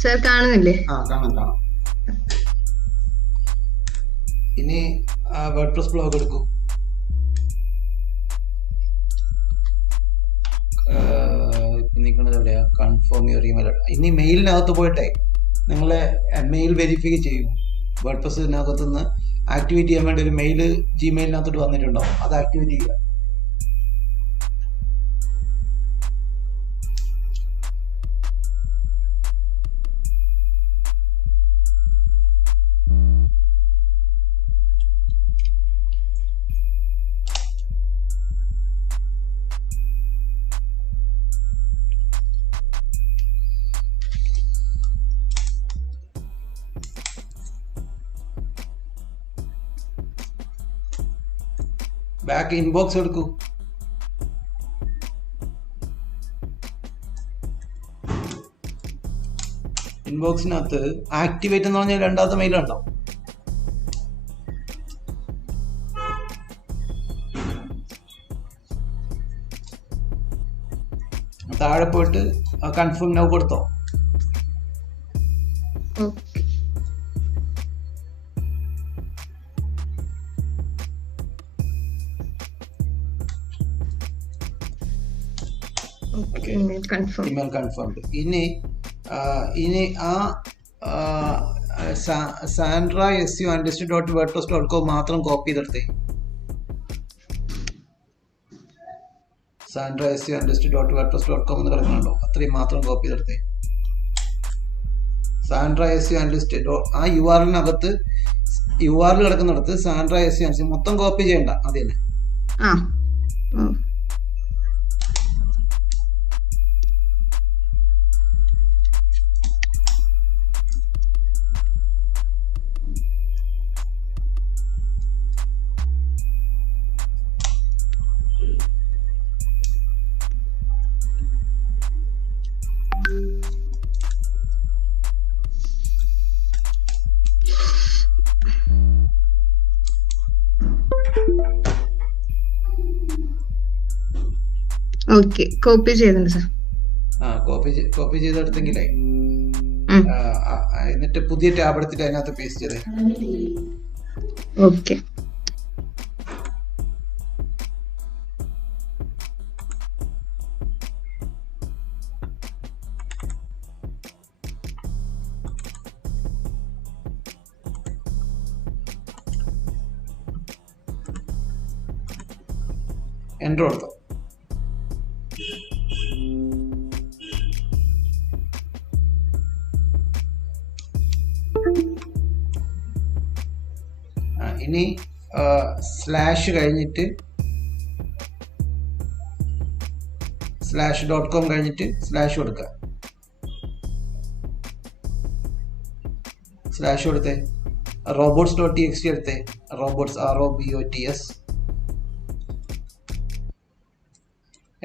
Sir കാണുന്നില്ലേ? കാണാം കാണാം. ഇനി വേർഡ്പ്രസ് ബ്ലോഗ് എടുക്കൂ. ഇപ്പം നിൽക്കുന്നത് എവിടെയാ? Confirm your email. ഇനി മെയിലിനകത്ത് പോയിട്ടെ നിങ്ങളെ മെയിൽ വെരിഫൈ ചെയ്യൂ. വേർഡ്പ്രസിനകത്ത് നിന്ന് ആക്ടിവേറ്റ് ചെയ്യാൻ വേണ്ടി ഒരു മെയിൽ ജിമെയിലിനകത്തോട്ട് വന്നിട്ടുണ്ടാവും, അത് ആക്ടിവേറ്റ് ചെയ്യുക. ബാക്ക് ഇൻബോക്സ് എടുക്കൂ. ഇൻബോക്സിനകത്ത് ആക്ടിവേറ്റ് എന്ന് പറഞ്ഞാൽ രണ്ടാമത്തെ മെയിൽ ഉണ്ടാവും. താഴെ പോയിട്ട് കൺഫേം നൗ കൊടുത്തോ. Email confirmed. ഇനി ആ sandra.su_wordpress.com മാത്രം കോപ്പി ചെയ്തെടുത്തേ. sandra.su_wordpress.com എന്ന് കിടക്കുന്നുണ്ടോ? അത്രയും മാത്രം കോപ്പി ചെയ്തെടുത്തേ. sandra.su_analyst ആ URL-നകത്ത് URL കിടക്കുന്നിടത്ത് sandra.su മൊത്തം കോപ്പി ചെയ്യണ്ട, അത് തന്നെ. ഓക്കെ, കോപ്പി ചെയ്തിട്ടുണ്ട് സർ. കോപ്പി ചെയ്തെടുത്തെങ്കിലേ എന്നിട്ട് പുതിയ ടാബ് എടുത്തിട്ട് അതിനകത്ത് പേസ്റ്റ് ചെയ്തേ. ഓക്കെ. എൻ്റർ കൊടുത്തോ. ഇനി സ്ലാഷ് കഴിഞ്ഞിട്ട് /.com കഴിഞ്ഞിട്ട് സ്ലാഷ് കൊടുക്കുക. സ്ലാഷ് കൊടുത്തേ. robots.txt എടുത്തേ. robots ROBOTS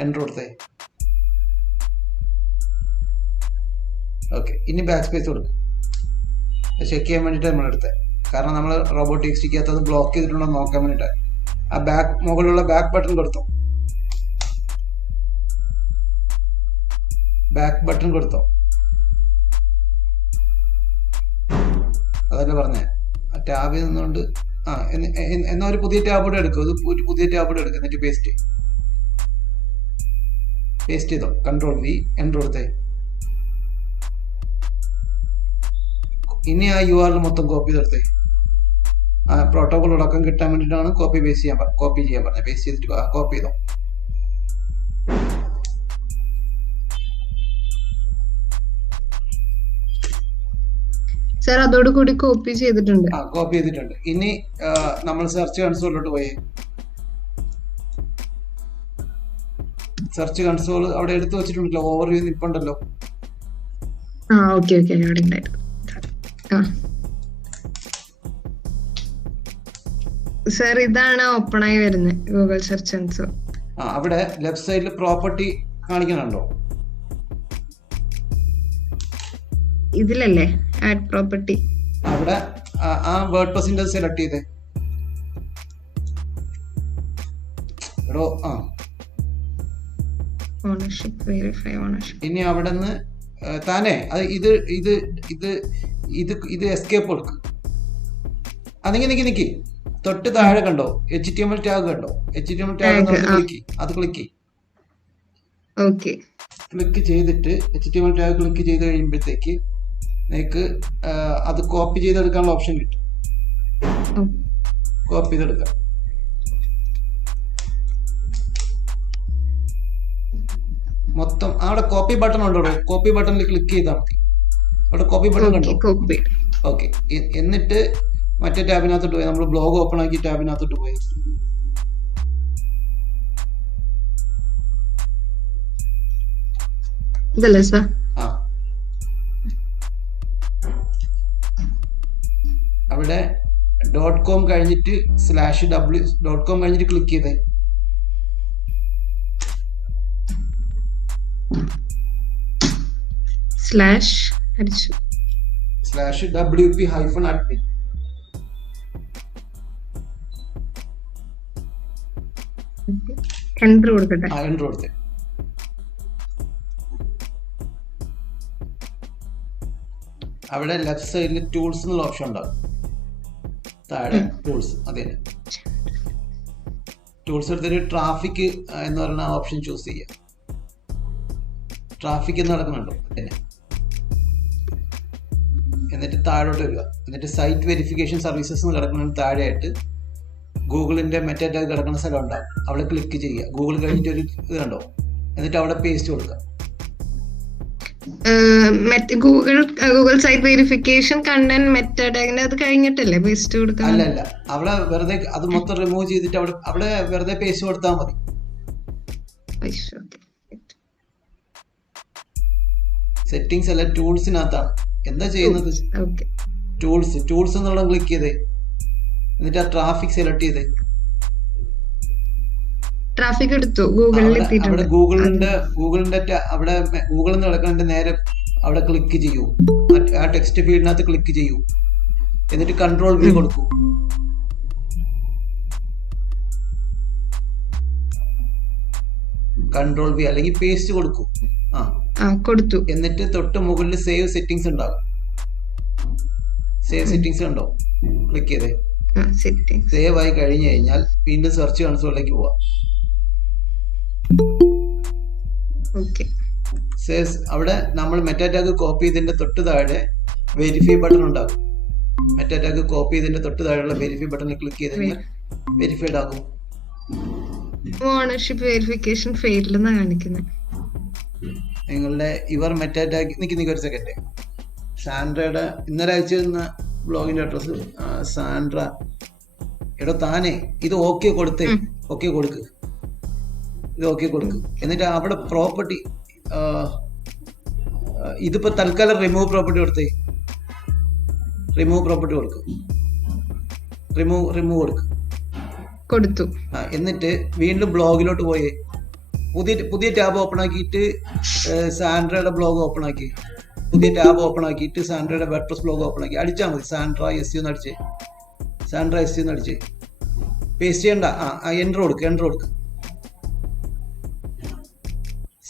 എൻ്റർ കൊടുത്തേ. ഓക്കെ, ഇനി ബാക്ക് സ്പേസ് കൊടുക്കും. ചെക്ക് ചെയ്യാൻ വേണ്ടിയിട്ട് നമ്മൾ എടുത്തത്, കാരണം നമ്മൾ robots.txt അത് ബ്ലോക്ക് ചെയ്തിട്ടുണ്ടോ നോക്കാൻ വേണ്ടിയിട്ടാണ്. ആ മുകളിലുള്ള ബാക്ക് ബട്ടൺ കൊടുത്തോ. ബാക്ക് ബട്ടൺ കൊടുത്തോ. അതല്ലേ പറഞ്ഞേ. ആ ടാബിൽ നിന്നുകൊണ്ട് എന്നാ ഒരു പുതിയ ടാബ് കൂടെ എടുക്കും. അത് ഒരു പുതിയ ടാബ് കൂടെ എടുക്കും. എന്നിട്ട് പേസ്റ്റ് ചെയ്തോ. Ctrl+V എൻ്റർ കൊടുത്തേ. ഇനി ആ URL മൊത്തം കോപ്പി ചെയ്തെടുത്തേ. ആ പ്രോട്ടോകോൾ അടക്കം കിട്ടാൻ വേണ്ടിയിട്ടാണ് കോപ്പി ചെയ്യാൻ പറഞ്ഞത്. പേസ്റ്റ് ചെയ്തിട്ട് കോപ്പി ചെയ്തോ. സർ അതോടുകൂടി കോപ്പി ചെയ്തിട്ടുണ്ട്. കോപ്പി ചെയ്തിട്ടുണ്ട്. ഇനി നമ്മൾ സെർച്ച് കൺസോളിലോട്ട് പോയേ. സെർച്ച് കൺസോൾ അവിടെ എടുത്തു വെച്ചിട്ടുണ്ടല്ലോ, ഓവർവ്യൂ നിപ്പുണ്ടല്ലോ. ഓക്കെ ഓക്കെ, അവിടെ ഉണ്ടായിരുന്നു. സർ ഇതാണ് ഓപ്പൺ ആയി വരുന്നത് ഗൂഗിൾ സെർച്ച് കൺസോൾ. അവിടെ ലെഫ്റ്റ് സൈഡിൽ പ്രോപ്പർട്ടി കാണിക്കണുണ്ടോ? ഇതിലല്ലേ ആഡ് പ്രോപ്പർട്ടി? അവിടെ ആ വേർഡ്പ്രസിന്റെ സെലക്ട് ചെയ്തേ. Ownership verify ownership. ഇനി അവിടെ നിന്ന് താനേ അത് ഇത് ഇത് ഇത് എസ്കേപ്പ് കൊടുക്കും. നിക്ക് തൊട്ട് താഴെ കണ്ടോ HTML ടാഗ് കണ്ടോ? HTML ടാഗ് അത് ക്ലിക്ക് ക്ലിക്ക് ചെയ്തിട്ട് HTML ടാഗ് ക്ലിക്ക് ചെയ്ത് കഴിയുമ്പോഴത്തേക്ക് നിങ്ങൾക്ക് അത് കോപ്പി ചെയ്തെടുക്കാനുള്ള ഓപ്ഷൻ കിട്ടും. കോപ്പി ചെയ്തെടുക്കാം. മൊത്തം അവിടെ കോപ്പി ബട്ടൺ ഉണ്ടോ? കോപ്പി ബട്ടണിൽ ക്ലിക്ക് ചെയ്താൽ മതി. അവിടെ കോപ്പി ബട്ടൺ കണ്ടോ? ഓക്കെ. എന്നിട്ട് മറ്റേ ടാബിനകത്തോട്ട് പോയി നമ്മൾ ബ്ലോഗ് ഓപ്പൺ ആക്കി ടാബിനകത്തോട്ട് പോയി അവിടെ .com കഴിഞ്ഞിട്ട് /w.com കഴിഞ്ഞിട്ട് ക്ലിക്ക് ചെയ്തേ. /wp-admin എൻ്റർ കൊടുക്കട്ടെ. എൻ്റർ കൊടുത്തേ. അവിടെ ലെഫ്റ്റ് സൈഡിൽ ടൂൾസ് എന്നുള്ള ഓപ്ഷൻ ഉണ്ടാവും. താഴെ ടൂൾസ്, അതെ ടൂൾസ് എടുത്തിട്ട് ട്രാഫിക് എന്ന് പറയുന്ന ഓപ്ഷൻ ചൂസ് ചെയ്യുക. ട്രാഫിക് എന്ന് നടക്കുന്നുണ്ടോ അതിനെ. എന്നിട്ട് താഴോട്ട് വരിക. എന്നിട്ട് സൈറ്റ് വെരിഫിക്കേഷൻ സർവീസസ് എന്ന് കിടക്കുന്ന താഴെയായിട്ട് ഗൂഗിളിന്റെ മെറ്റാ ടാഗ് കിടക്കുന്ന സ്ഥലം ഉണ്ടാവും. അവിടെ ക്ലിക്ക് ചെയ്യുക. ഗൂഗിൾ കഴിഞ്ഞിട്ട് ഒരു ഇത് കണ്ടോ, എന്നിട്ട് അവിടെ പേസ്റ്റ് കൊടുക്കുക. Google site verification content meta ടാഗിന്റെ അത് കഴിഞ്ഞിട്ടല്ലേ പേസ്റ്റ് കൊടുക്കുക? അല്ല, അവിടെ വെറുതെ അത് മൊത്തം റിമൂവ് ചെയ്തിട്ട് അവിടെ വെറുതെ പേസ്റ്റ് കൊടുത്താൽ മതി. സെറ്റിംഗ്സ് അല്ല, ടൂൾസിനകത്താണ്. എന്താ ചെയ്യുന്നത്? ടൂൾസ് എന്നുള്ള ക്ലിക്ക് ചെയ്തേ. എന്നിട്ട് ആ ട്രാഫിക് സെലക്ട് ചെയ്തേ. ട്രാഫിക് എടുത്തു. അവിടെ ഗൂഗിളിന്റെ അവിടെ ഗൂഗിളിൽ നിന്ന് കിടക്കുന്നതിന്റെ നേരെ അവിടെ ക്ലിക്ക് ചെയ്യൂ. ആ ടെക്സ്റ്റ് ഫീൽഡിനകത്ത് ക്ലിക്ക് ചെയ്യൂ. എന്നിട്ട് കൺട്രോൾ V കൊടുക്കൂ. കൺട്രോൾ V അല്ലെങ്കിൽ പേസ്റ്റ് കൊടുക്കൂ. കൊടുത്തു. എന്നിട്ട് തൊട്ട് മുകളിൽ സേവ് സെറ്റിംഗ്സ് ഉണ്ടാവും. സേവ് സെറ്റിംഗ്സ് ഉണ്ടോ? ക്ലിക്ക് ചെയ്തേ. സേവ് ആയി കഴിഞ്ഞു കഴിഞ്ഞാൽ വീണ്ടും സെർച്ച് കൺസോളിലേക്ക് പോവാം. അവിടെ നമ്മൾ മെറ്റാ ടാഗ് കോപ്പി ചെയ്തതിന്റെ തൊട്ട് താഴെ വെരിഫൈ ബട്ടൺ ഉണ്ടാകും. മെറ്റാ ടാഗ് കോപ്പി ചെയ്തതിന്റെ തൊട്ട് താഴെയുള്ള വെരിഫൈ ബട്ടണിൽ ക്ലിക്ക് ചെയ്ത് കഴിഞ്ഞാൽ വെരിഫൈഡ് ആകും. ഓണർഷിപ്പ് വെരിഫിക്കേഷൻ ഫെയിൽഡ് എന്നാണ് കാണിക്കുന്നത്. നിങ്ങളുടെ യുവർ മെറ്റാ ടാഗ് നിക്ക് ഒരു സെക്കൻഡ്. സാൻഡ്രയുടെ ഇന്നലെ അയച്ചിരുന്ന ബ്ലോഗിന്റെ അഡ്രസ് സാൻഡ്ര. എടോ താനേ ഇത് ഓക്കെ കൊടുത്തേ. ഓക്കെ കൊടുക്ക്. ഇത് ഓക്കെ കൊടുക്ക്. എന്നിട്ട് അവിടെ പ്രോപ്പർട്ടി ഇതിപ്പോ തൽക്കാലം റിമൂവ് പ്രോപ്പർട്ടി കൊടുത്തേ. റിമൂവ് പ്രോപ്പർട്ടി കൊടുക്കും. റിമൂവ് കൊടുത്തു. എന്നിട്ട് വീണ്ടും ബ്ലോഗിലോട്ട് പോയേ. പുതിയ ടാബ് ഓപ്പൺ ആക്കിയിട്ട് സാൻഡ്രയുടെ ബ്ലോഗ് ഓപ്പൺ ആക്കി. പുതിയ ടാബ് ഓപ്പൺ ആക്കിയിട്ട് സാൻഡ്രയുടെ വേർഡ്പ്രസ് ബ്ലോഗ് ഓപ്പൺ ആക്കി. അടിച്ചാൽ മതി. സാൻഡ്ര SEO എന്ന് അടിച്ചേ. പേസ്റ്റ് ചെയ്യണ്ട. എൻ്റർ കൊടുക്ക്.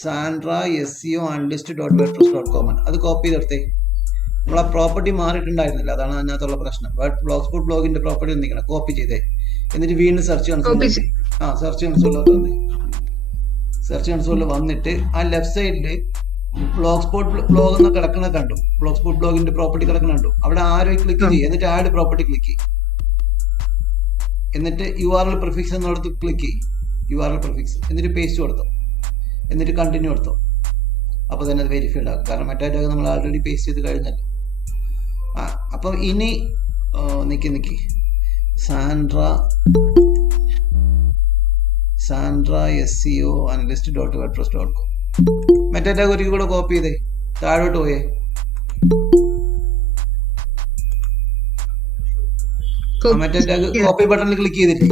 സാൻഡ്ര SEO analyst.wordpress.com അത് കോപ്പി ചെയ്തെടുത്തേ. നമ്മളാ പ്രോപ്പർട്ടി മാറിയിട്ടുണ്ടായിരുന്നില്ല, അതാണ് അതിനകത്തുള്ള പ്രശ്നം. Blogspot ബ്ലോഗിന്റെ property ഒന്നിക്കണം. കോപ്പി ചെയ്തേ. എന്നിട്ട് വീണ്ടും സെർച്ച് കൺസോളിൽ വന്നിട്ട് ആ ലെഫ്റ്റ് സൈഡില് ബ്ലോഗ്സ്പോട്ട് ബ്ലോഗ് എന്ന് കിടക്കണ കണ്ടു. ബ്ലോഗ്സ്പോട്ട് ബ്ലോഗിന്റെ പ്രോപ്പർട്ടി കിടക്കണ കണ്ടു. അവിടെ ആരോ ക്ലിക്ക് ചെയ്യും. എന്നിട്ട് ആഡ് പ്രോപ്പർട്ടി ക്ലിക്ക് ചെയ്യും. എന്നിട്ട് URL പ്രിഫിക്സ് എന്നിടത്ത് ക്ലിക്ക് ചെയ്യും. URL പ്രിഫിക്സ് എന്നിട്ട് പേസ്റ്റ് കൊടുത്തോ. എന്നിട്ട് കണ്ടിന്യൂ കൊടുത്തോ. അപ്പോൾ തന്നെ അത് വെരിഫൈഡ് ആകും. കാരണം മെറ്റാ ടാഗ് നമ്മൾ ആൾറെഡി പേസ്റ്റ് ചെയ്ത് കഴിഞ്ഞല്ലോ. അപ്പം ഇനി നിക്ക് Sandra SEO analyst.wordpress.com meta tag ഒരിക്കൽ കൂടെ കോപ്പി ചെയ്തേ. താഴോട്ട് പോയേ. മെറ്റാ ടാഗ് കോപ്പി ബട്ടണിൽ ക്ലിക്ക് ചെയ്തില്ലേ?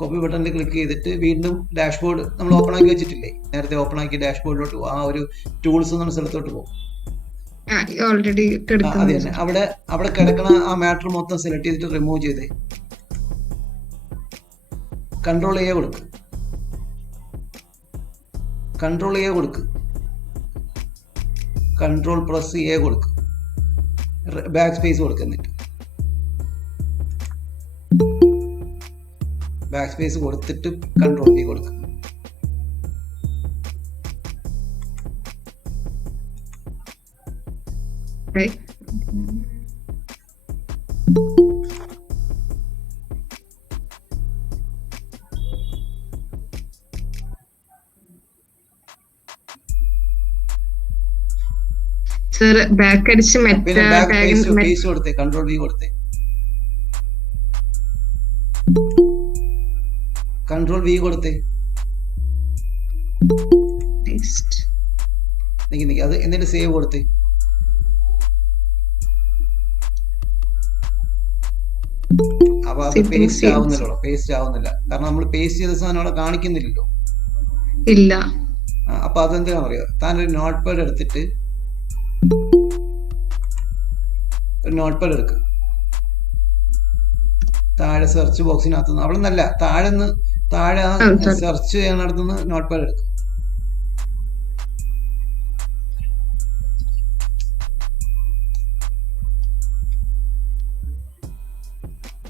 കോപ്പി ബട്ടണിൽ ക്ലിക്ക് ചെയ്തിട്ട് വീണ്ടും ഡാഷ്ബോർഡ് നമ്മൾ ഓപ്പൺ ആക്കി വെച്ചിട്ടില്ലേ, നേരത്തെ ഓപ്പൺ ആക്കി ഡാഷ്ബോർഡിലോട്ട് ആ ഒരു ടൂൾസ് എന്ന സ്ഥലത്തോട്ട് പോകും. അതെ തന്നെ. അവിടെ കിടക്കണ ആ മാറ്റർ മൊത്തം സെലക്ട് ചെയ്തിട്ട് റിമൂവ് ചെയ്തേ. കൺട്രോൾ A കൊടുക്കും. കൺട്രോൾ എ കൊടുക്ക്, കൺട്രോൾ പ്രസ് എ കൊടുക്ക്, ബാക്ക് സ്പേസ് കൊടുക്കുക. എന്നിട്ട് ബാക്ക് സ്പേസ് കൊടുത്തിട്ട് കൺട്രോൾ ബി കൊടുക്കുക. Right. സർ ബാക്ക് അടിച്ച് പിന്നെ ബാക്ക് പേസ്റ്റ് കൊടുത്തേ, കൺട്രോൾ ബി കൊടുത്തേ, കൺട്രോൾ ബി കൊടുത്തേ. നിക്ക് അത് എന്നിട്ട് സേവ് കൊടുത്തേ. അപ്പൊ അത് പേസ്റ്റ് ആവുന്നില്ലല്ലോ, പേസ്റ്റ് ആവുന്നില്ല. കാരണം നമ്മൾ പേസ്റ്റ് ചെയ്ത സാധനം അവിടെ കാണിക്കുന്നില്ലല്ലോ. ഇല്ല. അപ്പൊ അതെന്തിനാ പറയാ, താൻ ഒരു നോട്ട് പാഡ് എടുത്തിട്ട് ഒരു നോട്ട് പാഡ് എടുക്കുക. താഴെ സെർച്ച് ബോക്സിനകത്ത് അവിടെ നിന്നല്ല, താഴെ സെർച്ച് ചെയ്യാൻ നടത്തുന്ന നോട്ട് പാഡ് എടുക്കുക.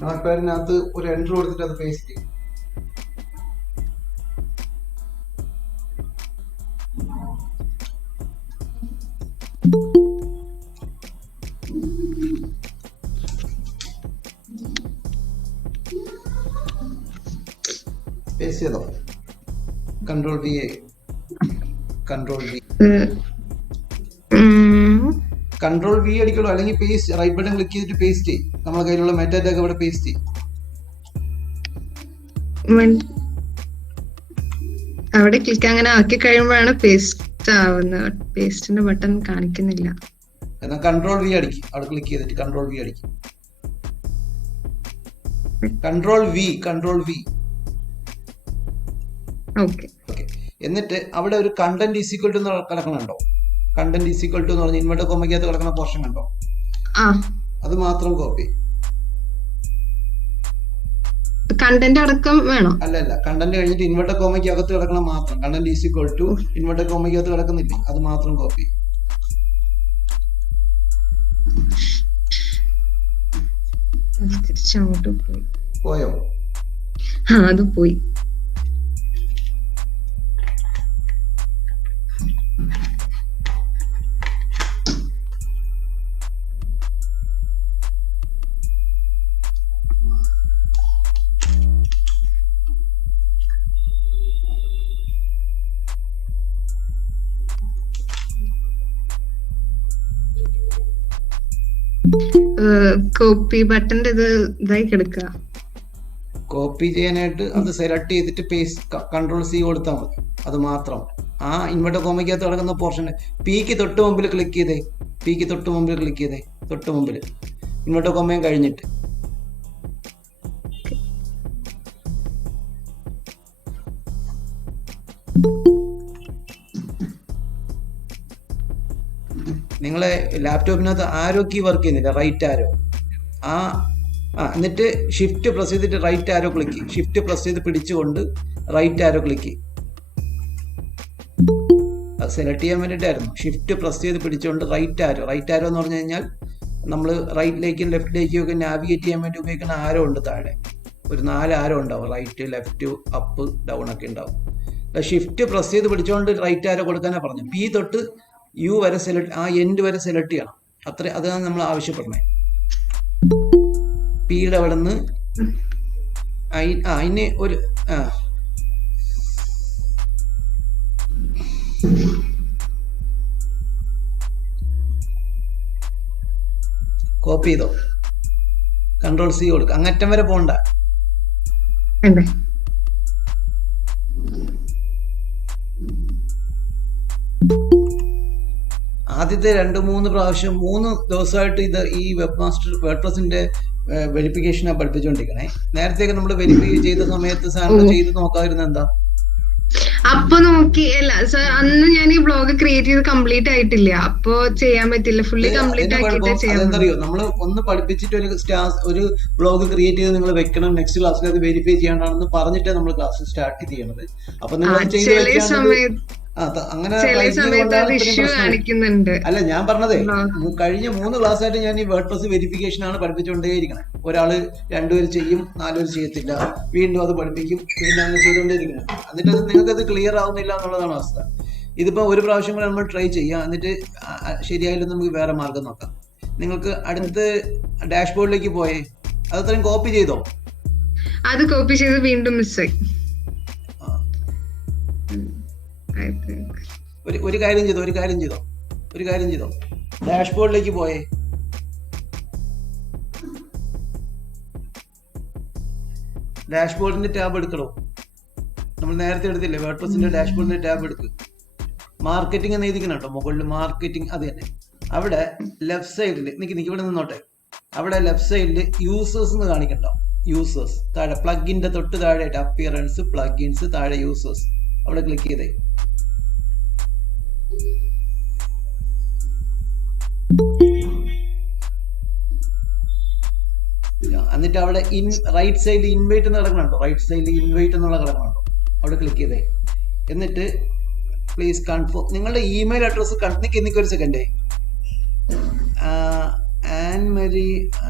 നോട്ട് പാഡിനകത്ത് ഒരു എൻട്രി കൊടുത്തിട്ട് അത് പേസ്റ്റ് ചെയ്യും. പേസ്റ്റ് ചെയ്തോ? Control V, control V, control V അടിക്കണോ, അല്ലെങ്കിൽ പേസ്റ്റ് റൈറ്റ് ബട്ടൺ ക്ലിക്ക് ചെയ്തിട്ട് പേസ്റ്റ് ചെയ്യും. നമ്മളെ കയ്യിലുള്ള മെറ്റാറ്റൊക്കെ ഇവിടെ പേസ്റ്റ് ചെയ്യും. അവിടെ ക്ലിക്ക് അങ്ങനെ ആക്കി കഴിയുമ്പോഴാണ് പേസ്റ്റ് ആവുന്നത്. പേസ്റ്റിന്റെ ബട്ടൺ കാണിക്കുന്നില്ല. എന്നാൽ കൺട്രോൾ വി അടിക്കും, അവിടെ ക്ലിക്ക് ചെയ്തിട്ട് കൺട്രോൾ വി അടിക്കും. Control V, control V. Okay. എന്നിട്ട് അവിടെ ഒരു കണ്ടന്റ് ഈസ് ഈക്വൽ ടു കിടക്കണുണ്ടോ? കണ്ടന്റ് ഈസ് ഈക്വൽ ടു എന്ന് പറഞ്ഞാൽ ഇൻവെർട്ടർ കോമയ്ക്കകത്ത് കിടക്കുന്ന പോർഷൻ കണ്ടോ? അത് മാത്രം കോപ്പി. കണ്ടന്റ് അടക്കം വേണോ? അല്ല, കണ്ടന്റ് കഴിഞ്ഞിട്ട് ഇൻവെർട്ടർ കോമയ്ക്കകത്ത് കിടക്കണം മാത്രം. Content is equal to inverted കോമയ്ക്കകത്ത് കിടക്കുന്നില്ല, അത് മാത്രം കോപ്പി. തിരിച്ചങ്ങോട്ട് പോയോ? അത് പോയി. കോപ്പി ബട്ടന്റെ ഇത് ഇതായി കിടക്കുക. കോപ്പി ചെയ്യാനായിട്ട് അത് സെലക്ട് ചെയ്തിട്ട് പേസ്റ്റ് കൺട്രോൾ സി കൊടുത്താൽ മതി, അത് മാത്രം. ആ ഇൻവെർട്ടർ കോമയ്ക്കകത്ത് കിടക്കുന്ന പോർഷൻ പിക്ക് തൊട്ട് മുമ്പിൽ ക്ലിക്ക് ചെയ്തേ, പിക്ക് തൊട്ട് മുമ്പിൽ ക്ലിക്ക് ചെയ്തേ, തൊട്ട് മുമ്പിൽ ഇൻവെർട്ടർ കോമയും കഴിഞ്ഞിട്ട്. നിങ്ങളെ ലാപ്ടോപ്പിനകത്ത് ആരോ കീ വർക്ക് ചെയ്യുന്നില്ല, റൈറ്റ് ആരോ. എന്നിട്ട് ഷിഫ്റ്റ് പ്രസ് ചെയ്തിട്ട് right arrow click, shift press ചെയ്ത് പിടിച്ചുകൊണ്ട് റൈറ്റ് ആരോ ക്ലിക്ക്. അത് സെലക്ട് ചെയ്യാൻ വേണ്ടിയിട്ടായിരുന്നു. ഷിഫ്റ്റ് പ്രസ് ചെയ്ത് പിടിച്ചുകൊണ്ട് റൈറ്റ് ആരോ. റൈറ്റ് ആരോ എന്ന് പറഞ്ഞു കഴിഞ്ഞാൽ നമ്മൾ റൈറ്റിലേക്കും ലെഫ്റ്റിലേക്കും ഒക്കെ നാവിഗേറ്റ് ചെയ്യാൻ വേണ്ടി ഉപയോഗിക്കുന്ന ആരോ ഉണ്ട് താഴെ. ഒരു 4 ആരോ ഉണ്ടാവും, റൈറ്റ്, ലെഫ്റ്റ്, അപ്പ്, ഡൗൺ ഒക്കെ ഉണ്ടാവും. ഷിഫ്റ്റ് പ്രസ് ചെയ്ത് പിടിച്ചുകൊണ്ട് റൈറ്റ് ആരോ കൊടുക്കാനാണ് പറഞ്ഞു. പി തൊട്ട് യു വരെ സെലക്ട്, ആ എൻഡ് വരെ സെലക്ട് ചെയ്യണം. അതാണ് നമ്മൾ ആവശ്യപ്പെടുന്നത്. പിയുടെ അവിടെ നിന്ന് അതിന് ഒരു കോപ്പി ചെയ്തോ, കൺട്രോൾ സി കൊടുക്കുക. അങ്ങറ്റം വരെ പോണ്ട. ആദ്യത്തെ 2-3 പ്രാവശ്യം 3 ദിവസമായിട്ട് ഇത് ഈ വെബ് മാസ്റ്റർ വേർഡ്പ്രസിന്റെ വെരിഫിക്കേഷനാണ് പഠിപ്പിച്ചുകൊണ്ടിരിക്കണേ. നേരത്തെയൊക്കെ നമ്മൾ വെരിഫൈ ചെയ്ത സമയത്ത് സാറിന് ചെയ്ത് നോക്കാതിരുന്ന എന്താ? അപ്പൊ നോക്കി അല്ല സർ, അന്ന് ഞാൻ ഈ ബ്ലോഗ് ക്രിയേറ്റ് ചെയ്ത് കംപ്ലീറ്റ് ആയിട്ടില്ല, അപ്പൊ ചെയ്യാൻ പറ്റില്ല. ഫുള്ളി കംപ്ലീറ്റ് ആക്കിയിട്ട് ചെയ്യാൻ. അതെന്തറിയോ, നമ്മൾ ഒന്ന് പഠിപ്പിച്ചിട്ട് ഒരു ബ്ലോഗ് ക്രിയേറ്റ് ചെയ്ത് നിങ്ങൾ വെക്കണം, നെക്സ്റ്റ് ക്ലാസ്സിൽ അത് വെരിഫൈ ചെയ്യണമെന്ന് പറഞ്ഞിട്ട് നമ്മൾ ക്ലാസ് സ്റ്റാർട്ട് ചെയ്യണത്. അപ്പൊ നിങ്ങൾ അങ്ങനെ ചില ട്രൈ സമയത്ത് ചെയ്തുകൊണ്ടാണ് അത് ഇത്രയും ഇഷ്യൂ പ്രശ്നം. കാണിക്കുന്നുണ്ട്. അല്ല ഞാൻ പറഞ്ഞതേ, ബ്ലോഗ് കഴിഞ്ഞ 3 ക്ലാസ്സായിട്ട് ഞാൻ ഈ വേർഡ് പ്ലസ് വെരിഫിക്കേഷൻ ആണ് പഠിപ്പിച്ചുകൊണ്ടേയിരിക്കണേ. ഒരാള് 2 പേര് ചെയ്യും, 4 പേര് ചെയ്യത്തില്ല, വീണ്ടും അത് പഠിപ്പിക്കും, വീണ്ടും അങ്ങനെ ചെയ്തുകൊണ്ടേയിരിക്കണം. എന്നിട്ട് നിങ്ങൾക്ക് അത് ക്ലിയർ ആവുന്നില്ല എന്നുള്ളതാണ് അവസ്ഥ. ഇതിപ്പോ ഒരു പ്രാവശ്യം കൂടെ നമ്മൾ ട്രൈ ചെയ്യാം, എന്നിട്ട് ശരിയായാലും നമുക്ക് വേറെ മാർഗം നോക്കാം. നിങ്ങൾക്ക് അടുത്ത് ഡാഷ്ബോർഡിലേക്ക് പോയേ, അത് അത്രയും കോപ്പി ചെയ്തോ? അത് കോപ്പി ചെയ്ത് വീണ്ടും മിസ്സായി. ആ, I think. ഒരു കാര്യം ചെയ്തോ, ഡാഷ്ബോർഡിലേക്ക് പോയേ. ഡാഷ്ബോർഡിന്റെ ടാബ് എടുക്കണോ? നമ്മൾ നേരത്തെ എടുത്തില്ലേ വേർഡ് പ്ലസിന്റെ ഡാഷ്ബോർഡിന്റെ ടാബ് എടുക്ക്. മാർക്കറ്റിംഗ് എന്ന് എഴുതിക്കണം കേട്ടോ മുകളിൽ, മാർക്കറ്റിംഗ്. അത് തന്നെ. അവിടെ ലെഫ്റ്റ് സൈഡിൽ ഇവിടെ നിന്നോട്ടെ. അവിടെ ലെഫ്റ്റ് സൈഡിൽ യൂസേഴ്സ് എന്ന് കാണിക്കണ്ടോ? യൂസേഴ്സ് താഴെ, പ്ലഗിന്റെ തൊട്ട് താഴെയായിട്ട് അപ്പിയറൻസ്, പ്ലഗിൻസ്, താഴെ യൂസേഴ്സ്. അവിടെ ക്ലിക്ക് ചെയ്തേ. എന്നിട്ട് അവിടെ റൈറ്റ് സൈഡിൽ ഇൻവൈറ്റ് എന്ന് കിടക്കണുണ്ടോ? എന്നുള്ള കിടക്കണുണ്ടോ? അവിടെ ക്ലിക്ക് ചെയ്തേ. എന്നിട്ട് പ്ലീസ് കൺഫേം നിങ്ങളുടെ ഇമെയിൽ അഡ്രസ്. ഒരു സെക്കൻഡേ.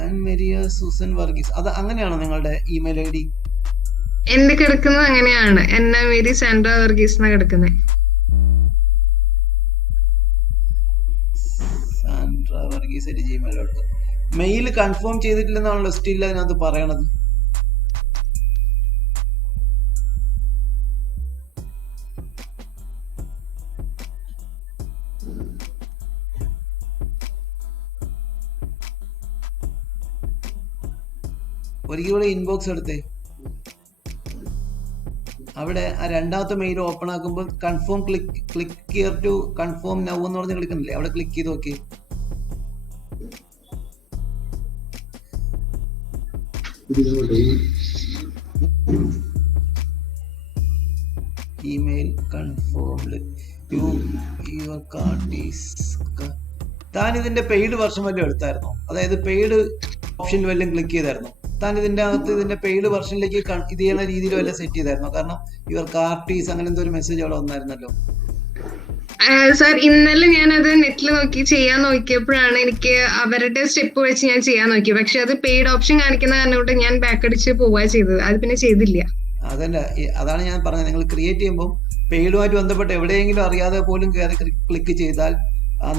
ആൻമരിയ സൂസൻ വർഗീസ്, അത് അങ്ങനെയാണോ നിങ്ങളുടെ ഇമെയിൽ ഐ ഡി? എന്റെ കിടക്കുന്നത് അങ്ങനെയാണ്, എന്നെ മേരി സാൻഡ്ര വർഗീസ് എന്നാ കിടക്കുന്നത്. gmail.com. മെയിൽ കൺഫേം ചെയ്തിട്ടില്ലെന്നാണല്ലോ സ്റ്റിൽ അതിനകത്ത് പറയണത്. ഒരിക്കൽ കൂടെ ഇൻബോക്സ് എടുത്തേ. അവിടെ ആ രണ്ടാമത്തെ മെയിൽ ഓപ്പൺ ആക്കുമ്പോൾ confirm click here to confirm now എന്ന് പറഞ്ഞ് ക്ലിക്കുന്നില്ലേ? അവിടെ ക്ലിക്ക് ചെയ്ത് നോക്കി. Email confirmed, your card is. താൻ ഇതിന്റെ പെയ്ഡ് വെർഷൻ വല്ലതും എടുത്തായിരുന്നോ? അതായത് പെയ്ഡ് ഓപ്ഷൻ വല്ലതും ക്ലിക്ക് ചെയ്തായിരുന്നോ? താൻ ഇതിന്റെ അകത്ത് ഇതിന്റെ പെയ്ഡ് വെർഷനിലേക്ക് ഇത് ചെയ്യുന്ന രീതിയിൽ വല്ല സെറ്റ് ചെയ്തായിരുന്നോ? കാരണം യുവർ കാർഡ് ഈസ് അങ്ങനെ എന്തോ ഒരു മെസ്സേജ് അവിടെ വന്നായിരുന്നല്ലോ. സാർ ഇന്നലെ ഞാനത് നെറ്റിൽ നോക്കി ചെയ്യാൻ നോക്കിയപ്പോഴാണ് എനിക്ക് അവരുടെ സ്റ്റെപ്പ് വെച്ച് ഞാൻ ചെയ്യാൻ നോക്കി. പക്ഷെ അത് പെയ്ഡ് ഓപ്ഷൻ കാണിക്കുന്ന കാരണം കൊണ്ട് ഞാൻ ബാക്ക് അടിച്ച് പോവുക ചെയ്തത്, അത് പിന്നെ ചെയ്തില്ല. അതല്ല, അതാണ് ഞാൻ പറഞ്ഞത്. നിങ്ങൾ ക്രിയേറ്റ് ചെയ്യുമ്പോൾ പെയ്ഡുമായിട്ട് ബന്ധപ്പെട്ട് എവിടെയെങ്കിലും അറിയാതെ പോലും കയറി ക്ലിക്ക് ചെയ്താൽ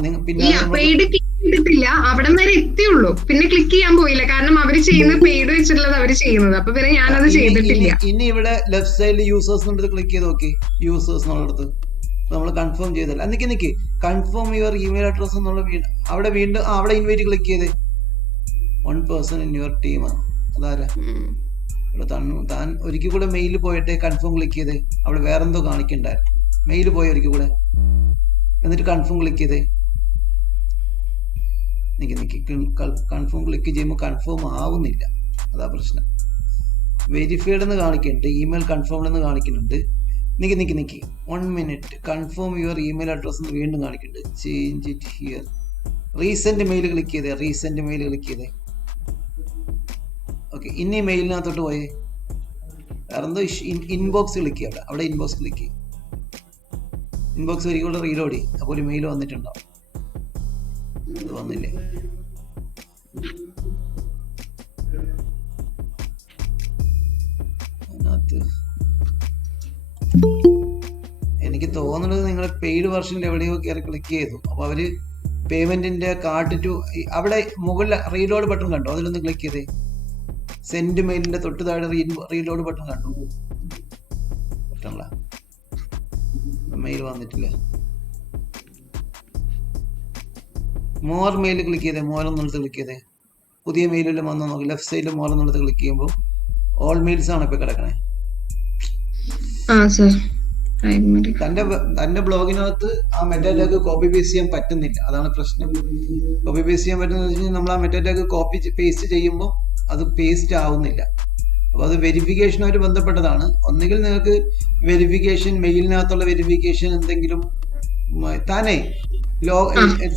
പിന്നെ പെയ്ഡ് ക്ലിക്ക് ചെയ്തിട്ടില്ല, അവിടം വരെ എത്തിയുള്ളൂ. പിന്നെ ക്ലിക്ക് ചെയ്യാൻ പോയില്ല, കാരണം അവര് ചെയ്യുന്നത് പെയ്ഡ് വെച്ചിട്ടുള്ളത് അവര് ചെയ്യുന്നത്. അപ്പൊ പിന്നെ ഞാനത് ചെയ്തിട്ടില്ല. ഇനി ഇവിടെ ലെഫ്റ്റ് സൈഡിൽ യൂസേഴ്സ് എന്നുള്ളത് ക്ലിക്ക് ചെയ്ത് നോക്കി. യൂസേഴ്സ് എന്നുള്ളത് നമ്മൾ കൺഫേം ചെയ്തല്ല. നിക്ക് കൺഫേം യുവർ ഇമെയിൽ അഡ്രസ് എന്നുള്ള അവിടെ വീണ്ടും അവിടെ ഇൻവൈറ്റ് ക്ലിക്ക് ചെയ്തേ. 1 person ഇൻ യുവർ ടീം. അതാരാ? ഇവിടെ താൻ ഒരിക്കൽ കൂടെ മെയിൽ പോയിട്ട് കൺഫേം ക്ലിക്ക് ചെയ്തേ. അവിടെ വേറെന്തോ കാണിക്കണ്ടായിരുന്നു. മെയിൽ പോയി ഒരിക്കൽ കൂടെ, എന്നിട്ട് കൺഫേം ക്ലിക്ക് ചെയ്തേ. കൺഫേം ക്ലിക്ക് ചെയ്യുമ്പോൾ കൺഫേം ആവുന്നില്ല, അതാ പ്രശ്നം. വെരിഫൈഡ് എന്ന് കാണിക്കുന്നുണ്ട്, ഇമെയിൽ കൺഫേംഡ് എന്ന് കാണിക്കുന്നുണ്ട്. നിക്ക് 1 minute. Confirm your email address എന്ന് വീണ്ടും കാണിക്കുന്നുണ്ട്. Change it here. Recent mail click ചെയ്തേ. ഓക്കെ, ഇനി മെയിലിനകത്തോട്ട് പോയേ. വേറെന്തോ ഇൻബോക്സ് ക്ലിക്ക് ചെയ്യാം. അവിടെ ഇൻബോക്സ് ക്ലിക്ക് ചെയ്യും. ഇൻബോക്സ് ഒരിക്കലും റീലോഡ് ചെയ്യും. അപ്പോൾ ഒരു മെയിൽ വന്നിട്ടുണ്ടാവും. അത് വന്നില്ലേ? അതിനകത്ത് എനിക്ക് തോന്നുന്നത് നിങ്ങൾ പെയ്ഡ് വെർഷനിൽ എവിടെയോ കയറി ക്ലിക്ക് ചെയ്തു. അപ്പോൾ അവര് പേയ്മെന്റിന്റെ കാർഡ് ടു അവിടെ മുകളിൽ റീലോഡ് ബട്ടൺ കണ്ടോ? അതിലൊന്ന് ക്ലിക്ക് ചെയ്തേ. സെൻഡ് മെയിലിന്റെ തൊട്ട് താഴെ റീലോഡ് ബട്ടൺ കണ്ടോ? മെയിൽ വന്നിട്ടില്ല. മോർ മെയിൽ ക്ലിക്ക് ചെയ്തേ. മോറെന്നുള്ളത് ക്ലിക്ക് ചെയ്തേ. പുതിയ മെയിലെല്ലാം വന്നു നോക്കി. ലെഫ്റ്റ് സൈഡിൽ മോറെന്നുള്ളത് ക്ലിക്ക് ചെയ്യുമ്പോൾ ഓൾ മെയിൽസ് ആണ് ഇപ്പൊ കിടക്കണേ. തന്റെ ബ്ലോഗിനകത്ത് ആ മെറ്റാടാഗ് കോപ്പി പേസ്റ്റ് ചെയ്യാൻ പറ്റുന്നില്ല, അതാണ് പ്രശ്നം. കോപ്പി പേസ്റ്റ് ചെയ്യാൻ പറ്റുന്ന വെച്ച് കഴിഞ്ഞാൽ നമ്മൾ ആ മെറ്റാടാഗ് കോപ്പി പേസ്റ്റ് ചെയ്യുമ്പോൾ അത് പേസ്റ്റ് ആവുന്നില്ല. അപ്പോൾ അത് വെരിഫിക്കേഷനുമായിട്ട് ബന്ധപ്പെട്ടതാണ്. ഒന്നുകിൽ നിങ്ങൾക്ക് വെരിഫിക്കേഷൻ, മെയിലിനകത്തുള്ള വെരിഫിക്കേഷൻ എന്തെങ്കിലും താനേ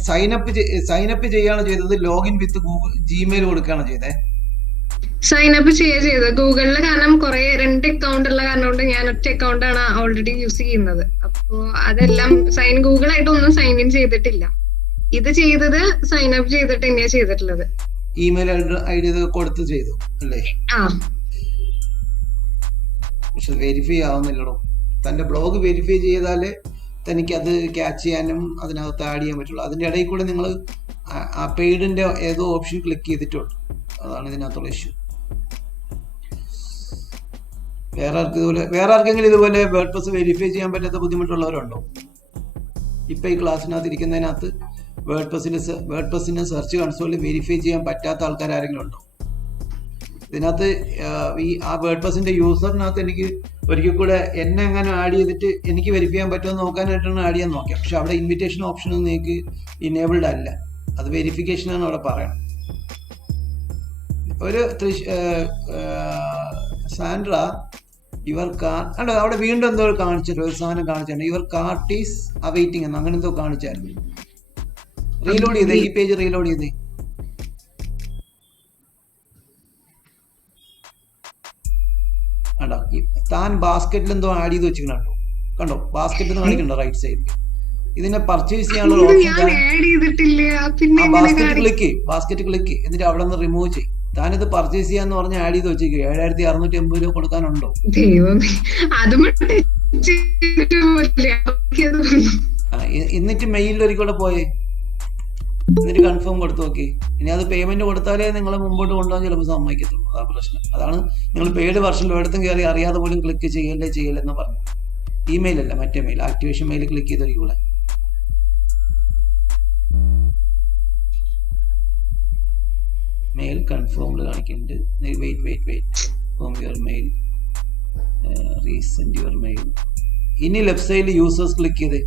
സൈനപ്പ് ചെയ്യാണ് ചെയ്തത്. ലോഗിൻ വിത്ത് ജിമെയിൽ കൊടുക്കുകയാണ് ചെയ്തേ. സൈൻ അപ്പ് ചെയ്തത് ഗൂഗിളിൽ, കാരണം കുറെ 2 അക്കൗണ്ട് ഉള്ള കാരണം കൊണ്ട് ഞാൻ ഒറ്റ അക്കൗണ്ട് ആണ് ഓൾറെഡി യൂസ് ചെയ്യുന്നത്. അപ്പോ അതെല്ലാം ഗൂഗിൾ ആയിട്ട് ഒന്നും സൈൻ ഇൻ ചെയ്തിട്ടില്ല. ഇത് ചെയ്തത് സൈൻ അപ്പ് ചെയ്തിട്ട് തന്നെയാ ചെയ്തിട്ടുള്ളത്. ഇമെയിൽ ഐ ഡി കൊടുത്ത് ചെയ്തു അല്ലേ? ആ പക്ഷെ വെരിഫൈ ആവുന്നില്ലടോ. തന്റെ ബ്ലോഗ് വെരിഫൈ ചെയ്താലേ തനിക്ക് അത് ക്യാച്ച് ചെയ്യാനും അതിനകത്ത് ആഡ് ചെയ്യാൻ പറ്റുള്ളൂ. അതിന്റെ ഇടയിൽ കൂടെ നിങ്ങൾ ആ പെയ്ഡിന്റെ ഏതോ ഓപ്ഷൻ ക്ലിക്ക് ചെയ്തിട്ടുണ്ട്. അതാണ് ഇതിനകത്തുള്ള ഇഷ്യൂ. വേറെ ആർക്കെങ്കിലും ഇതുപോലെ വേർഡ്പ്രസ് വെരിഫൈ ചെയ്യാൻ പറ്റാത്ത ബുദ്ധിമുട്ടുള്ളവരുണ്ടോ? ഇപ്പൊ ഈ ക്ലാസ്സിനകത്ത് ഇരിക്കുന്നതിനകത്ത് വേർഡ്പ്രസിന്റെ സെർച്ച് കൺസോളിൽ വെരിഫൈ ചെയ്യാൻ പറ്റാത്ത ആൾക്കാർ ആരെങ്കിലും ഉണ്ടോ? ഇതിനകത്ത് ആ വേർഡ്പ്രസിന്റെ യൂസറിനകത്ത് എനിക്ക് ഒരിക്കൽ കൂടെ എന്നെ എങ്ങനെ ആഡ് ചെയ്തിട്ട് എനിക്ക് വെരിഫൈ ചെയ്യാൻ പറ്റുമെന്ന് നോക്കാനായിട്ടാണ് ആഡ് ചെയ്യാൻ നോക്കിയത്. പക്ഷെ അവിടെ ഇൻവിറ്റേഷൻ ഓപ്ഷൻ ഒന്നും നിങ്ങൾക്ക് ഇനേബിൾഡ് അല്ല. അത് വെരിഫിക്കേഷൻ ആണ് അവിടെ പറയണം. ഒരു സാൻഡ്ര യുവർ കാർട്ട് അല്ല, അവിടെ വീണ്ടും എന്തോ കാണിച്ചിട്ട് ഒരു സാധനം കാണിച്ചിട്ടുണ്ട്. യുവർ കാർട്ട് ഈസ് അവൈറ്റിംഗ് എന്ന് അങ്ങനെ എന്തോ കാണിച്ചായിരുന്നു. റീലോഡ് ചെയ്തേ, ഈ പേജ് റീലോഡ് ചെയ്തേ. കണ്ടോ, താൻ ബാസ്ക്കറ്റിൽ എന്തോ ആഡ് ചെയ്ത് വെച്ചിട്ടുണ്ടോ? കണ്ടോ, ബാസ്ക്കറ്റ് കാണിക്കണ്ടോ റൈറ്റ് സൈഡിൽ? ഇതിനെ പർച്ചേസ് ചെയ്യാനുള്ള ബാസ്ക്കറ്റ് ക്ലിക്ക് എന്നിട്ട് അവിടെ നിന്ന് റിമൂവ് ചെയ്യും. താനിത് പർച്ചേസ് ചെയ്യാന്ന് പറഞ്ഞ് ആഡ് ചെയ്ത് വെച്ചേക്കും. 7680 രൂപ കൊടുക്കാനുണ്ടോ? എന്നിട്ട് മെയിലിൽ ഒരിക്കലും പോയേ, എന്നിട്ട് കൺഫേം കൊടുത്തു നോക്കി. ഇനി അത് പേയ്മെന്റ് കൊടുത്താലേ നിങ്ങൾ മുമ്പോട്ട് കൊണ്ടുപോകാൻ ചിലപ്പോൾ സമ്മതിക്കത്തുള്ളൂ. അതാ പ്രശ്നം. അതാണ് നിങ്ങൾ പെയ്ഡ് വെർഷനിൽ എടുത്തും കയറി അറിയാതെ പോലും ക്ലിക്ക് ചെയ്യല്ലെന്ന് പറഞ്ഞു. ഇമെയിൽ അല്ല, മറ്റേ മെയിൽ, ആക്ടിവേഷൻ മെയിൽ ക്ലിക്ക് ചെയ്തൊരിക്കൂടെ. മെയിൽ കൺഫേംഡ് കാണിക്കുന്നുണ്ട്. Wait from your mail, resend your mail. ഇനി ലെഫ്റ്റ് സൈഡിൽ യൂസേഴ്സ് ക്ലിക്ക് ചെയ്തേ.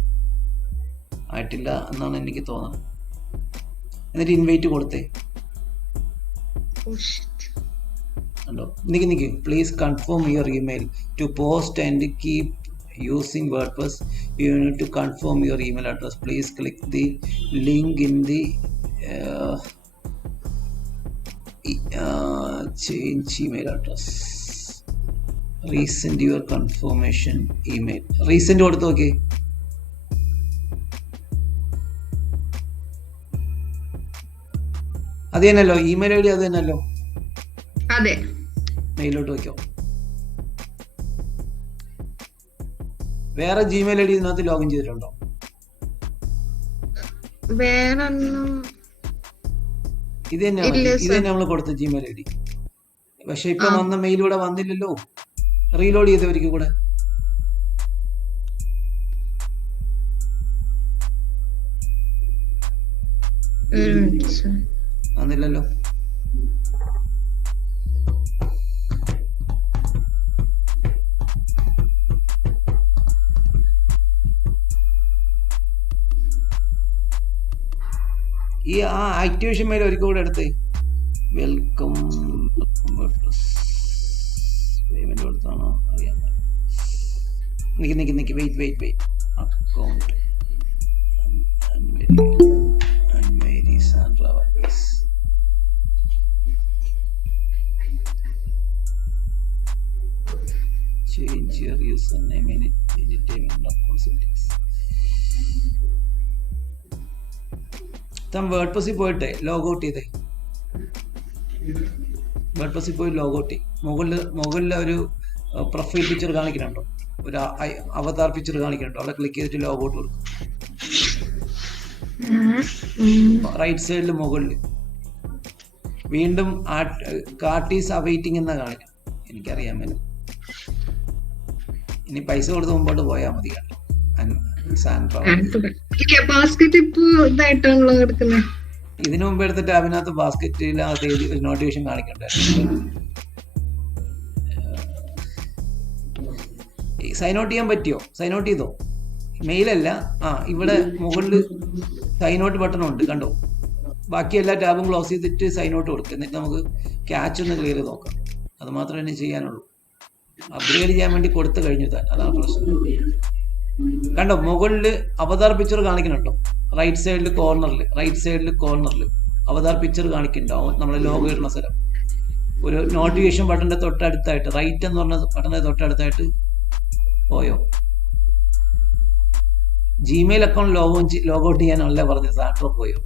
ആയിട്ടില്ല എന്നാണ് എനിക്ക് തോന്നുന്നത്. എന്നിട്ട് ഇൻവൈറ്റ് കൊടുത്തേ. കണ്ടോ, നിക്ക് please confirm your email to post and keep using WordPress. You need to confirm your email address. Please click the link in the change email address. Resend your confirmation email. Resend കൊടുത്തു നോക്കി. അത് തന്നെയല്ലോ email I D, അത് തന്നെയല്ലോ. അതെ, മെയിലോട്ട് വയ്ക്കോ. വേറെ Gmail I D ഇതിനകത്ത് login ചെയ്തിട്ടുണ്ടോ? ഇത് തന്നെ നമ്മൾ കൊടുത്ത ജിമെയിൽ ഐ ഡി. പക്ഷെ ഇപ്പൊ വന്ന മെയിൽ ഇവിടെ വന്നില്ലല്ലോ. റീലോഡ് ചെയ്തവർക്ക് കൂടെ വന്നില്ലല്ലോ. ഈ ആക്ടിവേഷൻ മെയിൽ ഒരിക്കൽ കൂടെ എടുത്തേ. വെൽക്കം പേയ്മെന്റ് കൊടുത്താണോ അറിയാൻ. നിക്ക് wait account Mary Sandra Varghese. Change your user name in account settings. താൻ വേർഡ്പ്രസിൽ പോയിട്ടെ ലോഗ് ഔട്ട് ചെയ്തേ. വേർഡ്പ്രസിൽ പോയി ലോഗ് ഔട്ട് ചെയ്യും. മുകളിൽ ഒരു പ്രൊഫൈൽ പിക്ചർ കാണിക്കുന്നുണ്ടോ, ഒരു അവതാർ പിക്ചർ കാണിക്കുന്നുണ്ടോ? അവിടെ ക്ലിക്ക് ചെയ്തിട്ട് ലോഗ് ഔട്ട് കൊടുക്കും. റൈറ്റ് സൈഡിൽ മുകളിൽ വീണ്ടും കാർട്ട് ഈസ് അവൈറ്റിംഗ് എന്നാ കാണിക്കും. എനിക്കറിയാൻ മേല. ഇനി പൈസ കൊടുത്ത് മുമ്പോട്ട് പോയാൽ മതി കേട്ടോ. ഇതിനു മുമ്പ് എടുത്തിട്ട് അതിനകത്ത് ബാസ്ക്കറ്റിൽ ഒരു നോട്ടിഫിക്കേഷൻ കാണിക്കണ്ടായിരുന്നു. സൈൻ ഔട്ട് ചെയ്യാൻ പറ്റിയോ? സൈൻ ഔട്ട് ചെയ്തോ? മെയിലല്ല, ഇവിടെ മുകളിൽ സൈൻ ഔട്ട് ബട്ടൺ ഉണ്ട് കണ്ടോ. ബാക്കി എല്ലാ ടാബും ക്ലോസ് ചെയ്തിട്ട് സൈൻ ഔട്ട് കൊടുക്കുക. എന്നിട്ട് നമുക്ക് ക്യാച്ച് ഒന്ന് ക്ലിയർ ചെയ്ത് നോക്കാം. അത് മാത്രമേ തന്നെ ചെയ്യാനുള്ളൂ. അപ്ഗ്രേഡ് ചെയ്യാൻ വേണ്ടി കൊടുത്തു കഴിഞ്ഞു താൻ. അതാണ് പ്രശ്നം. കണ്ടോ, മുകളിൽ അവതാർ പിക്ചർ കാണിക്കുന്നുണ്ടോ? റൈറ്റ് സൈഡിൽ കോർണറിൽ അവതാർ പിക്ചർ കാണിക്കുന്നുണ്ടാവും. നമ്മളെ ലോഗോ ഇടുന്ന സ്ഥലം. ഒരു നോട്ടിഫിക്കേഷൻ ബട്ടന്റെ തൊട്ടടുത്തായിട്ട് റൈറ്റ് എന്ന് പറഞ്ഞ ബട്ടന്റെ തൊട്ടടുത്തായിട്ട് പോയോ? ജിമെയിൽ അക്കൗണ്ട് ലോഗൗട്ട് ചെയ്യാനല്ല പറഞ്ഞത്, സാൻഡ്ര പോയോ?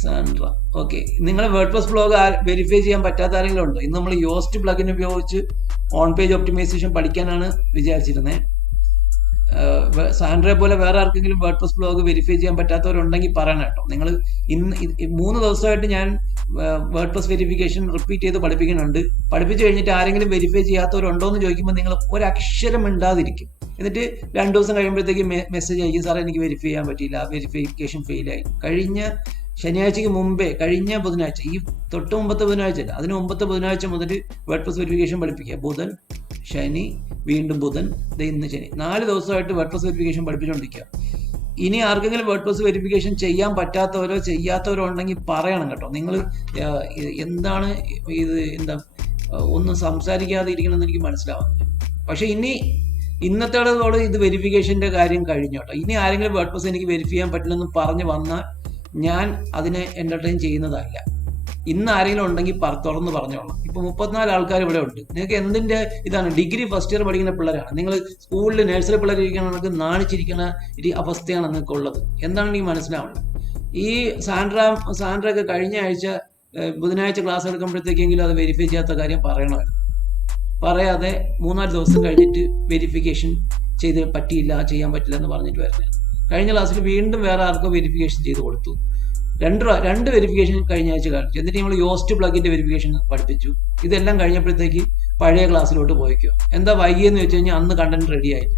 Sandra okay. നിങ്ങളെ വേർഡ്പ്രസ് ബ്ലോഗ് വെരിഫൈ ചെയ്യാൻ പറ്റാത്ത ആരെങ്കിലും ഉണ്ടോ? ഇന്ന് നമ്മൾ യോസ്റ്റ് പ്ലഗിൻ ഉപയോഗിച്ച് ഓൺ പേജ് ഒപ്റ്റിമൈസേഷൻ പഠിക്കാനാണ് വിചാരിച്ചിരുന്നത്. സാൻഡ്രയെ പോലെ വേറെ ആർക്കെങ്കിലും വേർഡ്പ്രസ് ബ്ലോഗ് വെരിഫൈ ചെയ്യാൻ പറ്റാത്തവരുണ്ടെങ്കിൽ പറയണം കേട്ടോ. നിങ്ങൾ ഇന്ന് 3 ദിവസമായിട്ട് ഞാൻ വേർഡ്പ്രസ് വെരിഫിക്കേഷൻ റിപ്പീറ്റ് ചെയ്ത് പഠിപ്പിക്കുന്നുണ്ട്. പഠിപ്പിച്ചു കഴിഞ്ഞിട്ട് ആരെങ്കിലും വെരിഫൈ ചെയ്യാത്തവരുണ്ടോ എന്ന് ചോദിക്കുമ്പോൾ നിങ്ങൾ ഒരക്ഷരം മിണ്ടാതിരിക്കും. എന്നിട്ട് 2 ദിവസം കഴിയുമ്പോഴത്തേക്ക് മെസ്സേജ് അയക്കും, സാറേ എനിക്ക് വെരിഫൈ ചെയ്യാൻ പറ്റിയില്ല, വെരിഫിക്കേഷൻ ഫെയിലായി. കഴിഞ്ഞ ശനിയാഴ്ചക്ക് മുമ്പേ, കഴിഞ്ഞ ബുധനാഴ്ച, ഈ തൊട്ട് മുമ്പത്തെ ബുധനാഴ്ച അല്ല, അതിന് മുമ്പത്തെ ബുധനാഴ്ച മുതൽ വേർഡ്പ്രസ് വെരിഫിക്കേഷൻ പഠിപ്പിക്കുക. ബുധൻ, ശനി, വീണ്ടും ബുധൻ, ഇന്ന് ശനി, 4 ദിവസമായിട്ട് വേർഡ്പ്രസ് വെരിഫിക്കേഷൻ പഠിപ്പിച്ചുകൊണ്ടിരിക്കുക. ഇനി ആർക്കെങ്കിലും വേർഡ്പ്രസ് വെരിഫിക്കേഷൻ ചെയ്യാൻ പറ്റാത്തവരോ ചെയ്യാത്തവരോ ഉണ്ടെങ്കിൽ പറയണം കേട്ടോ. നിങ്ങൾ എന്താണ് ഇത്, ഒന്നും സംസാരിക്കാതെ ഇരിക്കണമെന്ന് എനിക്ക് മനസ്സിലാവുന്നില്ല. പക്ഷെ ഇന്നത്തോടെ ഇത് വെരിഫിക്കേഷന്റെ കാര്യം കഴിഞ്ഞു കേട്ടോ. ഇനി ആരെങ്കിലും വേർഡ്പ്രസ് എനിക്ക് വെരിഫൈ ചെയ്യാൻ പറ്റില്ലെന്ന് പറഞ്ഞ് വന്നാൽ ഞാൻ അതിനെ എന്റർടൈൻ ചെയ്യുന്നതല്ല. ഇന്ന് ആരെങ്കിലും ഉണ്ടെങ്കിൽ തുറന്ന് പറഞ്ഞോളാം. ഇപ്പൊ 34 ആൾക്കാർ ഇവിടെ ഉണ്ട്. നിങ്ങൾക്ക് എന്തിന്റെ ഇതാണ്? ഡിഗ്രി ഫസ്റ്റ് ഇയർ പഠിക്കുന്ന പിള്ളേരാണ് നിങ്ങൾ. സ്കൂളിൽ നഴ്സറി പിള്ളേർ ഇരിക്കണമെങ്കിൽ നാണിച്ചിരിക്കുന്ന അവസ്ഥയാണ് നിങ്ങൾക്ക് ഉള്ളത്. എന്താണ് എനിക്ക് മനസ്സിലാവുന്നത്? ഈ സാൻഡ്രയൊക്കെ കഴിഞ്ഞ ആഴ്ച ബുധനാഴ്ച ക്ലാസ് എടുക്കുമ്പോഴത്തേക്കെങ്കിലും അത് വെരിഫൈ ചെയ്യാത്ത കാര്യം പറയണമായിരുന്നു. പറയാതെ 3-4 ദിവസം കഴിഞ്ഞിട്ട് വെരിഫിക്കേഷൻ ചെയ്ത് ചെയ്യാൻ പറ്റില്ല എന്ന് പറഞ്ഞിട്ട് വരുന്നത്. കഴിഞ്ഞ ക്ലാസ്സിൽ വീണ്ടും വേറെ ആർക്കോ വെരിഫിക്കേഷൻ ചെയ്ത് കൊടുത്തു. രണ്ട് വെരിഫിക്കേഷൻ കഴിഞ്ഞ ആഴ്ച കാണിച്ചു. എന്നിട്ട് നമ്മൾ യോസ്റ്റ് പ്ലഗിന്റെ വെരിഫിക്കേഷൻ പഠിപ്പിച്ചു. ഇതെല്ലാം കഴിഞ്ഞപ്പോഴത്തേക്ക് പഴയ ക്ലാസ്സിലോട്ട് പോയിക്കോ. എന്താ വൈകിയെന്ന് വെച്ച് കഴിഞ്ഞാൽ അന്ന് കണ്ടന്റ് റെഡി ആയില്ല.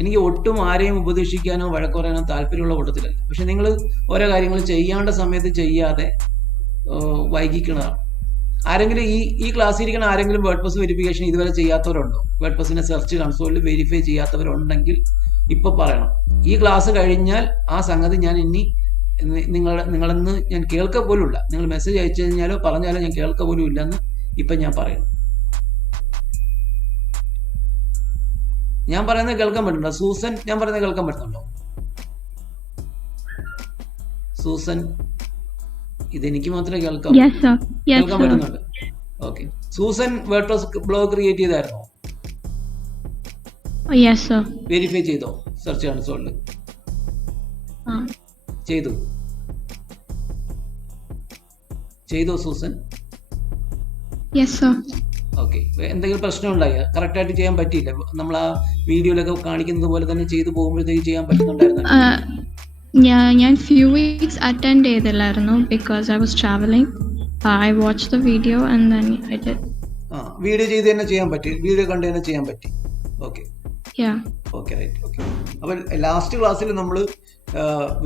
എനിക്ക് ഒട്ടും ആരെയും ഉപദേശിക്കാനോ വഴക്ക് പറയാനോ താല്പര്യമുള്ള കൂട്ടത്തിലല്ല. പക്ഷെ നിങ്ങൾ ഓരോ കാര്യങ്ങൾ ചെയ്യേണ്ട സമയത്ത് ചെയ്യാതെ വൈകിക്കണതാണ്. ആരെങ്കിലും ഈ ക്ലാസ്സിൽ ഇരിക്കുന്ന ആരെങ്കിലും വേർഡ്പ്രസ് വെരിഫിക്കേഷൻ ഇതുവരെ ചെയ്യാത്തവരുണ്ടോ? വേർഡ്പ്രസിന്റെ സെർച്ച് കൺസോളിൽ വെരിഫൈ ചെയ്യാത്തവരുണ്ടെങ്കിൽ ഇപ്പൊ പറയണം. ഈ ക്ലാസ് കഴിഞ്ഞാൽ ആ സംഗതി ഞാൻ ഇനി നിങ്ങളെന്ന് ഞാൻ കേൾക്ക പോലുമില്ല. നിങ്ങൾ മെസ്സേജ് അയച്ചു കഴിഞ്ഞാലോ പറഞ്ഞാലോ ഞാൻ കേൾക്ക പോലും ഇല്ലെന്ന് ഇപ്പൊ ഞാൻ പറയണം. ഞാൻ പറയുന്നത് കേൾക്കാൻ പറ്റുന്നുണ്ടോ? സൂസൻ, ഞാൻ പറയുന്നത് കേൾക്കാൻ പറ്റുന്നുണ്ടോ? സൂസൻ, ഇതെനിക്ക് മാത്രമേ കേൾക്കാൻ പറ്റുന്നുണ്ട്. Okay. Susan WordPress blog create ചെയ്തായിരുന്നോ? വെരിഫൈ ചെയ്തോ സെർച്ച് കൺസോളിൽ? ചെയ്തോ സൂസൻ? ഓക്കെ. എന്തെങ്കിലും പ്രശ്നം ഉണ്ടായോ? കറക്റ്റ് ആയിട്ട് ചെയ്യാൻ പറ്റിയില്ല? നമ്മൾ ആ വീഡിയോയിലൊക്കെ കാണിക്കുന്നത് പോലെ തന്നെ ചെയ്തു പോകുമ്പോഴത്തേക്ക് ചെയ്യാൻ പറ്റുന്നുണ്ടായിരുന്നു? ഞാൻ ഫ്യൂ വീക്സ് അറ്റൻഡ് ചെയ്തില്ലായിരുന്നു because I was travelling. I watch the video and then I did. Video ചെയ്ത് തന്നെ ചെയ്യാൻ പറ്റി, വീഡിയോ കണ്ട് തന്നെ ചെയ്യാൻ പറ്റി. Okay okay right. ഓക്കെ. അപ്പോൾ ലാസ്റ്റ് ക്ലാസ്സിൽ നമ്മൾ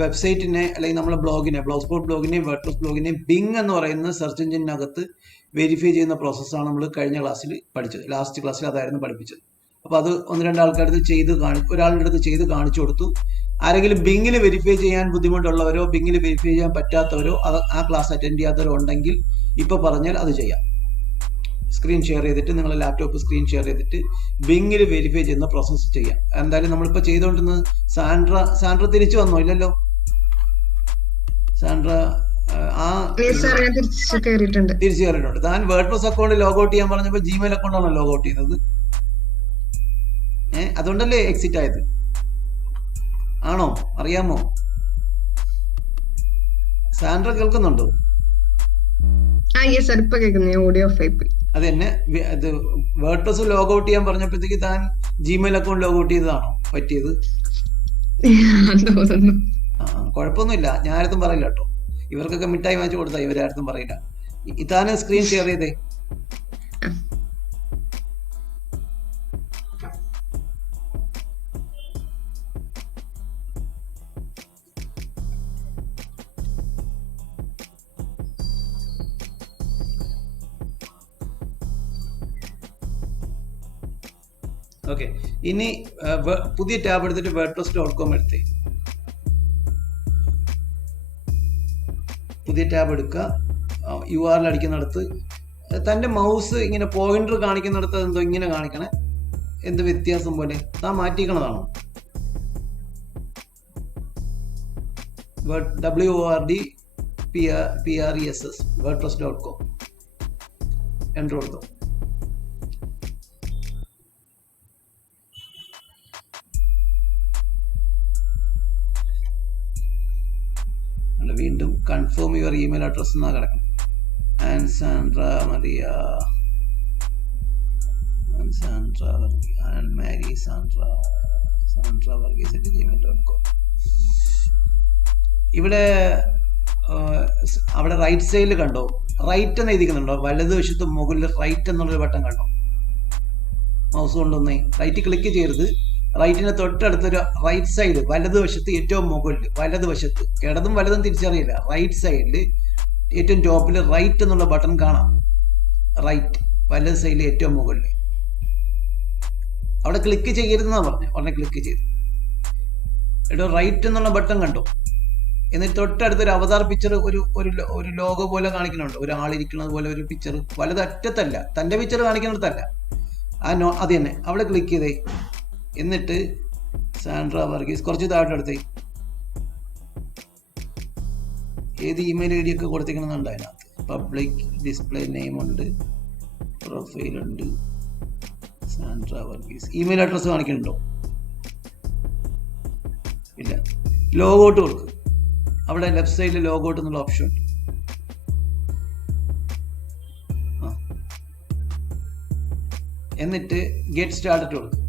വെബ്സൈറ്റിനെ അല്ലെങ്കിൽ നമ്മളെ ബ്ലോഗിനെ, ബ്ലോഗ് സ്പോട്ട് ബ്ലോഗിനെയും വേർഡ്പ്രസ് ബ്ലോഗിനെയും ബിങ് എന്ന് പറയുന്ന സെർച്ച് എഞ്ചിനകത്ത് വെരിഫൈ ചെയ്യുന്ന പ്രോസസ്സാണ് നമ്മൾ കഴിഞ്ഞ ക്ലാസ്സിൽ പഠിച്ചത്. ലാസ്റ്റ് ക്ലാസ്സിൽ അതായിരുന്നു പഠിപ്പിച്ചത്. അപ്പോൾ അത് 1-2 ആൾക്കാരടുത്ത് ഒരാളുടെ അടുത്ത് ചെയ്ത് കാണിച്ചു കൊടുത്തു. ആരെങ്കിലും ബിങ്ങിൽ വെരിഫൈ ചെയ്യാൻ ബുദ്ധിമുട്ടുള്ളവരോ ബിങ്ങിൽ വെരിഫൈ ചെയ്യാൻ പറ്റാത്തവരോ ആ ക്ലാസ് അറ്റൻഡ് ചെയ്യാത്തവരോ ഉണ്ടെങ്കിൽ ഇപ്പോൾ പറഞ്ഞാൽ അത് ചെയ്യാം. സ്ക്രീൻ ഷെയർ ചെയ്തിട്ട് നിങ്ങളുടെ ലാപ്ടോപ്പ് സ്ക്രീൻ ഷെയർ ചെയ്തിട്ട് ബിങ്ങിൽ വെരിഫൈ ചെയ്യുന്ന പ്രോസസ്സ് ചെയ്യാം. എന്തായാലും നമ്മളിപ്പോൾ ചെയ്തുകൊണ്ടിരുന്നത് സാൻഡ്ര തിരിച്ചു വന്നോ? ഇല്ലല്ലോ. സാൻഡ്ര തിരിച്ചു കയറിയിട്ടുണ്ട്. താൻ വേർഡ്പ്രസ് അക്കൗണ്ട് ലോഗൗട്ട് ചെയ്യാൻ പറഞ്ഞപ്പോൾ ജിമെയിൽ അക്കൗണ്ടാണോ ലോഗൗട്ട് ചെയ്തത്? അതുകൊണ്ടല്ലേ എക്സിറ്റ് ആയത്? ആണോ? അറിയാമോ? സാൻഡ്ര കേൾക്കുന്നുണ്ടോ? അത് തന്നെ. വേർഡ്പ്രസ് ലോഗൗട്ട് ചെയ്യാൻ പറഞ്ഞപ്പോഴത്തേക്ക് താൻ ജിമെയിൽ അക്കൗണ്ട് ലോഗൗട്ട് ചെയ്തതാണോ പറ്റിയത്? കുഴപ്പമൊന്നുമില്ല, ഞാൻ ആരും പറയില്ല കേട്ടോ. ഇവർക്കൊക്കെ മിഠായി വാങ്ങിച്ചു കൊടുത്താ ഇവരാരും പറയില്ല. താന് സ്ക്രീൻ ഷെയർ ചെയ്തേ. ഓക്കെ. ഇനി പുതിയ ടാബ് എടുത്തിട്ട് wordpress.com എടുത്തേ. പുതിയ ടാബ് എടുക്കുക. URL അടിക്കുന്നിടത്ത് തൻ്റെ മൗസ് ഇങ്ങനെ പോയിന്റർ കാണിക്കുന്നിടത്ത് എന്തോ ഇങ്ങനെ കാണിക്കണേ. എന്ത് വ്യത്യാസം പോലെ? താൻ മാറ്റിക്കണതാണോ? WORDPRESS wordpress.com എൻ്റർ കൊടുത്തു. വീണ്ടും കൺഫേം യുവർ ഇമെയിൽ അഡ്രസ് എന്നാ കിടക്കണം. And Sandra Mariya and Mary sandravarghese@gmail.com. ഇവിടെ അവിടെ റൈറ്റ് സൈഡിൽ കണ്ടോ, റൈറ്റ് എന്ന് എഴുതിക്കുന്നുണ്ടോ? വലതുവശത്ത് മുകളിൽ റൈറ്റ് എന്നുള്ളൊരു ബട്ടൺ കണ്ടോ? മൗസ് കൊണ്ടൊന്നേ റൈറ്റ് ക്ലിക്ക് ചെയ്യരുത്. റൈറ്റിന് തൊട്ടടുത്തൊരു റൈറ്റ് സൈഡ് വലതുവശത്ത് ഏറ്റവും മുകളിൽ, വലതുവശത്ത്, ഇടതും വലതും തിരിച്ചറിയില്ല, റൈറ്റ് സൈഡിൽ ഏറ്റവും ടോപ്പിൽ റൈറ്റ് എന്നുള്ള ബട്ടൺ കാണാം. റൈറ്റ് വലത് സൈഡിൽ ഏറ്റവും മുകളിൽ അവിടെ ക്ലിക്ക് ചെയ്യരുതെന്നാണ് പറഞ്ഞത്. ഉടനെ ക്ലിക്ക് ചെയ്തു. ഇവിടെ റൈറ്റ് എന്നുള്ള ബട്ടൺ കണ്ടോ? എന്നിട്ട് തൊട്ടടുത്തൊരു അവതാർ പിക്ചർ, ഒരു ലോഗോ പോലെ കാണിക്കുന്നുണ്ട്, ഒരാളിരിക്കുന്നത് പോലെ ഒരു പിക്ചർ, വലതറ്റത്തല്ല, തൻ്റെ പിക്ചർ കാണിക്കുന്നിടത്തല്ല, അത് തന്നെ. അവിടെ ക്ലിക്ക് ചെയ്തേ. എന്നിട്ട് സാൻഡ്ര വർഗീസ് കുറച്ച് താഴെടുത്തേ. ഏത് ഇമെയിൽ ഐ ഡി ഒക്കെ കൊടുത്തിരിക്കണമെന്നുണ്ട് അതിനകത്ത്. പബ്ലിക് ഡിസ്പ്ലേ നെയിം ഉണ്ട്, പ്രൊഫൈൽ ഉണ്ട്, സാൻഡ്ര വർഗീസ്. ഇമെയിൽ അഡ്രസ് കാണിക്കുന്നുണ്ടോ? ഇല്ല. ലോഗോട്ട് കൊടുക്കും. അവിടെ ലെഫ്റ്റ് സൈഡിൽ ലോഗോട്ട് എന്നുള്ള ഓപ്ഷൻ ഉണ്ട്. എന്നിട്ട് ഗെറ്റ് സ്റ്റാർട്ടഡ് കൊടുക്കും.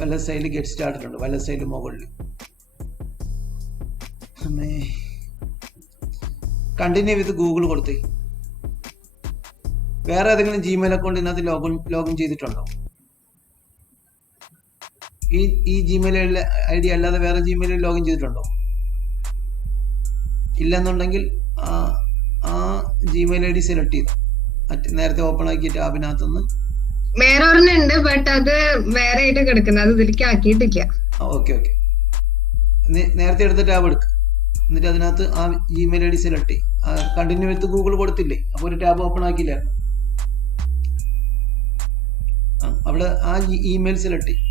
വലത് സൈഡിൽ ഗെറ്റ് സ്റ്റാർട്ടഡ് ഉണ്ട്, വലത് സൈഡിൽ മുകളിൽ. കണ്ടിന്യൂ വിത്ത് ഗൂഗിൾ കൊടുത്തേ. വേറെ ഏതെങ്കിലും ജിമെയിൽ അക്കൗണ്ട് ഇതിനകത്ത് ലോഗിൻ ചെയ്തിട്ടുണ്ടോ? ഈ ജിമെയിൽ ഐ ഡി അല്ലാതെ വേറെ ജിമെയിൽ ലോഗിൻ ചെയ്തിട്ടുണ്ടോ? ഇല്ലെന്നുണ്ടെങ്കിൽ ആ ജിമെയിൽ ഐ ഡി സെലക്ട് ചെയ്തു. നേരത്തെ ഓപ്പൺ ആക്കിയ ടാബിനകത്തുനിന്ന് വേറെ ഒരെണ്ണുണ്ട്, ബട്ട് അത് വേറെ ആയിട്ട് കിടക്കുന്നത്, അത് ഇതിലേക്ക് ആക്കിയിട്ടില്ല. ഓക്കെ. നേരത്തെ എടുത്ത ടാബ് എടുക്കുക. എന്നിട്ട് അതിനകത്ത് ആ ജിമെയിൽ ഐ ഡി സെലക്ട് ചെയ്യും. കണ്ടിന്യൂ വിത്ത് ഗൂഗിൾ കൊടുത്തില്ലേ? അപ്പോൾ ഒരു ടാബ് ഓപ്പൺ ആക്കിയില്ല. അവിടെ ആ ഇമെയിൽ സെലക്ട് ചെയ്യും.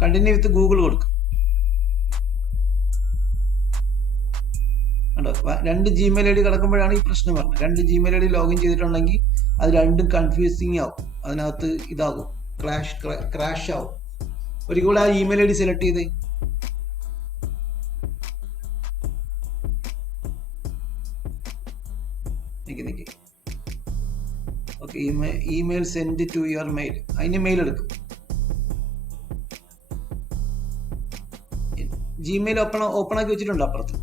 കണ്ടിന്യൂ വിത്ത് ഗൂഗിൾ കൊടുക്കും. രണ്ട് ജിമെയിൽ ഐ ഡി കിടക്കുമ്പോഴാണ് ഈ പ്രശ്നം പറഞ്ഞത്. രണ്ട് ജിമെയിൽ ഐ ഡി ലോഗിൻ ചെയ്തിട്ടുണ്ടെങ്കിൽ അത് രണ്ടും കൺഫ്യൂസിങ് ആവും. അതിനകത്ത് ഇതാകും, ക്രാഷ് ആവും. ഒരിക്കൽ കൂടെ ആ ഇമെയിൽ ഐ ഡി സെലക്ട് ചെയ്തേ. നിക്ക്. Okay, email send to your mail. അതിന് മെയിൽ എടുക്കും. ജിമെയിൽ ഓപ്പൺ ആക്കി വെച്ചിട്ടുണ്ടോ അപ്പുറത്ത്?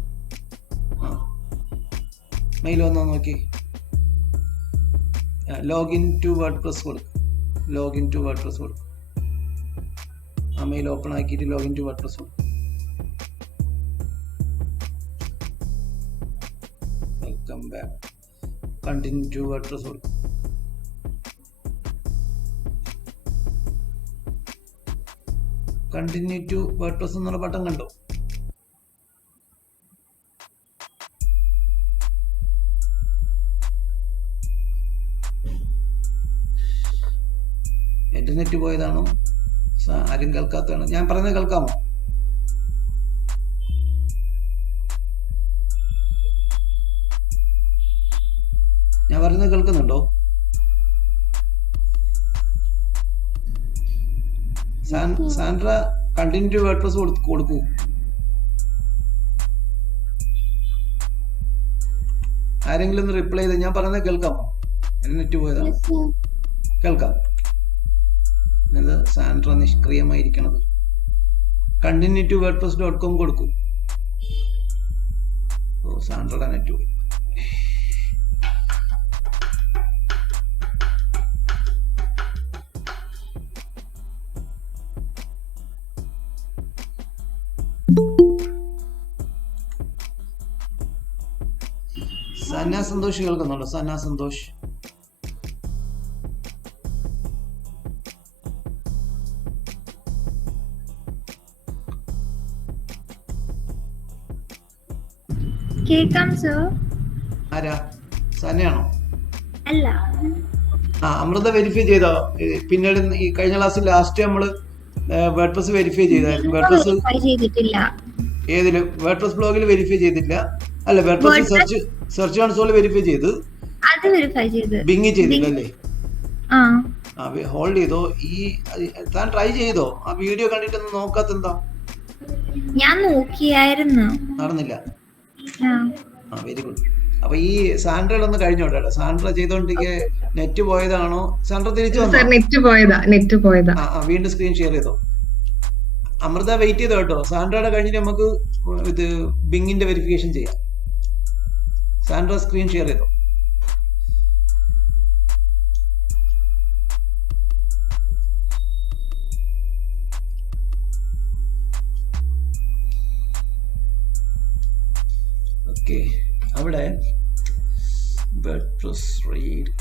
മെയിൽ വന്നോ നോക്കി. ലോഗിൻ ടു വേർഡ്പ്രസ് കൊടുക്കും. ആ മെയിൽ ഓപ്പൺ ആക്കിയിട്ട് ലോഗിൻ ടു വേർഡ്പ്രസ് കൊടുക്കും. Welcome back. Continue to WordPress കൊടുക്കും. കണ്ടിന്യൂ ടു വേർഡ്പ്രസ് എന്നുള്ള ബട്ടൺ കണ്ടോ? ഇന്റർനെറ്റ് പോയതാണോ? ആരും കേൾക്കാത്തതാണോ? ഞാൻ പറയുന്നത് കേൾക്കാമോ? ഞാൻ പറയുന്നത് കേൾക്കുന്നുണ്ടോ? സാൻഡ്ര കണ്ടിന്യൂ ടു വേർഡ്പ്രസ് കൊടുക്കൂ. ആരെങ്കിലും ഒന്ന് റിപ്ലൈ ചെയ്ത്. ഞാൻ പറയുന്നത് കേൾക്കാമോ? ഇന്റർനെറ്റ് പോയതാണ്. കേൾക്കാം. സാൻഡ്ര നിഷ്ക്രിയമായിരിക്കണത്. കണ്ടിന്യൂ ടു wordpress.com കൊടുക്കൂ. സാൻഡ്രയുടെ നെറ്റ് പോയി. സന സന്തോഷ് കേൾക്കുന്നുണ്ടോ? സന സന്തോഷ്. കേൾക്കാം സർ. ആരാ? സനയാണോ? അല്ല. അമൃത വെരിഫൈ ചെയ്തോ? പിന്നീട് ഈ കഴിഞ്ഞ ക്ലാസ്സിൽ ലാസ്റ്റ് നമ്മള് വേർഡ്പ്രസ് വെരിഫൈ ചെയ്തായിരുന്നു. വേർഡ്പ്രസ് വെരിഫൈ ചെയ്തിട്ടില്ല. ഏതില്? വേർഡ്പ്രസ് ബ്ലോഗിൽ വെരിഫൈ ചെയ്തില്ല. അല്ല, വേർഡ്പ്രസ് സെർച്ച് കൺസോൾ വെരിഫൈ ചെയ്ത്, അത് വെരിഫൈ ചെയ്ത്, ബിങ് ചെയ്തില്ല അല്ലേ? ആ ഹോൾഡ് ചെയ്തോ. താൻ ട്രൈ ചെയ്തോ? ആ വീഡിയോ കണ്ടിട്ടൊന്നും നോക്കാത്തെന്താ? ഞാൻ നോക്കിയായിരുന്നു, നടന്നില്ല. ആ വെരി ഗുഡ്. അപ്പൊ ഈ സാൻഡ്രയിലൊന്ന് കഴിഞ്ഞോട്ടെ. സാൻഡ്ര ചെയ്തോണ്ടിരിക്കെ നെറ്റ് പോയതാണോ? സാൻഡ്ര തിരിച്ചു വന്നോ? നെറ്റ് പോയതാ. വീണ്ടും സ്ക്രീൻ ഷെയർ ചെയ്തോ. അമൃത വെയിറ്റ് ചെയ്തോ കേട്ടോ. സാൻഡ്രയുടെ കഴിഞ്ഞിട്ട് നമുക്ക് ഇത് ബിങ്ങിന്റെ വെരിഫിക്കേഷൻ ചെയ്യാം. സാൻഡ്ര സ്ക്രീൻ ഷെയർ ചെയ്തോ. ഓക്കെ, അവിടെ റീഡ്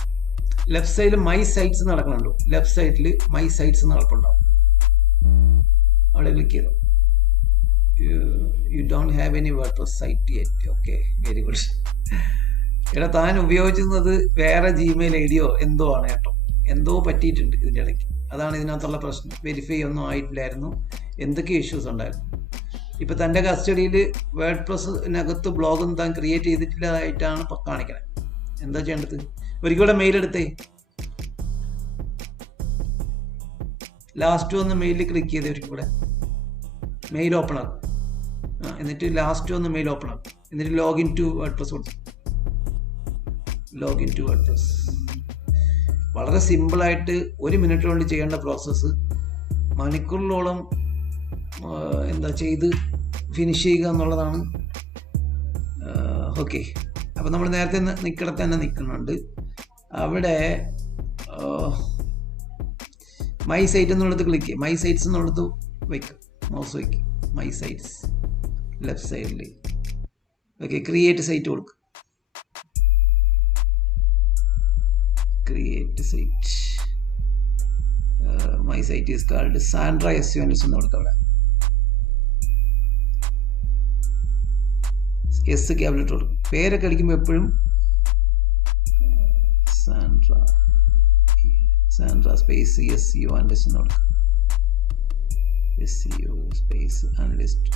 ലെഫ്റ്റ് സൈഡിൽ മൈ സൈറ്റ്സ് നടക്കുന്നുണ്ടോ? ലെഫ്റ്റ് സൈഡിൽ മൈ സൈറ്റ്സ് നടക്കുന്നുണ്ടാവും. അവിടെ ക്ലിക്ക് ചെയ്തോ. You don't have any WordPress site yet. Okay, very good. ഇവിടെ താൻ ഉപയോഗിക്കുന്നത് വേറെ ജിമെയിൽ ഐ ഡിയോ എന്തോ ആണ് കേട്ടോ. എന്തോ പറ്റിയിട്ടുണ്ട് ഇതിൻ്റെ ഇടയ്ക്ക്. അതാണ് ഇതിനകത്തുള്ള പ്രശ്നം. വെരിഫൈ ഒന്നും ആയിട്ടില്ലായിരുന്നു. എന്തൊക്കെ ഇഷ്യൂസ് ഉണ്ടായിരുന്നു. ഇപ്പൊ തന്റെ കസ്റ്റഡിയിൽ വേർഡ്പ്രസിനകത്ത് ബ്ലോഗൊന്നും താൻ ക്രിയേറ്റ് ചെയ്തിട്ടില്ലാതായിട്ടാണ് കാണിക്കണേ. എന്താ ചെയ്യേണ്ടത്? ഒരിക്കലും മെയിൽ എടുത്തേ. ലാസ്റ്റ് ഒന്ന് മെയിലിൽ ക്ലിക്ക് ചെയ്ത് ഒരിക്കൽ കൂടെ മെയിൽ ഓപ്പൺ ആക്കും. എന്നിട്ട് ലാസ്റ്റ് ഒന്ന് മെയിൽ ഓപ്പൺ ആക്കും. എന്നിട്ട് ലോഗിൻ ടു വേർഡ്പ്രസ് കൊടുത്തു. ലോഗിൻ ടു വേർഡ്പ്രസ് വളരെ സിമ്പിളായിട്ട് 1 മിനിറ്റ് കൊണ്ട് ചെയ്യേണ്ട പ്രോസസ്സ് മണിക്കൂറിലോളം എന്താ ചെയ്ത് ഫിനിഷ് ചെയ്യുക എന്നുള്ളതാണ്. ഓക്കെ, അപ്പം നമ്മൾ നേരത്തെ നിൽക്കിടത്ത് തന്നെ നിൽക്കുന്നുണ്ട്. അവിടെ മൈ സൈറ്റ് എന്നുള്ളത് ക്ലിക്ക് ചെയ്യും. മൈ സൈറ്റ്സ് എന്നുള്ളത് വയ്ക്കും. മൗസ് വയ്ക്കും. മൈ സൈറ്റ്സ് ലെഫ്റ്റ് സൈഡിൽ. ഓക്കെ, ക്രിയേറ്റ് സൈറ്റ് കൊടുക്കും. Create site. My site is called Sandra SEO എന്ന് കൊടുക്കാം. അവിടെ എസ് ക്യാബിലിറ്റ് കൊടുക്കും. പേരൊക്കെ അടിക്കുമ്പോൾ എപ്പോഴും സാൻഡ്ര സ്പേസ് SEO അനലിസ്റ്റ് എന്ന് കൊടുക്കും. SEO സ്പേസ് അനലിസ്റ്റ്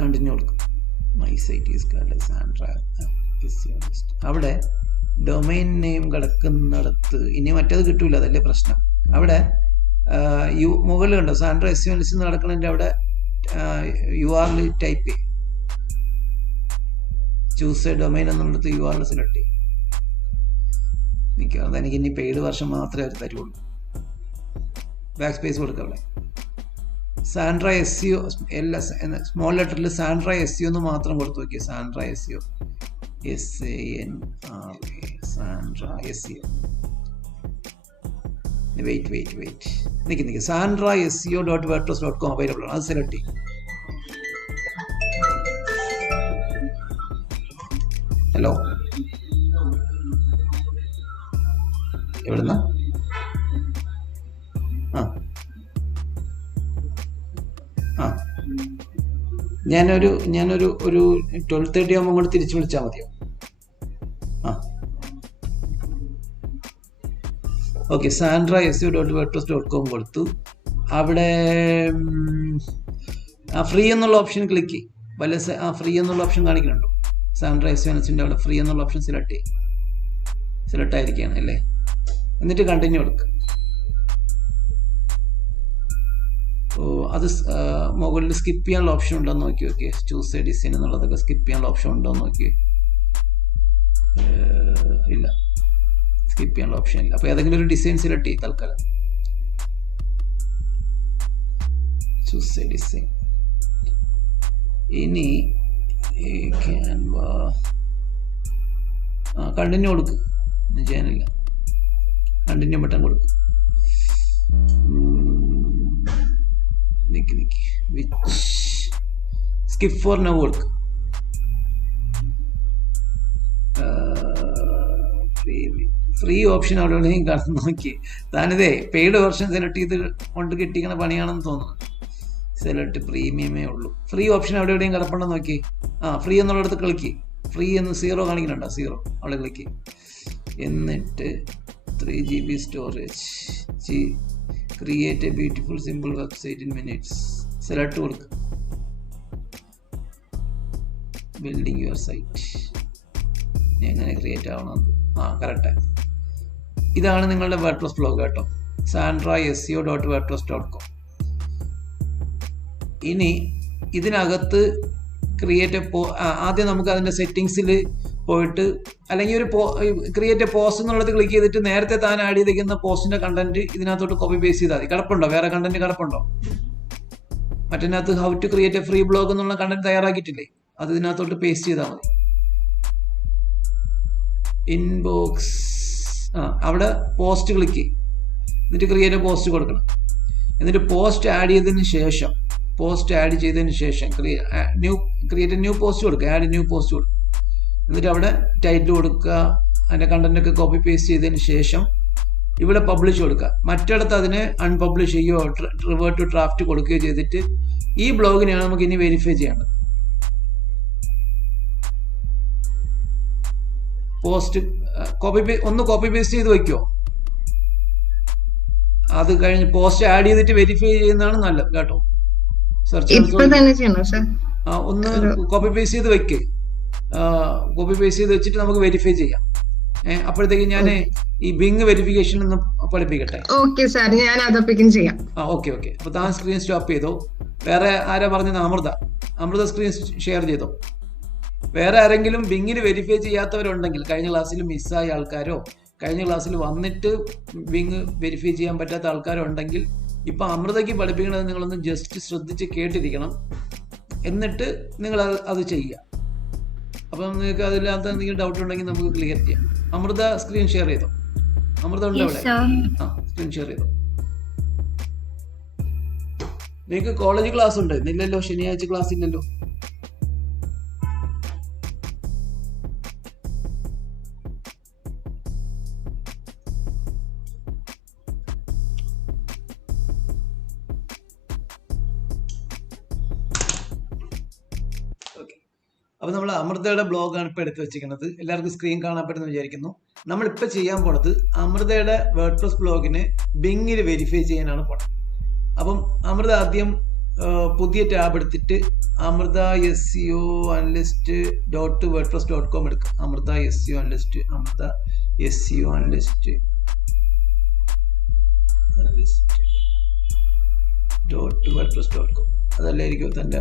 കണ്ടിന്യൂ കൊടുക്കും. My site is called Sandra SEO analyst. അവിടെ ഡൊമൈൻ നെയിം കിടക്കുന്നിടത്ത് ഇനി മറ്റേത് കിട്ടൂല, അതല്ലേ പ്രശ്നം. അവിടെ മുകളിൽ കണ്ടോ സാൻഡ്ര SEO അനലിസ്റ്റ് നടക്കണതിൻ്റെ അവിടെ URL ടൈപ്പ് ചെയ്യും. ചൂസ് എ ഡൊമൈൻ എന്നുള്ളത് URL സെലക്ട് ചെയ്യും. നിൽക്കുക. അതെനിക്ക് ഇനി പെയ്ഡ് വർഷം മാത്രമേ അവർ തരുള്ളൂ. ബാക്ക് സ്പേസ് കൊടുക്കുക. അവിടെ സാൻഡ്ര SEO എല്ലാ സ്മോൾ ലെറ്ററിൽ സാൻഡ്ര SEO എന്ന് മാത്രം കൊടുത്തു നോക്കിയ. Sandra SEO Sandra SEO. Wait നിൽക്കി. സാൻഡ്ര SEO.wordpress.com അവൈലബിൾ ആണ്. അത് സെലക്ട് ചെയ്യും. ഹലോ, എവിടുന്ന? ഞാനൊരു 12:30 ആകുമ്പോൾ അങ്ങോട്ട് തിരിച്ചു വിളിച്ചാൽ മതിയോ? ഓക്കെ, സാൻഡ്ര SEO.wordpress.com കൊടുത്തു. അവിടെ ഫ്രീ എന്നുള്ള ഓപ്ഷൻ ക്ലിക്ക് ചെയ്യും. ഫ്രീ എന്നുള്ള ഓപ്ഷൻ കാണിക്കുന്നുണ്ടോ? സാൻഡ്ര SEO അനലിസ്റ്റിൻ്റെ അവിടെ ഫ്രീ എന്നുള്ള ഓപ്ഷൻ സെലക്ട് ചെയ്യും. സെലക്ട് ആയിരിക്കുകയാണ് അല്ലേ? എന്നിട്ട് കണ്ടിന്യൂ കൊടുക്കുക. അത് മുകളിൽ സ്കിപ്പ് ചെയ്യാനുള്ള ഓപ്ഷൻ ഉണ്ടോ എന്ന് നോക്കി നോക്കിയേ. ചൂസ് എ ഡിസൈൻ എന്നുള്ളതൊക്കെ സ്കിപ്പ് ചെയ്യാനുള്ള ഓപ്ഷൻ ഉണ്ടോ എന്ന് നോക്കിയേ. ഇല്ല, സ്കിപ്പ് ചെയ്യാനുള്ള ഓപ്ഷൻ ഇല്ല. അപ്പോൾ ഏതെങ്കിലും ഒരു ഡിസൈൻ സെലക്ട് ചെയ്യും തൽക്കാലം. Choose A design. ഇനി ക്യാൻവ കണ്ടിന്യൂ കൊടുക്കുക. ഒന്നും ചെയ്യാനില്ല. കണ്ടിന്യൂ ബട്ടൺ കൊടുക്കും. സ്കിപ്പ് ഫോർ നൗ കൊടുക്കും. ഫ്രീ ഓപ്ഷൻ അവിടെ എവിടെയും കാണുന്ന നോക്കി. താനിതേ പെയ്ഡ് വെർഷൻ സെലക്ട് ചെയ്ത് കൊണ്ട് കിട്ടിക്കുന്ന പണിയാണെന്ന് തോന്നുന്നു. സെലക്ട് പ്രീമിയമേ ഉള്ളൂ. ഫ്രീ ഓപ്ഷൻ അവിടെ എവിടെയും കിടപ്പുണ്ടെന്ന് നോക്കി. ഫ്രീ എന്നുള്ളിടത്ത് ക്ലിക്ക്. ഫ്രീ എന്ന് 0 കാണിക്കുന്നുണ്ടോ? 0 അവിടെ ക്ലിക്ക്. എന്നിട്ട് 3 GB storage, create a beautiful simple website in minutes. Select കൊടുക്കുക. Building your site. എങ്ങനെ ക്രിയേറ്റ് ആവണം? കറക്റ്റ്. ഇതാണ് നിങ്ങളുടെ വേർഡ്പ്രസ് ബ്ലോഗ് കേട്ടോ. sandraseo.wordpress.com. ഇനി ഇതിനകത്ത് ആദ്യം നമുക്ക് അതിൻ്റെ സെറ്റിങ്സിൽ പോയിട്ട്, അല്ലെങ്കിൽ ഒരു ക്രിയേറ്റ് എ പോസ്റ്റ് എന്നുള്ളത് ക്ലിക്ക് ചെയ്തിട്ട് നേരത്തെ താൻ ആഡ് ചെയ്തിരിക്കുന്ന പോസ്റ്റിന്റെ കണ്ടന്റ് ഇതിനകത്തോട്ട് കോപ്പി പേസ്റ്റ് ചെയ്താൽ മതി. കിടപ്പുണ്ടോ? വേറെ കണ്ടന്റ് കിടപ്പുണ്ടോ? മറ്റതിനകത്ത് how to create a free blog എന്നുള്ള കണ്ടന്റ് തയ്യാറാക്കിയിട്ടില്ലേ? അത് ഇതിനകത്തോട്ട് പേസ്റ്റ് ചെയ്താൽ മതി. ഇൻബോക്സ്, അവിടെ പോസ്റ്റ് ക്ലിക്ക് ചെയ്യും. എന്നിട്ട് ക്രിയേറ്റ് എ പോസ്റ്റ് കൊടുക്കണം. എന്നിട്ട് പോസ്റ്റ് ആഡ് ചെയ്തതിന് ശേഷം ക്രിയേറ്റ് ന്യൂ പോസ്റ്റ് കൊടുക്കുക. ആഡ് ന്യൂ പോസ്റ്റ് കൊടുക്കുക. എന്നിട്ട് അവിടെ ടൈറ്റിൽ കൊടുക്കുക. അതിൻ്റെ കണ്ടന്റൊക്കെ കോപ്പി പേസ്റ്റ് ചെയ്തതിന് ശേഷം ഇവിടെ പബ്ലിഷ് കൊടുക്കുക. മറ്റിടത്ത് അതിനെ അൺപബ്ലിഷ് ചെയ്യുകയോ റിവേർട്ട് ടു ഡ്രാഫ്റ്റ് കൊടുക്കുകയോ ചെയ്തിട്ട് ഈ ബ്ലോഗിനെയാണ് നമുക്ക് ഇനി വെരിഫൈ ചെയ്യേണ്ടത്. പോസ്റ്റ് കോപ്പി പേസ്റ്റ് ചെയ്ത് വയ്ക്കുമോ? അത് കഴിഞ്ഞ് പോസ്റ്റ് ആഡ് ചെയ്തിട്ട് വെരിഫൈ ചെയ്യുന്നതാണ് നല്ലത് കേട്ടോ. സെർച്ച് ഒന്ന് കോപ്പി പേസ്റ്റ് ചെയ്ത് വെക്ക്. കോപ്പി പേസ്റ്റ് ചെയ്ത് വെച്ചിട്ട് നമുക്ക് വെരിഫൈ ചെയ്യാം. അപ്പോഴത്തേക്ക് ഞാൻ ഈ ബിങ് വെരിഫിക്കേഷൻ ഒന്ന് പഠിപ്പിക്കട്ടെ. ഓക്കെ സാർ, ഞാൻ ചെയ്യാം. ഓക്കെ. അപ്പൊ താൻ സ്ക്രീൻ സ്റ്റോപ്പ് ചെയ്തോ. വേറെ ആരാ പറഞ്ഞത്? അമൃത സ്ക്രീൻ ഷെയർ ചെയ്തോ. വേറെ ആരെങ്കിലും ബിങ്ങിന് വെരിഫൈ ചെയ്യാത്തവരുണ്ടെങ്കിൽ, കഴിഞ്ഞ ക്ലാസ്സിൽ മിസ്സായ ആൾക്കാരോ കഴിഞ്ഞ ക്ലാസ്സിൽ വന്നിട്ട് ബിങ് വെരിഫൈ ചെയ്യാൻ പറ്റാത്ത ആൾക്കാരോ ഉണ്ടെങ്കിൽ ഇപ്പൊ അമൃതയ്ക്ക് പഠിപ്പിക്കണത് നിങ്ങളൊന്ന് ജസ്റ്റ് ശ്രദ്ധിച്ച് കേട്ടിരിക്കണം. എന്നിട്ട് നിങ്ങൾ അത് ചെയ്യുക. അപ്പം നിങ്ങൾക്ക് അതില്ലാത്ത എന്തെങ്കിലും ഡൗട്ട് ഉണ്ടെങ്കിൽ നമുക്ക് ക്ലിയർ ചെയ്യാം. അമൃത സ്ക്രീൻ ഷെയർ ചെയ്തോ. അമൃത ഉണ്ടോ അവിടെ? സ്ക്രീൻ ഷെയർ ചെയ്തോ. നിങ്ങൾക്ക് കോളേജ് ക്ലാസ് ഉണ്ട്? ഇല്ലല്ലോ, ശനിയാഴ്ച ക്ലാസ് ഇല്ലല്ലോ. അപ്പോൾ നമ്മൾ അമൃതയുടെ ബ്ലോഗാണ് ഇപ്പോൾ എടുത്ത് വെച്ചിരിക്കുന്നത്. എല്ലാവർക്കും സ്ക്രീൻ കാണാൻ പറ്റുമെന്ന് വിചാരിക്കുന്നു. നമ്മളിപ്പോൾ ചെയ്യാൻ പോണത് അമൃതയുടെ വേർഡ്പ്രസ് ബ്ലോഗിനെ ബിങ്ങിൽ വെരിഫൈ ചെയ്യാനാണ് പോണത്. അപ്പം അമൃത ആദ്യം പുതിയ ടാബ് എടുത്തിട്ട് അമൃത SEO അനലിസ്റ്റ് .wordpress.com എടുക്കുക. Amrita SEO analyst .wordpress.com. അതല്ലായിരിക്കും തൻ്റെ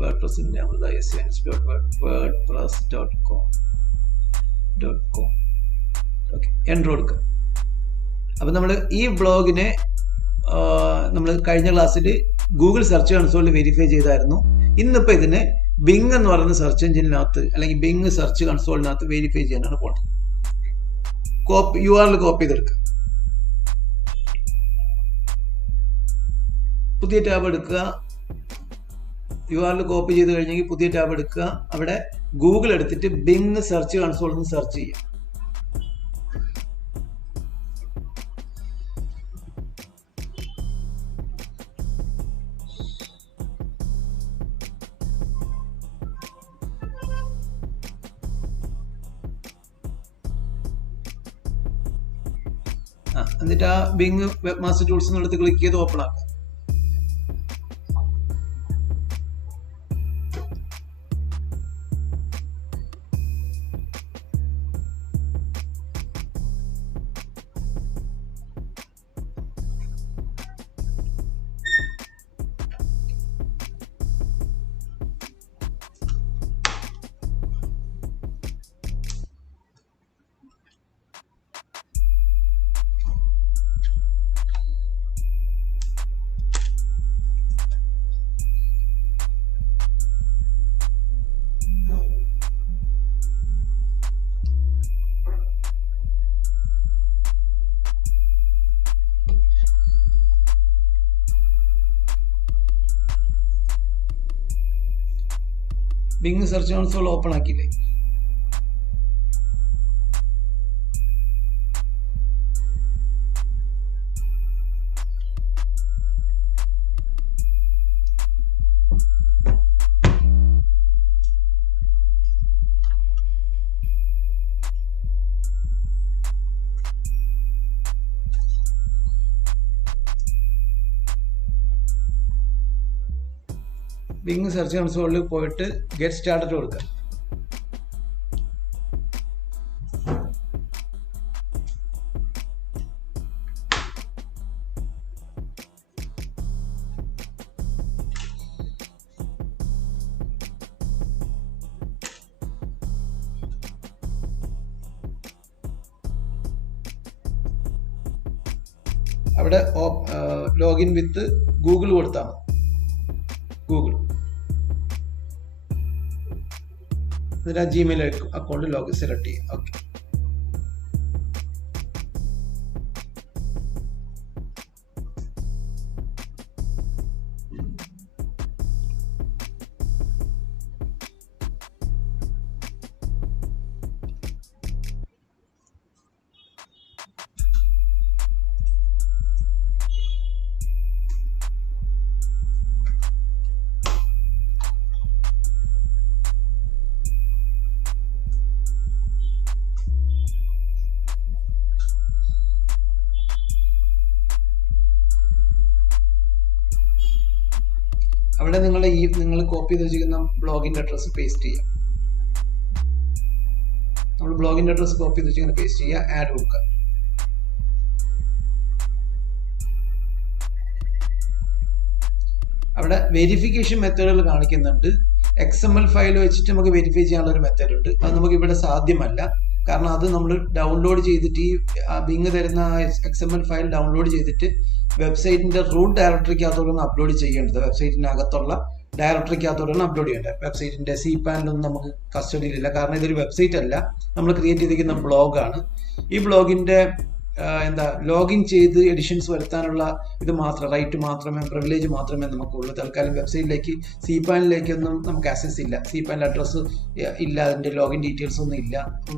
വേർഡ്പ്രസിൻ്റെ അമൃത SEO.wordpress.com. ഓക്കെ, എൻ്റർ കൊടുക്കുക. അപ്പം നമ്മൾ ഈ ബ്ലോഗിനെ നമ്മൾ കഴിഞ്ഞ ക്ലാസ്സിൽ ഗൂഗിൾ സെർച്ച് കൺസോളിൽ വെരിഫൈ ചെയ്തായിരുന്നു. ഇന്നിപ്പോൾ ഇതിനെ ബിങ് എന്ന് പറയുന്ന സെർച്ച് എഞ്ചിനകത്ത് അല്ലെങ്കിൽ ബിങ് സെർച്ച് കൺസോളിനകത്ത് വെരിഫൈ ചെയ്യാനാണ് പോകുന്നത്. URL കോപ്പി ചെയ്തെടുക്കുക. പുതിയ ടാബ് എടുക്കുക. URL കോപ്പി ചെയ്ത് കഴിഞ്ഞെങ്കിൽ പുതിയ ടാബ് എടുക്കുക. അവിടെ ഗൂഗിൾ എടുത്തിട്ട് ബിങ് സെർച്ച് കൺസോളിൽ നിന്ന് സെർച്ച് ചെയ്യുക. എന്നിട്ട് ആ ബിങ് വെബ് മാസ്റ്റർ ടൂൾസ് എന്നുള്ളത് ക്ലിക്ക് ചെയ്ത് ഓപ്പൺ ആക്കുക. ബിങ് സെർച്ച് കൺസോൾ ഓപ്പൺ ആക്കിയില്ലേ? ബിങ് സെർച്ച് കൺസോളിൽ പോയിട്ട് ഗെറ്റ് സ്റ്റാർട്ടഡ് കൊടുക്കുക. അവിടെ ലോഗിൻ വിത്ത് ഗൂഗിൾ കൊടുത്താണ്. ഗൂഗിൾ എന്നിട്ട് ആ ജിമെയിൽ അക്കൗണ്ട് ലോഗിൻ സെലക്ട് ചെയ്യും. ഓക്കെ, അവിടെ നിങ്ങൾ കോപ്പി ചെയ്ത് വെച്ചിരിക്കുന്ന ബ്ലോഗിന്റെ അഡ്രസ്സ് പേസ്റ്റ് ചെയ്യാം. നമ്മൾ ബ്ലോഗിന്റെ അഡ്രസ്സ് കോപ്പി ചെയ്ത് വെച്ചിങ്ങനെ പേസ്റ്റ് ചെയ്യുക, ആഡ് കൊടുക്കുക. അവിടെ വെരിഫിക്കേഷൻ മെത്തേഡുകൾ കാണിക്കുന്നുണ്ട്. XML ഫയൽ വെച്ചിട്ട് നമുക്ക് വെരിഫൈ ചെയ്യാനുള്ള ഒരു മെത്തേഡ് ഉണ്ട്. അത് നമുക്ക് ഇവിടെ സാധ്യമല്ല. കാരണം അത് നമ്മൾ ഡൗൺലോഡ് ചെയ്തിട്ട് ഈ ബിങ് തരുന്ന XML ഫയൽ ഡൗൺലോഡ് ചെയ്തിട്ട് വെബ്സൈറ്റിന്റെ റൂട്ട് ഡയറക്ടറിക്കകത്തോടാണ് അപ്ലോഡ് ചെയ്യേണ്ടത്. വെബ്സൈറ്റിന്റെ അകത്തുള്ള ഡയറക്ടറിക്കകത്തോടാണ് അപ്ലോഡ് ചെയ്യേണ്ടത്. വെബ്സൈറ്റിന്റെ CPAN-ഒന്നും നമുക്ക് കസ്റ്റഡിയിലില്ല. കാരണം ഇതൊരു വെബ്സൈറ്റ് അല്ല, നമ്മൾ ക്രിയേറ്റ് ചെയ്തിരിക്കുന്ന ബ്ലോഗാണ്. ഈ ബ്ലോഗിന്റെ ലോഗിൻ ചെയ്ത് എഡിഷൻസ് വരുത്താനുള്ള ഇത് മാത്രം, റൈറ്റ് മാത്രമേ, പ്രിവിലേജ് മാത്രമേ നമുക്കുള്ളൂ. തൽക്കാലം വെബ്സൈറ്റിലേക്ക് CPAN-ലേക്കൊന്നും നമുക്ക് ആക്സസ് ഇല്ല. CPAN അഡ്രസ്സ് ഇല്ല, അതിൻ്റെ ലോഗിൻ ഡീറ്റെയിൽസ് ഒന്നും ഇല്ല.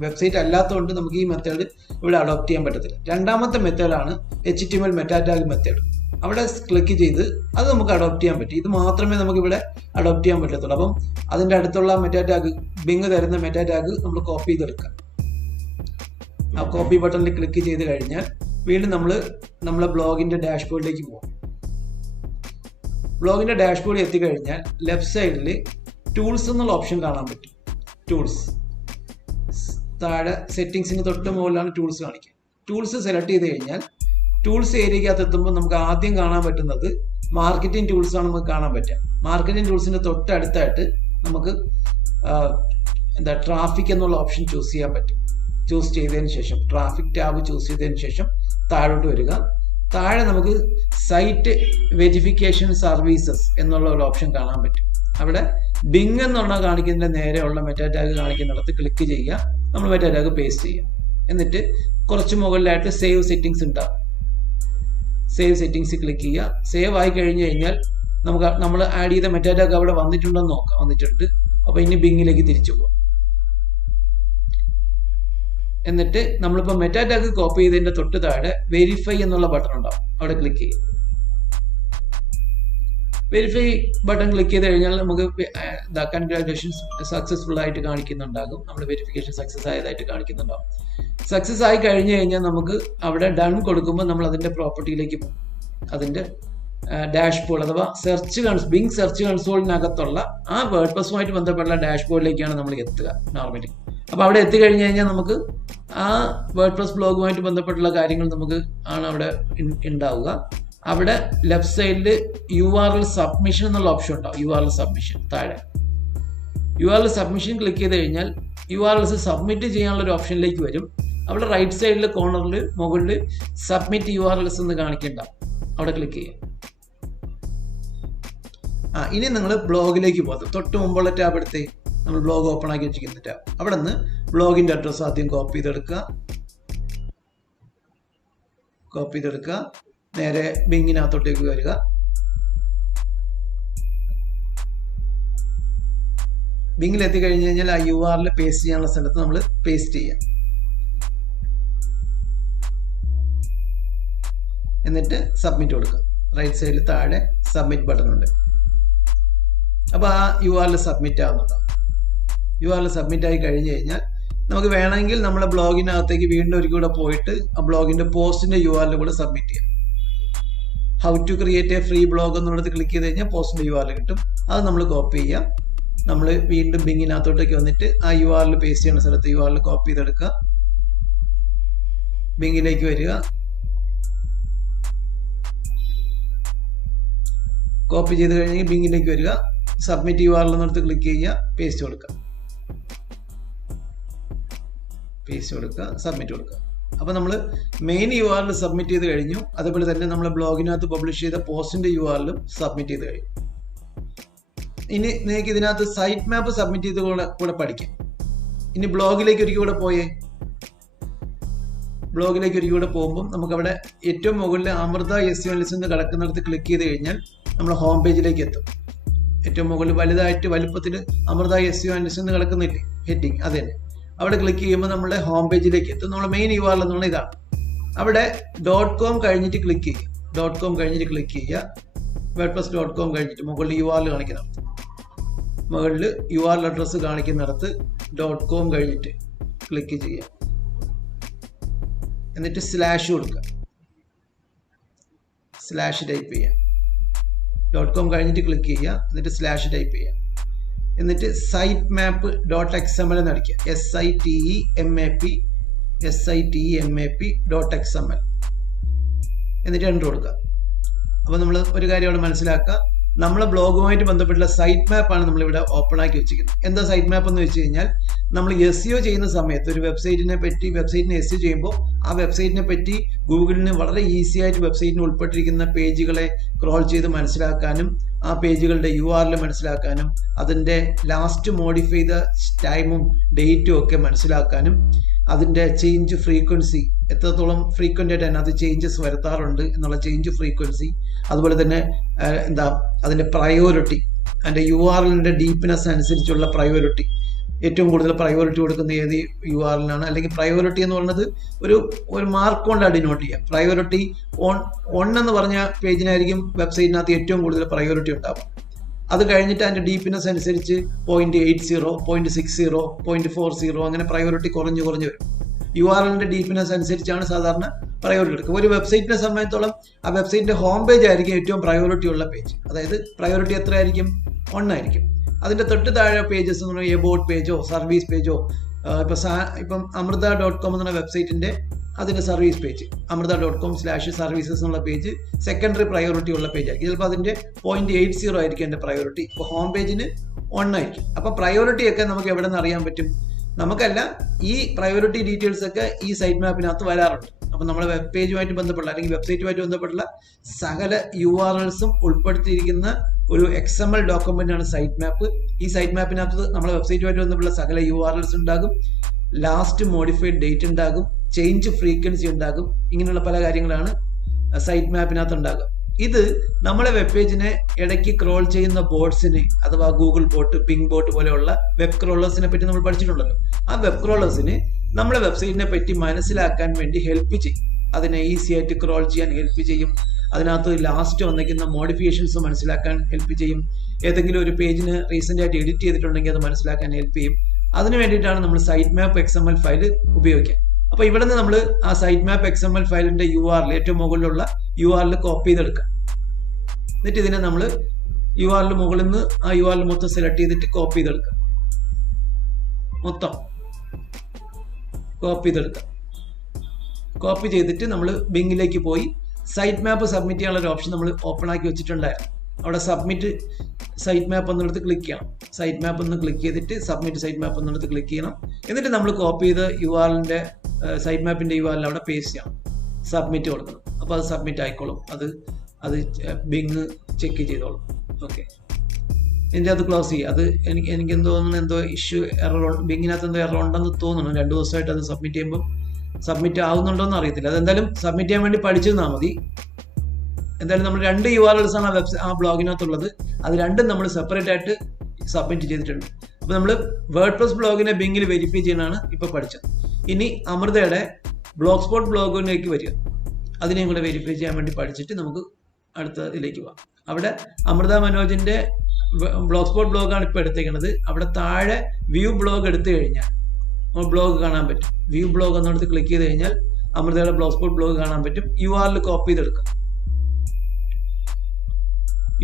വെബ്സൈറ്റ് അല്ലാത്തതുകൊണ്ട് നമുക്ക് ഈ മെത്തേഡ് ഇവിടെ അഡോപ്റ്റ് ചെയ്യാൻ പറ്റത്തില്ല. രണ്ടാമത്തെ മെത്തേഡാണ് HTML മെറ്റാ ടാഗ് മെത്തേഡ്. അവിടെ ക്ലിക്ക് ചെയ്ത് അത് നമുക്ക് അഡോപ്റ്റ് ചെയ്യാൻ പറ്റും. ഇത് മാത്രമേ നമുക്ക് ഇവിടെ അഡോപ്റ്റ് ചെയ്യാൻ പറ്റത്തുള്ളൂ. അപ്പം അതിൻ്റെ അടുത്തുള്ള മെറ്റാ ടാഗ്, ബിങ് തരുന്ന മെറ്റാ ടാഗ് നമ്മൾ കോപ്പി ചെയ്തെടുക്കാം. ആ കോപ്പി ബട്ടണിൽ ക്ലിക്ക് ചെയ്ത് കഴിഞ്ഞാൽ വീണ്ടും നമ്മളെ ബ്ലോഗിന്റെ ഡാഷ്ബോർഡിലേക്ക് പോകും. ബ്ലോഗിന്റെ ഡാഷ്ബോർഡിൽ എത്തിക്കഴിഞ്ഞാൽ ലെഫ്റ്റ് സൈഡിൽ ടൂൾസ് എന്നുള്ള ഓപ്ഷൻ കാണാൻ പറ്റും. ടൂൾസ് താഴെ സെറ്റിംഗ്സിന് തൊട്ട് മുകളിലാണ് ടൂൾസ് കാണിക്കുക. ടൂൾസ് സെലക്ട് ചെയ്ത് കഴിഞ്ഞാൽ ടൂൾസ് ഏരിയക്കകത്ത് എത്തുമ്പോൾ നമുക്ക് ആദ്യം കാണാൻ പറ്റുന്നത് മാർക്കറ്റിംഗ് ടൂൾസ് ആണ് നമുക്ക് കാണാൻ പറ്റുക. മാർക്കറ്റിംഗ് ടൂൾസിന്റെ തൊട്ടടുത്തായിട്ട് നമുക്ക് ട്രാഫിക് എന്നുള്ള ഓപ്ഷൻ ചൂസ് ചെയ്യാൻ പറ്റും. ചൂസ് ചെയ്തതിന് ശേഷം ട്രാഫിക് ടാബ് ചൂസ് ചെയ്തതിന് ശേഷം താഴോട്ട് വരിക. താഴെ നമുക്ക് സൈറ്റ് വെരിഫിക്കേഷൻ സർവീസസ് എന്നുള്ള ഒരു ഓപ്ഷൻ കാണാൻ പറ്റും. അവിടെ ബിങ് എന്നുള്ള കാണിക്കുന്നതിന്റെ നേരെയുള്ള മെറ്റാ ടാഗ് കാണിക്കുന്നിടത്ത് ക്ലിക്ക് ചെയ്യുക. നമ്മൾ മെറ്റാ ടാഗ് പേസ്റ്റ് ചെയ്യുക. എന്നിട്ട് കുറച്ച് മുകളിലായിട്ട് സേവ് സെറ്റിംഗ്സ് ഉണ്ടാകും. സേവ് സെറ്റിംഗ്സ് ക്ലിക്ക് ചെയ്യുക. സേവ് ആയി കഴിഞ്ഞ് കഴിഞ്ഞാൽ നമ്മൾ ആഡ് ചെയ്ത മെറ്റാ ടാഗ് അവിടെ വന്നിട്ടുണ്ടെന്ന് നോക്കാം. വന്നിട്ടുണ്ട്. അപ്പോൾ ഇനി ബിങ്ങിലേക്ക് തിരിച്ചു പോകാം. എന്നിട്ട് നമ്മളിപ്പോൾ മെറ്റാ ടാഗ് കോപ്പി ചെയ്തതിന്റെ തൊട്ട് താഴെ വെരിഫൈ എന്നുള്ള ബട്ടൺ ഉണ്ടാവും. അവിടെ ക്ലിക്ക് ചെയ്യും. വെരിഫൈ ബട്ടൺ ക്ലിക്ക് ചെയ്ത് കഴിഞ്ഞാൽ നമുക്ക് കൺഗ്രാജുലേഷൻസ് സക്സസ്ഫുൾ ആയിട്ട് കാണിക്കുന്നുണ്ടാകും. നമ്മൾ വെരിഫിക്കേഷൻ സക്സസ് ആയതായിട്ട് കാണിക്കുന്നുണ്ടാകും. സക്സസ് ആയി കഴിഞ്ഞ് കഴിഞ്ഞാൽ നമുക്ക് അവിടെ ഡൺ കൊടുക്കുമ്പോൾ നമ്മൾ അതിന്റെ പ്രോപ്പർട്ടിയിലേക്ക് പോകും. അതിന്റെ ഡാഷ്ബോർഡ് അഥവാ ബിങ് സെർച്ച് കൺസോളിനകത്തുള്ള ആ വേർഡ്പ്രസ്സുമായിട്ട് ബന്ധപ്പെട്ട ഡാഷ്ബോർഡിലേക്കാണ് നമ്മൾ എത്തുക നോർമലി. അപ്പോൾ അവിടെ എത്തിക്കഴിഞ്ഞ് കഴിഞ്ഞാൽ നമുക്ക് ആ വേർഡ്പ്രസ് ബ്ലോഗുമായിട്ട് ബന്ധപ്പെട്ടുള്ള കാര്യങ്ങൾ നമുക്ക് ആണ് അവിടെ ഉണ്ടാവുക. അവിടെ ലെഫ്റ്റ് സൈഡിൽ URL സബ്മിഷൻ എന്നുള്ള ഓപ്ഷൻ ഉണ്ടാവും. URL സബ്മിഷൻ താഴെ URL സബ്മിഷൻ ക്ലിക്ക് ചെയ്ത് കഴിഞ്ഞാൽ URLs സബ്മിറ്റ് ചെയ്യാനുള്ള ഒരു ഓപ്ഷനിലേക്ക് വരും. അവിടെ റൈറ്റ് സൈഡിൽ കോർണറിൽ മുകളിൽ സബ്മിറ്റ് URLs എന്ന് കാണിക്കുന്നുണ്ടാവും. അവിടെ ക്ലിക്ക് ചെയ്യുക. ഇനി നിങ്ങൾ ബ്ലോഗിലേക്ക് പോകും. തൊട്ട് മുമ്പുള്ള ടാബ് എടുത്ത് നമ്മൾ ബ്ലോഗ് ഓപ്പൺ ആക്കി വെച്ചിരിക്കുന്ന ടാബ്. അവിടെ നിന്ന് ബ്ലോഗിന്റെ അഡ്രസ്സ് ആദ്യം കോപ്പി ചെയ്തെടുക്കുക. നേരെ ബിങ്ങിനകത്തോട്ടേക്ക് വരിക. ബിങ്ങിൽ എത്തിക്കഴിഞ്ഞ് കഴിഞ്ഞാൽ ആ URL പേസ്റ്റ് ചെയ്യാനുള്ള സ്ഥലത്ത് നമ്മൾ പേസ്റ്റ് ചെയ്യാം. എന്നിട്ട് സബ്മിറ്റ് കൊടുക്കുക. റൈറ്റ് സൈഡിൽ താഴെ സബ്മിറ്റ് ബട്ടൺ ഉണ്ട്. അപ്പോൾ ആ URL സബ്മിറ്റ് ആവുന്നതാണ്. URL സബ്മിറ്റ് ആയി കഴിഞ്ഞ് കഴിഞ്ഞാൽ നമുക്ക് വേണമെങ്കിൽ നമ്മുടെ ബ്ലോഗിനകത്തേക്ക് വീണ്ടും ഒരിക്കൽ കൂടെ പോയിട്ട് ആ ബ്ലോഗിന്റെ പോസ്റ്റിന്റെ URL കൂടെ സബ്മിറ്റ് ചെയ്യാം. How to create a free blog എന്നുള്ളത് ക്ലിക്ക് ചെയ്ത് കഴിഞ്ഞാൽ പോസ്റ്റിൻ്റെ URL കിട്ടും. അത് നമ്മൾ കോപ്പി ചെയ്യാം. നമ്മൾ വീണ്ടും ബിങ്ങിനകത്തോട്ടേക്ക് വന്നിട്ട് ആ URL പേസ്റ്റ് ചെയ്യുന്ന സ്ഥലത്ത് URL കോപ്പി ചെയ്തെടുക്കുക. ബിങ്ങിലേക്ക് വരിക, കോപ്പി ചെയ്ത് കഴിഞ്ഞെങ്കിൽ ബിങ്ങിലേക്ക് വരിക, സബ്മിറ്റ് URL എന്നിടത്ത് ക്ലിക്ക് ചെയ്യുക, പേസ്റ്റ് കൊടുക്കുക, സബ്മിറ്റ് കൊടുക്കുക. അപ്പോൾ നമ്മൾ മെയിൻ URL സബ്മിറ്റ് ചെയ്ത് കഴിഞ്ഞു. അതുപോലെ തന്നെ നമ്മൾ ബ്ലോഗിനകത്ത് പബ്ലിഷ് ചെയ്ത പോസ്റ്റിൻ്റെ URL സബ്മിറ്റ് ചെയ്ത് കഴിഞ്ഞു. ഇനി നിങ്ങൾക്ക് ഇതിനകത്ത് സൈറ്റ് മാപ്പ് സബ്മിറ്റ് ചെയ്ത് കൂടെ പഠിക്കാം. ഇനി ബ്ലോഗിലേക്ക് ഒരിക്കൽ കൂടെ പോയേ. ബ്ലോഗിലേക്ക് ഒരിക്കൽ കൂടെ പോകുമ്പോൾ നമുക്കവിടെ ഏറ്റവും മുകളിൽ അമൃത SEO അനലിസ്റ്റ് എന്ന് കിടക്കുന്നിടത്ത് ക്ലിക്ക് ചെയ്ത് കഴിഞ്ഞാൽ നമ്മൾ ഹോം പേജിലേക്ക് എത്തും. ഏറ്റവും മുകളിൽ വലുതായിട്ട് വലുപ്പത്തിൽ അമൃത SEO അനലിസ്റ്റ് എന്ന് കിടക്കുന്നില്ലേ ഹെഡിങ്, അത് തന്നെ. അവിടെ ക്ലിക്ക് ചെയ്യുമ്പോൾ നമ്മുടെ ഹോം പേജിലേക്ക് എത്തും. നമ്മുടെ മെയിൻ URL എന്നുള്ള ഇതാണ്. അവിടെ .com കഴിഞ്ഞിട്ട് ക്ലിക്ക് ചെയ്യുക. wordpress.com കഴിഞ്ഞിട്ട് മുകളിൽ URL കാണിക്കുന്നിടത്ത്, മുകളിൽ URL അഡ്രസ്സ് കാണിക്കുന്നിടത്ത് .com കഴിഞ്ഞിട്ട് ക്ലിക്ക് ചെയ്യുക. എന്നിട്ട് സ്ലാഷ് കൊടുക്കുക, സ്ലാഷ് ടൈപ്പ് ചെയ്യുക. .com കഴിഞ്ഞിട്ട് ക്ലിക്ക് ചെയ്യുക, എന്നിട്ട് സ്ലാഷ് ടൈപ്പ് ചെയ്യുക. എന്നിട്ട് സൈറ്റ് മാപ്പ് .xml എന്ന് അടിക്കുക. SITEMAP.xml എന്നിട്ട് എൻ്റർ കൊടുക്കുക. അപ്പോൾ നമ്മൾ ഒരു കാര്യം അവിടെ മനസ്സിലാക്കുക, നമ്മളെ ബ്ലോഗുമായിട്ട് ബന്ധപ്പെട്ടുള്ള സൈറ്റ് മാപ്പാണ് നമ്മളിവിടെ ഓപ്പൺ ആക്കി വെച്ചിരിക്കുന്നത്. എന്താ സൈറ്റ് മാപ്പ് എന്ന് വെച്ച് കഴിഞ്ഞാൽ, നമ്മൾ SEO ചെയ്യുന്ന സമയത്ത് ഒരു വെബ്സൈറ്റിനെ SEO ചെയ്യുമ്പോൾ ആ വെബ്സൈറ്റിനെ പറ്റി ഗൂഗിളിന് വളരെ ഈസി ആയിട്ട് വെബ്സൈറ്റിന് ഉൾപ്പെട്ടിരിക്കുന്ന പേജുകളെ ക്രോൾ ചെയ്ത് മനസ്സിലാക്കാനും ആ പേജുകളുടെ URL മനസ്സിലാക്കാനും അതിൻ്റെ ലാസ്റ്റ് മോഡിഫൈ ചെയ്ത ടൈമും ഡേറ്റും ഒക്കെ മനസ്സിലാക്കാനും അതിൻ്റെ ചേഞ്ച് ഫ്രീക്വൻസി എത്രത്തോളം ഫ്രീക്വൻ്റ് ആയിട്ട് അതിനകത്ത് ചേഞ്ചസ് വരുത്താറുണ്ട് എന്നുള്ള ചേഞ്ച് ഫ്രീക്വൻസി, അതുപോലെ തന്നെ അതിൻ്റെ പ്രയോറിറ്റി, അതിൻ്റെ URLൻ്റെ ഡീപ്നെസ് അനുസരിച്ചുള്ള പ്രയോറിറ്റി, ഏറ്റവും കൂടുതൽ പ്രയോറിറ്റി കൊടുക്കുന്ന ഏത് URLനാണ്, അല്ലെങ്കിൽ പ്രയോറിറ്റി എന്ന് പറയുന്നത് ഒരു മാർക്ക് കൊണ്ടാണ് ഡിനോട്ട് ചെയ്യുക. പ്രയോറിറ്റി 1 എന്ന് പറഞ്ഞ പേജിനായിരിക്കും വെബ്സൈറ്റിനകത്ത് ഏറ്റവും കൂടുതൽ പ്രയോറിറ്റി ഉണ്ടാവും. അത് കഴിഞ്ഞിട്ട് അതിൻ്റെ ഡീപ്നെസ് അനുസരിച്ച് 0.80, 0.60, 0.40 അങ്ങനെ പ്രയോറിറ്റി കുറഞ്ഞു വരും. URLൻ്റെ ഡീപ്നെസ് അനുസരിച്ചാണ് സാധാരണ പ്രയോറിറ്റി എടുക്കുക. ഒരു വെബ്സൈറ്റിനെ സംബന്ധിച്ചോളം ആ വെബ്സൈറ്റിൻ്റെ ഹോം പേജ് ആയിരിക്കും ഏറ്റവും പ്രയോറിറ്റി ഉള്ള പേജ്. അതായത് പ്രയോറിറ്റി എത്ര ആയിരിക്കും? 1 ആയിരിക്കും. അതിൻ്റെ തൊട്ട് താഴെ പേജസ് എന്ന് പറഞ്ഞാൽ എബൌട്ട് പേജോ സർവീസ് പേജോ, ഇപ്പം അമൃത.com എന്ന വെബ്സൈറ്റിൻ്റെ അതിൻ്റെ സർവീസ് പേജ് amrita.com/services എന്നുള്ള പേജ് സെക്കൻഡറി പ്രയോറിറ്റി ഉള്ള പേജ് ആയിരിക്കും. ചിലപ്പോൾ അതിൻ്റെ 0.80 ആയിരിക്കും എൻ്റെ പ്രയോറിറ്റി. ഇപ്പോൾ ഹോം പേജിന് 1 ആയിരിക്കും. അപ്പോൾ പ്രയോറിറ്റിയൊക്കെ നമുക്ക് എവിടെ നിന്ന് അറിയാൻ പറ്റും? നമുക്കല്ല, ഈ പ്രയോറിറ്റി ഡീറ്റെയിൽസ് ഒക്കെ ഈ സൈറ്റ് മാപ്പിനകത്ത് വരാറുണ്ട്. അപ്പം നമ്മുടെ വെബ് പേജുമായിട്ട് ബന്ധപ്പെട്ടുള്ള അല്ലെങ്കിൽ വെബ്സൈറ്റുമായിട്ട് ബന്ധപ്പെട്ടുള്ള സകല URLസും ഉൾപ്പെടുത്തിയിരിക്കുന്ന ഒരു XML ഡോക്യുമെൻ്റ് ആണ് സൈറ്റ് മാപ്പ്. ഈ സൈറ്റ് മാപ്പിനകത്ത് നമ്മുടെ വെബ്സൈറ്റുമായിട്ട് ബന്ധപ്പെട്ടുള്ള സകല URLസ് ഉണ്ടാകും, ലാസ്റ്റ് മോഡിഫൈഡ് ഡേറ്റ് ഉണ്ടാകും, ചേഞ്ച് ഫ്രീക്വൻസി ഉണ്ടാകും. ഇങ്ങനെയുള്ള പല കാര്യങ്ങളാണ് സൈറ്റ് മാപ്പിനകത്ത് ഉണ്ടാകുക. ഇത് നമ്മളെ വെബ് പേജിനെ ഇടയ്ക്ക് ക്രോൾ ചെയ്യുന്ന ബോട്ട്സിനെ, അഥവാ ഗൂഗിൾ ബോട്ട്, പിങ് ബോട്ട് പോലെയുള്ള വെബ് ക്രോളേഴ്സിനെ പറ്റി നമ്മൾ പഠിച്ചിട്ടുണ്ടല്ലോ. ആ വെബ് ക്രോളേഴ്സിന് നമ്മളെ വെബ്സൈറ്റിനെ പറ്റി മനസ്സിലാക്കാൻ വേണ്ടി ഹെൽപ്പ് ചെയ്യും. അതിനെ ഈസി ആയിട്ട് ക്രോൾ ചെയ്യാൻ ഹെൽപ്പ് ചെയ്യും. അതിനകത്ത് ലാസ്റ്റ് വന്നിരിക്കുന്ന മോഡിഫിക്കേഷൻസ് മനസ്സിലാക്കാൻ ഹെൽപ്പ് ചെയ്യും. ഏതെങ്കിലും ഒരു പേജിന് റീസെൻ്റ് ആയിട്ട് എഡിറ്റ് ചെയ്തിട്ടുണ്ടെങ്കിൽ അത് മനസ്സിലാക്കാൻ ഹെൽപ്പ് ചെയ്യും. അതിന് വേണ്ടിയിട്ടാണ് നമ്മൾ സൈറ്റ് മാപ്പ് XML ഫയൽ ഉപയോഗിക്കുക. അപ്പോൾ ഇവിടെ നിന്ന് നമ്മൾ ആ സൈറ്റ് മാപ്പ് XML ഫയലിൻ്റെ URL ഏറ്റവും മുകളിലുള്ള URL കോപ്പി ചെയ്തെടുക്കുക. എന്നിട്ട് ഇതിനെ നമ്മൾ URL മുകളിൽ നിന്ന് ആ URL മൊത്തം സെലക്ട് ചെയ്തിട്ട് കോപ്പി ചെയ്തെടുക്കുക. മൊത്തം കോപ്പി ചെയ്തെടുക്കുക. കോപ്പി ചെയ്തിട്ട് നമ്മൾ ബിങ്ങിലേക്ക് പോയി സൈറ്റ് മാപ്പ് സബ്മിറ്റ് ചെയ്യാനുള്ള ഒരു ഓപ്ഷൻ നമ്മൾ ഓപ്പൺ ആക്കി വെച്ചിട്ടുണ്ടായിരുന്നു. അവിടെ സബ്മിറ്റ് സൈറ്റ് മാപ്പ് എന്നിടത്ത് ക്ലിക്ക് ചെയ്യണം. സൈറ്റ് മാപ്പ് ഒന്ന് ക്ലിക്ക് ചെയ്തിട്ട് സബ്മിറ്റ് സൈറ്റ് മാപ്പ് എന്നിടത്ത് ക്ലിക്ക് ചെയ്യണം. എന്നിട്ട് നമ്മൾ കോപ്പി ചെയ്ത് URLൻ്റെ സൈറ്റ് മാപ്പിൻ്റെ URL അവിടെ പേസ്റ്റ് ചെയ്യണം. സബ്മിറ്റ് കൊടുക്കണം. അപ്പോൾ അത് സബ്മിറ്റ് ആയിക്കോളും. അത് ബിങ് ചെക്ക് ചെയ്തോളും. ഓക്കെ, എൻ്റെ അത് ക്ലോസ് ചെയ്യുക. അത് എനിക്ക് എന്തോ ഇഷ്യൂ എറർ, ബിങ്ങിനകത്ത് എന്തോ എറർ ഉണ്ടെന്ന് തോന്നുന്നു. 2 ദിവസമായിട്ട് അത് സബ്മിറ്റ് ചെയ്യുമ്പോൾ സബ്മിറ്റ് ആവുന്നുണ്ടോ എന്ന് അറിയത്തില്ല. അതെന്തായാലും സബ്മിറ്റ് ചെയ്യാൻ വേണ്ടി പഠിച്ചിരുന്നാൽ മതി. എന്തായാലും നമ്മൾ 2 URLs ആണ് ആ ബ്ലോഗിനകത്തുള്ളത്. അത് രണ്ടും നമ്മൾ സെപ്പറേറ്റ് ആയിട്ട് സബ്മിറ്റ് ചെയ്തിട്ടുണ്ട്. അപ്പോൾ നമ്മൾ വേർഡ്പ്രസ് ബ്ലോഗിനെ ബിങ്ങിൽ വെരിഫൈ ചെയ്യാനാണ് ഇപ്പോൾ പഠിച്ചത്. ഇനി അമൃതയുടെ ബ്ലോഗ് സ്പോട്ട് ബ്ലോഗിലേക്ക് വരിക. അതിനെയും കൂടെ വെരിഫൈ ചെയ്യാൻ വേണ്ടി പഠിച്ചിട്ട് നമുക്ക് അടുത്ത ഇതിലേക്ക് പോകാം. അവിടെ അമൃത മനോജിൻ്റെ ബ്ലോഗ് സ്പോട്ട് ബ്ലോഗാണ് ഇപ്പോൾ എടുത്തേക്കുന്നത്. അവിടെ താഴെ വ്യൂ ബ്ലോഗ് എടുത്തു കഴിഞ്ഞാൽ ബ്ലോഗ് കാണാൻ പറ്റും. വ്യൂ ബ്ലോഗ് എന്നിടത്ത് ക്ലിക്ക് ചെയ്ത് കഴിഞ്ഞാൽ അമൃതയുടെ ബ്ലോഗ് സ്പോട്ട് ബ്ലോഗ് കാണാൻ പറ്റും. URL കോപ്പി ചെയ്തെടുക്കുക.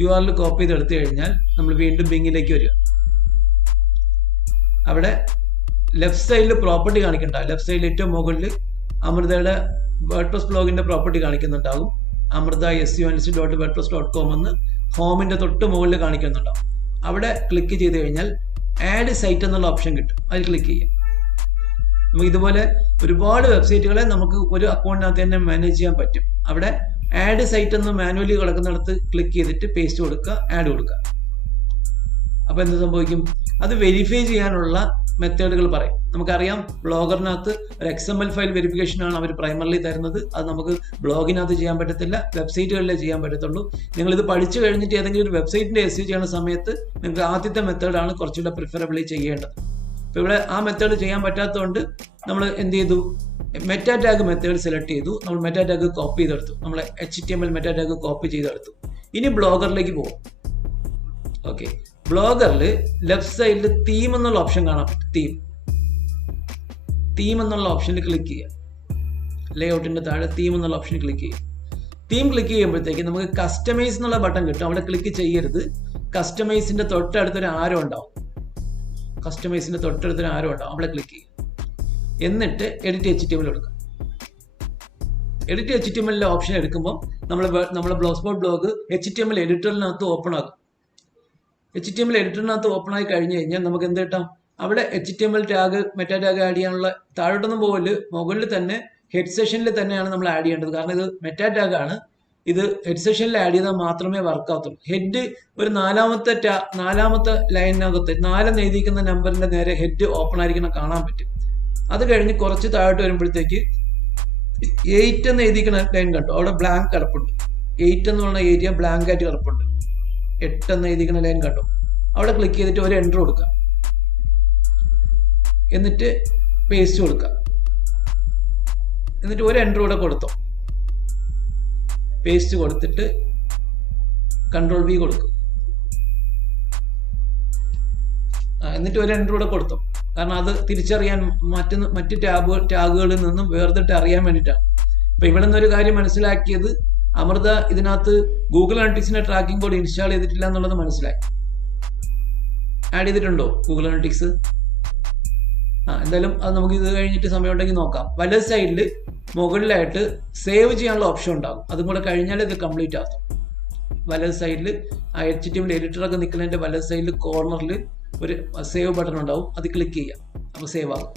URL കോപ്പി ചെയ്തെടുത്തു കഴിഞ്ഞാൽ നമ്മൾ വീണ്ടും ബിങ്ങിലേക്ക് വരിക. അവിടെ ലെഫ്റ്റ് സൈഡിൽ പ്രോപ്പർട്ടി കാണിക്കുന്നുണ്ടാവും. ലെഫ്റ്റ് സൈഡിൽ ഏറ്റവും മുകളിൽ അമൃതയുടെ വേർഡ്പ്രസ് ബ്ലോഗിന്റെ പ്രോപ്പർട്ടി കാണിക്കുന്നുണ്ടാകും. അമൃത SEOanalyst.wordpress.com എന്ന് ഹോമിന്റെ തൊട്ട് മുകളിൽ കാണിക്കുന്നുണ്ടാവും. അവിടെ ക്ലിക്ക് ചെയ്ത് കഴിഞ്ഞാൽ ആഡ് സൈറ്റ് എന്നുള്ള ഓപ്ഷൻ കിട്ടും. അതിൽ ക്ലിക്ക് ചെയ്യാം. നമുക്ക് ഇതുപോലെ ഒരുപാട് വെബ്സൈറ്റുകളെ നമുക്ക് ഒരു അക്കൗണ്ടിനകത്ത് തന്നെ മാനേജ് ചെയ്യാൻ പറ്റും. അവിടെ ആഡ് സൈറ്റ് എന്ന് മാനുവലി കിടക്കുന്നിടത്ത് ക്ലിക്ക് ചെയ്തിട്ട് പേസ്റ്റ് കൊടുക്കുക, ആഡ് കൊടുക്കുക. അപ്പൊ എന്ത് സംഭവിക്കും? അത് വെരിഫൈ ചെയ്യാനുള്ള മെത്തേഡുകൾ പറയും. നമുക്കറിയാം ബ്ലോഗറിനകത്ത് ഒരു XML ഫയൽ വെരിഫിക്കേഷൻ ആണ് അവർ പ്രൈമറിലി തരുന്നത്. അത് നമുക്ക് ബ്ലോഗിനകത്ത് ചെയ്യാൻ പറ്റത്തില്ല, വെബ്സൈറ്റുകളിലേ ചെയ്യാൻ പറ്റത്തുള്ളൂ. നിങ്ങളിത് പഠിച്ചു കഴിഞ്ഞിട്ട് ഏതെങ്കിലും ഒരു വെബ്സൈറ്റിന്റെ SEO ചെയ്യുന്ന സമയത്ത് നിങ്ങൾക്ക് ആദ്യത്തെ മെത്തേഡാണ് കുറച്ചുകൂടെ പ്രിഫറബിളി ചെയ്യേണ്ടത്. അപ്പോൾ ഇവിടെ ആ മെത്തേഡ് ചെയ്യാൻ പറ്റാത്തതുകൊണ്ട് നമ്മൾ എന്ത് ചെയ്തു? മെറ്റാ ടാഗ് മെത്തേഡ് സെലക്ട് ചെയ്തു. നമ്മൾ മെറ്റാ ടാഗ് കോപ്പി ചെയ്തെടുത്തു. നമ്മൾ HTML മെറ്റാ ടാഗ് കോപ്പി ചെയ്തെടുത്തു. ഇനി ബ്ലോഗറിലേക്ക് പോകും. ഓക്കെ, ബ്ലോഗറിൽ ലെഫ്റ്റ് സൈഡിൽ തീം എന്നുള്ള ഓപ്ഷൻ കാണാൻ പറ്റും. തീം എന്നുള്ള ഓപ്ഷനിൽ ക്ലിക്ക് ചെയ്യുക. ലേഔട്ടിന്റെ താഴെ തീം എന്നുള്ള ഓപ്ഷനിൽ ക്ലിക്ക് ചെയ്യുക. തീം ക്ലിക്ക് ചെയ്യുമ്പോഴത്തേക്ക് നമുക്ക് കസ്റ്റമൈസ് എന്നുള്ള ബട്ടൺ കിട്ടും. അവിടെ ക്ലിക്ക് ചെയ്യരുത്. കസ്റ്റമൈസിന്റെ തൊട്ടടുത്തൊരു ആരോ ഉണ്ടാവും. അവിടെ ക്ലിക്ക് ചെയ്യും. എന്നിട്ട് എഡിറ്റ് HTML എടുക്കുക. എഡിറ്റ് HTML ഓപ്ഷൻ എടുക്കുമ്പോൾ നമ്മുടെ ബ്ലോഗ്സ്പോട്ട് ബ്ലോഗ് HTML എഡിറ്ററിനകത്ത് ഓപ്പൺ ആകും. HTML എഡിറ്ററിനകത്ത് ഓപ്പൺ ആയി കഴിഞ്ഞു കഴിഞ്ഞാൽ നമുക്ക് എന്ത് കിട്ടാം? അവിടെ HTML tag meta tag add ചെയ്യാനുള്ള താഴോട്ടൊന്നും പോകല്, മുകളിൽ തന്നെ ഹെഡ് സെഷനിൽ തന്നെയാണ് നമ്മൾ ആഡ് ചെയ്യേണ്ടത്. കാരണം ഇത് മെറ്റാ ടാഗ് ആണ്. ഇത് ഹെഡ് സെഷനിൽ ആഡ് ചെയ്താൽ മാത്രമേ വർക്ക് ആവത്തുള്ളൂ. ഹെഡ് ഒരു നാലാമത്തെ ലൈനിനകത്ത് 4 എഴുതിയിരിക്കുന്ന നമ്പറിന്റെ നേരെ ഹെഡ് ഓപ്പൺ ആയിരിക്കണം കാണാൻ പറ്റും. അത് കഴിഞ്ഞ് കുറച്ച് താഴോട്ട് വരുമ്പോഴത്തേക്ക് 8 എന്ന് എഴുതിയിരിക്കുന്ന ലൈൻ കണ്ടു. അവിടെ ബ്ലാങ്ക് കിടപ്പുണ്ട്. 8 എന്ന് പറഞ്ഞ ഏരിയ ബ്ലാങ്ക് ആയിട്ട് കിടപ്പുണ്ട്. 8 എന്ന് എഴുതിയിരിക്കുന്ന ലൈൻ കണ്ടു. അവിടെ ക്ലിക്ക് ചെയ്തിട്ട് ഒരു എൻട്രി കൊടുക്കുക. എന്നിട്ട് പേസ്റ്റ് കൊടുക്കുക. എന്നിട്ട് ഒരു എൻട്രി കൂടെ കൊടുത്തോ. പേസ്റ്റ് കൊടുത്തിട്ട് Ctrl+V കൊടുക്കും. എന്നിട്ട് ഒരു എൻട്രി കൂടെ കൊടുത്തു. കാരണം അത് തിരിച്ചറിയാൻ മറ്റ് ടാഗുകളിൽ നിന്നും വേർതിട്ട് അറിയാൻ വേണ്ടിയിട്ടാണ്. അപ്പൊ ഇവിടെ നിന്നൊരു കാര്യം മനസ്സിലാക്കിയത്, അമൃത ഇതിനകത്ത് ഗൂഗിൾ അനലിറ്റിക്സിന്റെ ട്രാക്കിംഗ് കോഡ് ഇൻസ്റ്റാൾ ചെയ്തിട്ടില്ല എന്നുള്ളത് മനസ്സിലായി. ആഡ് ചെയ്തിട്ടുണ്ടോ ഗൂഗിൾ അനലിറ്റിക്സ്? എന്തായാലും അത് നമുക്ക് ഇത് കഴിഞ്ഞിട്ട് സമയമുണ്ടെങ്കിൽ നോക്കാം. വലത് സൈഡിൽ മുകളിലായിട്ട് സേവ് ചെയ്യാനുള്ള ഓപ്ഷൻ ഉണ്ടാകും. അതും കൂടെ കഴിഞ്ഞാൽ ഇത് കംപ്ലീറ്റ് ആകും. വലത് സൈഡിൽ ആ HTML എഡിറ്ററൊക്കെ നിൽക്കുന്നതിന്റെ വലത് സൈഡിൽ കോർണറിൽ ഒരു സേവ് ബട്ടൺ ഉണ്ടാവും. അത് ക്ലിക്ക് ചെയ്യാം. അപ്പോൾ സേവ് ആകും.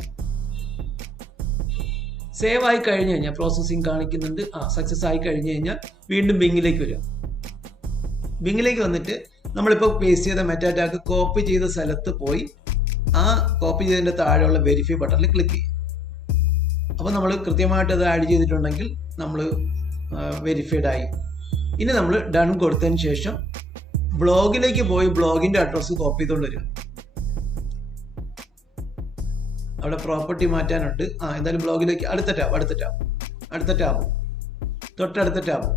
സേവ് ആയി കഴിഞ്ഞ് കഴിഞ്ഞാൽ പ്രോസസ്സിംഗ് കാണിക്കുന്നുണ്ട്. സക്സസ് ആയി കഴിഞ്ഞ് കഴിഞ്ഞാൽ വീണ്ടും ബിങ്ങിലേക്ക് വരിക. ബിങ്ങിലേക്ക് വന്നിട്ട് നമ്മളിപ്പോൾ പേസ്റ്റ് ചെയ്ത മെറ്റാ ടാഗ് കോപ്പി ചെയ്ത സ്ഥലത്ത് പോയി ആ കോപ്പി ചെയ്തതിൻ്റെ താഴെയുള്ള വെരിഫൈ ബട്ടണിൽ ക്ലിക്ക് ചെയ്യും. അപ്പോൾ നമ്മൾ കൃത്യമായിട്ട് അത് ആഡ് ചെയ്തിട്ടുണ്ടെങ്കിൽ നമ്മൾ വെരിഫൈഡ് ആയി. ഇനി നമ്മൾ ഡൺ കൊടുത്തതിന് ശേഷം ബ്ലോഗിലേക്ക് പോയി ബ്ലോഗിൻ്റെ അഡ്രസ്സ് കോപ്പി ചെയ്തുകൊണ്ട് വരിക. അവിടെ പ്രോപ്പർട്ടി മാറ്റാനുണ്ട്. എന്തായാലും ബ്ലോഗിലേക്ക് അടുത്ത ടാബ് തൊട്ടടുത്ത ടാബ്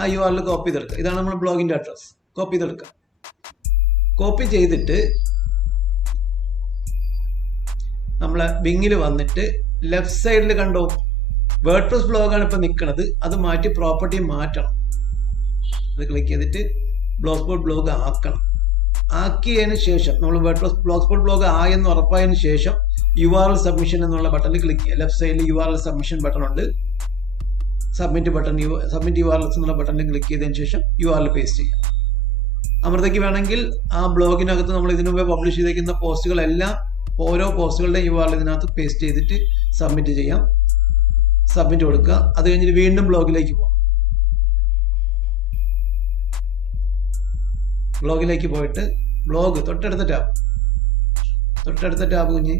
ആ URL കോപ്പി ചെയ്തെടുക്കുക. ഇതാണ് നമ്മൾ ബ്ലോഗിൻ്റെ അഡ്രസ്സ്. കോപ്പി ചെയ്തെടുക്കുക. കോപ്പി ചെയ്തിട്ട് നമ്മളെ ബിങ്ങിൽ വന്നിട്ട് ലെഫ്റ്റ് സൈഡിൽ കണ്ടോ വേർഡ്പ്രസ് ബ്ലോഗാണ് ഇപ്പൊ നിൽക്കുന്നത്. അത് മാറ്റി പ്രോപ്പർട്ടി മാറ്റണം. അത് ക്ലിക്ക് ചെയ്തിട്ട് ബ്ലോഗ്സ്പോട്ട് ബ്ലോഗ് ആക്കണം. ആക്കിയതിന് ശേഷം നമ്മൾ ബ്ലോഗ്സ്പോട്ട് ബ്ലോഗ് ആയെന്ന് ഉറപ്പായതിനു ശേഷം URL സബ്മിഷൻ എന്നുള്ള ബട്ടണിൽ ക്ലിക്ക് ചെയ്യുക. ലെഫ്റ്റ് സൈഡിൽ URL സബ്മിഷൻ ബട്ടൺ ഉണ്ട്. സബ്മിറ്റ് URLs എന്നുള്ള ബട്ടണിൽ ക്ലിക്ക് ചെയ്തതിന് ശേഷം URL പേസ്റ്റ് ചെയ്യുക. അമൃതയ്ക്ക് വേണമെങ്കിൽ ആ ബ്ലോഗിനകത്ത് നമ്മൾ ഇതിനു മുമ്പേ പബ്ലിഷ് ചെയ്തിരിക്കുന്ന പോസ്റ്റുകളെല്ലാം ഓരോ പോസ്റ്റുകളുടെയും URL ഇതിനകത്ത് പേസ്റ്റ് ചെയ്തിട്ട് സബ്മിറ്റ് ചെയ്യാം. സബ്മിറ്റ് കൊടുക്കുക. അത് കഴിഞ്ഞിട്ട് വീണ്ടും ബ്ലോഗിലേക്ക് പോകാം. ബ്ലോഗിലേക്ക് പോയിട്ട് ബ്ലോഗ് തൊട്ടടുത്ത ടാബ് കുഞ്ഞ്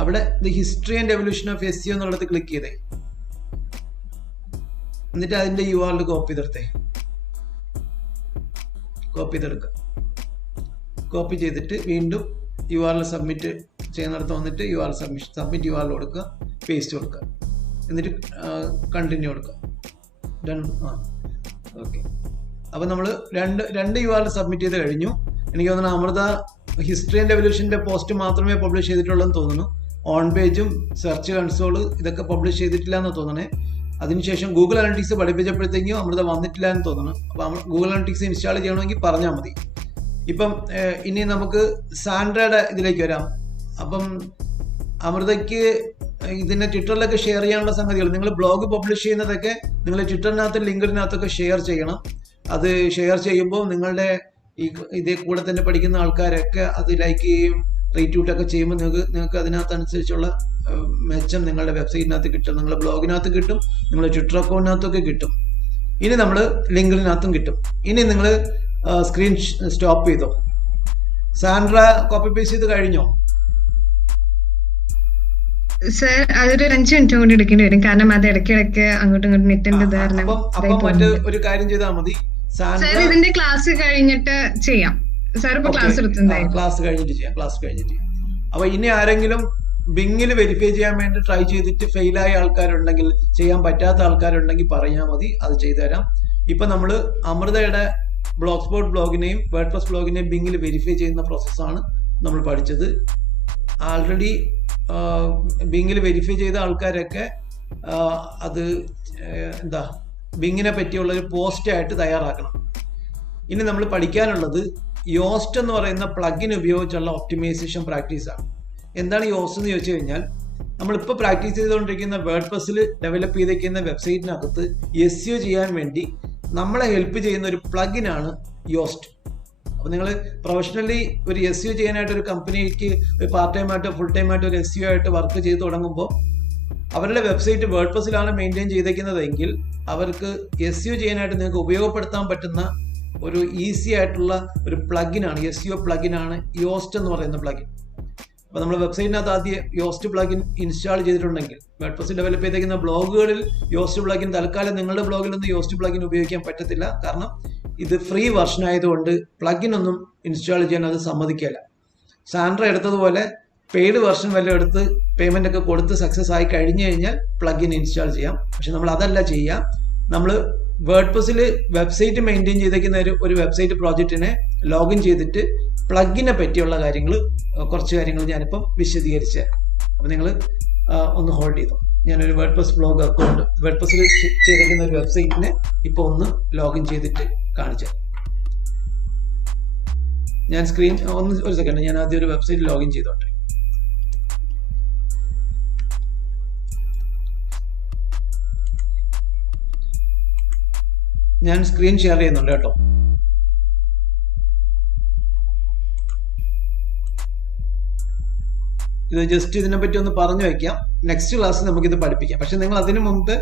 അവിടെ the history and evolution of SEO എന്നുള്ളത് ക്ലിക്ക് ചെയ്തേ. എന്നിട്ട് അതിന്റെ URL കോപ്പി ചെയ്തെടുക്കുക. കോപ്പി ചെയ്തിട്ട് വീണ്ടും URL സബ്മിറ്റ് ചെയ്യുന്നിടത്ത് വന്നിട്ട് URL സബ്മിറ്റ് URL കൊടുക്കുക. പേസ്റ്റ് കൊടുക്കുക. എന്നിട്ട് കണ്ടിന്യൂ കൊടുക്കുക. ഡൺ. ഓക്കെ. അപ്പോൾ നമ്മൾ രണ്ട് URL സബ്മിറ്റ് ചെയ്ത് കഴിഞ്ഞു. എനിക്ക് തോന്നുന്നു അമൃത ഹിസ്റ്ററി ആൻഡ് എവല്യൂഷൻ്റെ പോസ്റ്റ് മാത്രമേ പബ്ലിഷ് ചെയ്തിട്ടുള്ളൂ എന്ന് തോന്നുന്നു. ഓൺ പേജും സെർച്ച് കൺസോൾ ഇതൊക്കെ പബ്ലിഷ് ചെയ്തിട്ടില്ല എന്ന് തോന്നണേ. അതിനുശേഷം ഗൂഗിൾ അനലിറ്റിക്സ് പഠിപ്പിച്ചപ്പോഴത്തേക്കും അമൃത വന്നിട്ടില്ല എന്ന് തോന്നുന്നു. അപ്പം ഗൂഗിൾ അനലിറ്റിക്സ് ഇൻസ്റ്റാൾ ചെയ്യണമെങ്കിൽ പറഞ്ഞാൽ മതി. ഇപ്പം ഇനി നമുക്ക് സാൻഡ്രയുടെ ഇതിലേക്ക് വരാം. അപ്പം അമൃതയ്ക്ക് ഇതിനെ ട്വിറ്ററിലൊക്കെ ഷെയർ ചെയ്യാനുള്ള സംഗതികൾ, നിങ്ങൾ ബ്ലോഗ് പബ്ലിഷ് ചെയ്യുന്നതൊക്കെ നിങ്ങൾ ട്വിറ്ററിനകത്ത് ലിങ്കിനകത്തൊക്കെ ഷെയർ ചെയ്യണം. അത് ഷെയർ ചെയ്യുമ്പോൾ നിങ്ങളുടെ ഈ ഇതേ കൂടെ തന്നെ പഠിക്കുന്ന ആൾക്കാരൊക്കെ അത് ലൈക്ക് ചെയ്യുകയും റീട്വീറ്റൊക്കെ ചെയ്യുമ്പോൾ നിങ്ങൾക്ക് അതിനകത്തനുസരിച്ചുള്ള മെച്ചം നിങ്ങളുടെ വെബ്സൈറ്റിനകത്ത് കിട്ടും, നിങ്ങളുടെ ബ്ലോഗിനകത്ത് കിട്ടും, നിങ്ങളുടെ ട്വിറ്റർ അക്കൗണ്ടിനകത്തൊക്കെ കിട്ടും. ഇനി നമ്മൾ ലിങ്കിനകത്തും കിട്ടും. ഇനി നിങ്ങൾ സ്ക്രീൻ സ്റ്റോപ്പ് ചെയ്തോ. സാൻഡ്ര കോപ്പി പേസ്റ്റ് ചെയ്ത് കഴിഞ്ഞോ? സർ അതൊരു 5 മിനിറ്റ് കൂടി എടുക്കേണ്ടി വരും, കാരണം അത് ഇടയ്ക്കിടയ്ക്ക് അങ്ങോട്ടും ഇങ്ങോട്ടും നെറ്റിന്റെ കാരണം. അപ്പം മറ്റേ ഒരു കാര്യം ചെയ്താൽ മതി. സർ ഇതിന്റെ ക്ലാസ് കഴിഞ്ഞിട്ട് ചെയ്യാം. സാർ ഇപ്പൊ ക്ലാസ് എടുത്തിട്ടുണ്ടായി. ക്ലാസ് കഴിഞ്ഞിട്ട് ചെയ്യാം. അപ്പൊ ഇനി ആരെങ്കിലും ബിങ്ങിൽ വെരിഫൈ ചെയ്യാൻ വേണ്ടി ട്രൈ ചെയ്തിട്ട് ഫെയിലായ ആൾക്കാരുണ്ടെങ്കിൽ, ചെയ്യാൻ പറ്റാത്ത ആൾക്കാരുണ്ടെങ്കിൽ പറഞ്ഞാൽ മതി, അത് ചെയ്തു തരാം. ഇപ്പൊ നമ്മൾ അമൃതയുടെ ബ്ലോഗ് സ്പോട്ട് ബ്ലോഗിനെയും വേർഡ്പ്രസ് ബ്ലോഗിനെയും ബിങ്ങിൽ വെരിഫൈ ചെയ്യുന്ന പ്രോസസ്സാണ് നമ്മൾ പഠിച്ചത്. ആൾറെഡി ബിങ്ങിൽ വെരിഫൈ ചെയ്ത ആൾക്കാരൊക്കെ അത് ബിങ്ങിനെ പറ്റിയുള്ള ഒരു പോസ്റ്റായിട്ട് തയ്യാറാക്കണം. ഇനി നമ്മൾ പഠിക്കാനുള്ളത് യോസ്റ്റ് എന്ന് പറയുന്ന പ്ലഗിൻ ഉപയോഗിച്ചുള്ള ഒപ്റ്റിമൈസേഷൻ പ്രാക്ടീസാണ്. എന്താണ് യോസ്റ്റ് എന്ന് ചോദിച്ചു കഴിഞ്ഞാൽ, നമ്മളിപ്പോൾ പ്രാക്ടീസ് ചെയ്തുകൊണ്ടിരിക്കുന്ന വേർഡ്പ്രസ്സിൽ ഡെവലപ്പ് ചെയ്തിരിക്കുന്ന വെബ്സൈറ്റിനകത്ത് SEO ചെയ്യാൻ വേണ്ടി നമ്മളെ ഹെൽപ്പ് ചെയ്യുന്ന ഒരു പ്ലഗിനാണ് യോസ്റ്റ്. അപ്പോൾ നിങ്ങൾ പ്രൊഫഷണലി ഒരു SEO ചെയ്യാനായിട്ട് ഒരു കമ്പനിക്ക് ഒരു പാർട്ട് ടൈം ആയിട്ടോ ഫുൾ ടൈം ആയിട്ടോ ഒരു SEO ആയിട്ട് വർക്ക് ചെയ്ത് തുടങ്ങുമ്പോൾ അവരുടെ വെബ്സൈറ്റ് വേർഡ്പ്രസ്സിലാണ് മെയിൻറ്റെയിൻ ചെയ്തേക്കുന്നതെങ്കിൽ അവർക്ക് SEO ചെയ്യാനായിട്ട് നിങ്ങൾക്ക് ഉപയോഗപ്പെടുത്താൻ പറ്റുന്ന ഒരു ഈസി ആയിട്ടുള്ള ഒരു പ്ലഗിനാണ്, SEO പ്ലഗിനാണ് യോസ്റ്റ് എന്ന് പറയുന്ന പ്ലഗിൻ. അപ്പോൾ നമ്മൾ വെബ്സൈറ്റിനകത്ത് ആദ്യം യോസ്റ്റ് പ്ലഗിൻ ഇൻസ്റ്റാൾ ചെയ്തിട്ടുണ്ടെങ്കിൽ, വേർഡ്പ്രസ്സിൽ ഡെവലപ്പ് ചെയ്തേക്കുന്ന ബ്ലോഗുകളിൽ യോസ്റ്റ് പ്ലഗിൻ തൽക്കാലം നിങ്ങളുടെ ബ്ലോഗിലൊന്നും യോസ്റ്റ് പ്ലഗിൻ ഉപയോഗിക്കാൻ പറ്റത്തില്ല. കാരണം ഇത് ഫ്രീ വെർഷൻ ആയതുകൊണ്ട് പ്ലഗിൻ ഒന്നും ഇൻസ്റ്റാൾ ചെയ്യാൻ അത് സമ്മതിക്കില്ല. സാൻഡ്ര എടുത്തതുപോലെ പെയ്ഡ് വെർഷൻ വല്ലതും എടുത്ത് പേയ്മെൻ്റ് ഒക്കെ കൊടുത്ത് സക്സസ് ആയി കഴിഞ്ഞു കഴിഞ്ഞാൽ പ്ലഗിൻ ഇൻസ്റ്റാൾ ചെയ്യാം. പക്ഷെ നമ്മൾ അതല്ല ചെയ്യുക. നമ്മൾ വേർഡ്പ്രസ്സിൽ വെബ്സൈറ്റ് മെയിൻറ്റെയിൻ ചെയ്തേക്കുന്ന ഒരു വെബ്സൈറ്റ് പ്രോജക്റ്റിനെ ലോഗിൻ ചെയ്തിട്ട് പ്ലഗിനെ പറ്റിയുള്ള കാര്യങ്ങൾ, കുറച്ച് കാര്യങ്ങൾ ഞാനിപ്പം വിശദീകരിച്ച് തരാം. അപ്പം നിങ്ങൾ ഒന്ന് ഹോൾഡ് ചെയ്തോ. ഞാനൊരു വേർഡ്പ്രസ് ബ്ലോഗ് അക്കൗണ്ട് വേർഡ്പ്രസ്സിൽ ചെയ്തേക്കുന്ന ഒരു വെബ്സൈറ്റിനെ ഇപ്പോൾ ഒന്ന് ലോഗിൻ ചെയ്തിട്ട് കാണിച്ചു. ഞാൻ സ്ക്രീൻ ഒരു സെക്കൻഡ്, ഞാൻ ആദ്യം ഒരു വെബ്സൈറ്റ് ലോഗിൻ ചെയ്തോട്ടെ. ഞാൻ സ്ക്രീൻ ഷെയർ ചെയ്യുന്നുണ്ട് കേട്ടോ. ഇത് ജസ്റ്റ് ഇതിനെപ്പറ്റി ഒന്ന് പറഞ്ഞു വയ്ക്കാം. നെക്സ്റ്റ് ക്ലാസ്സിൽ നമുക്കിത് പഠിപ്പിക്കാം. പക്ഷെ നിങ്ങൾ അതിനു മുമ്പ്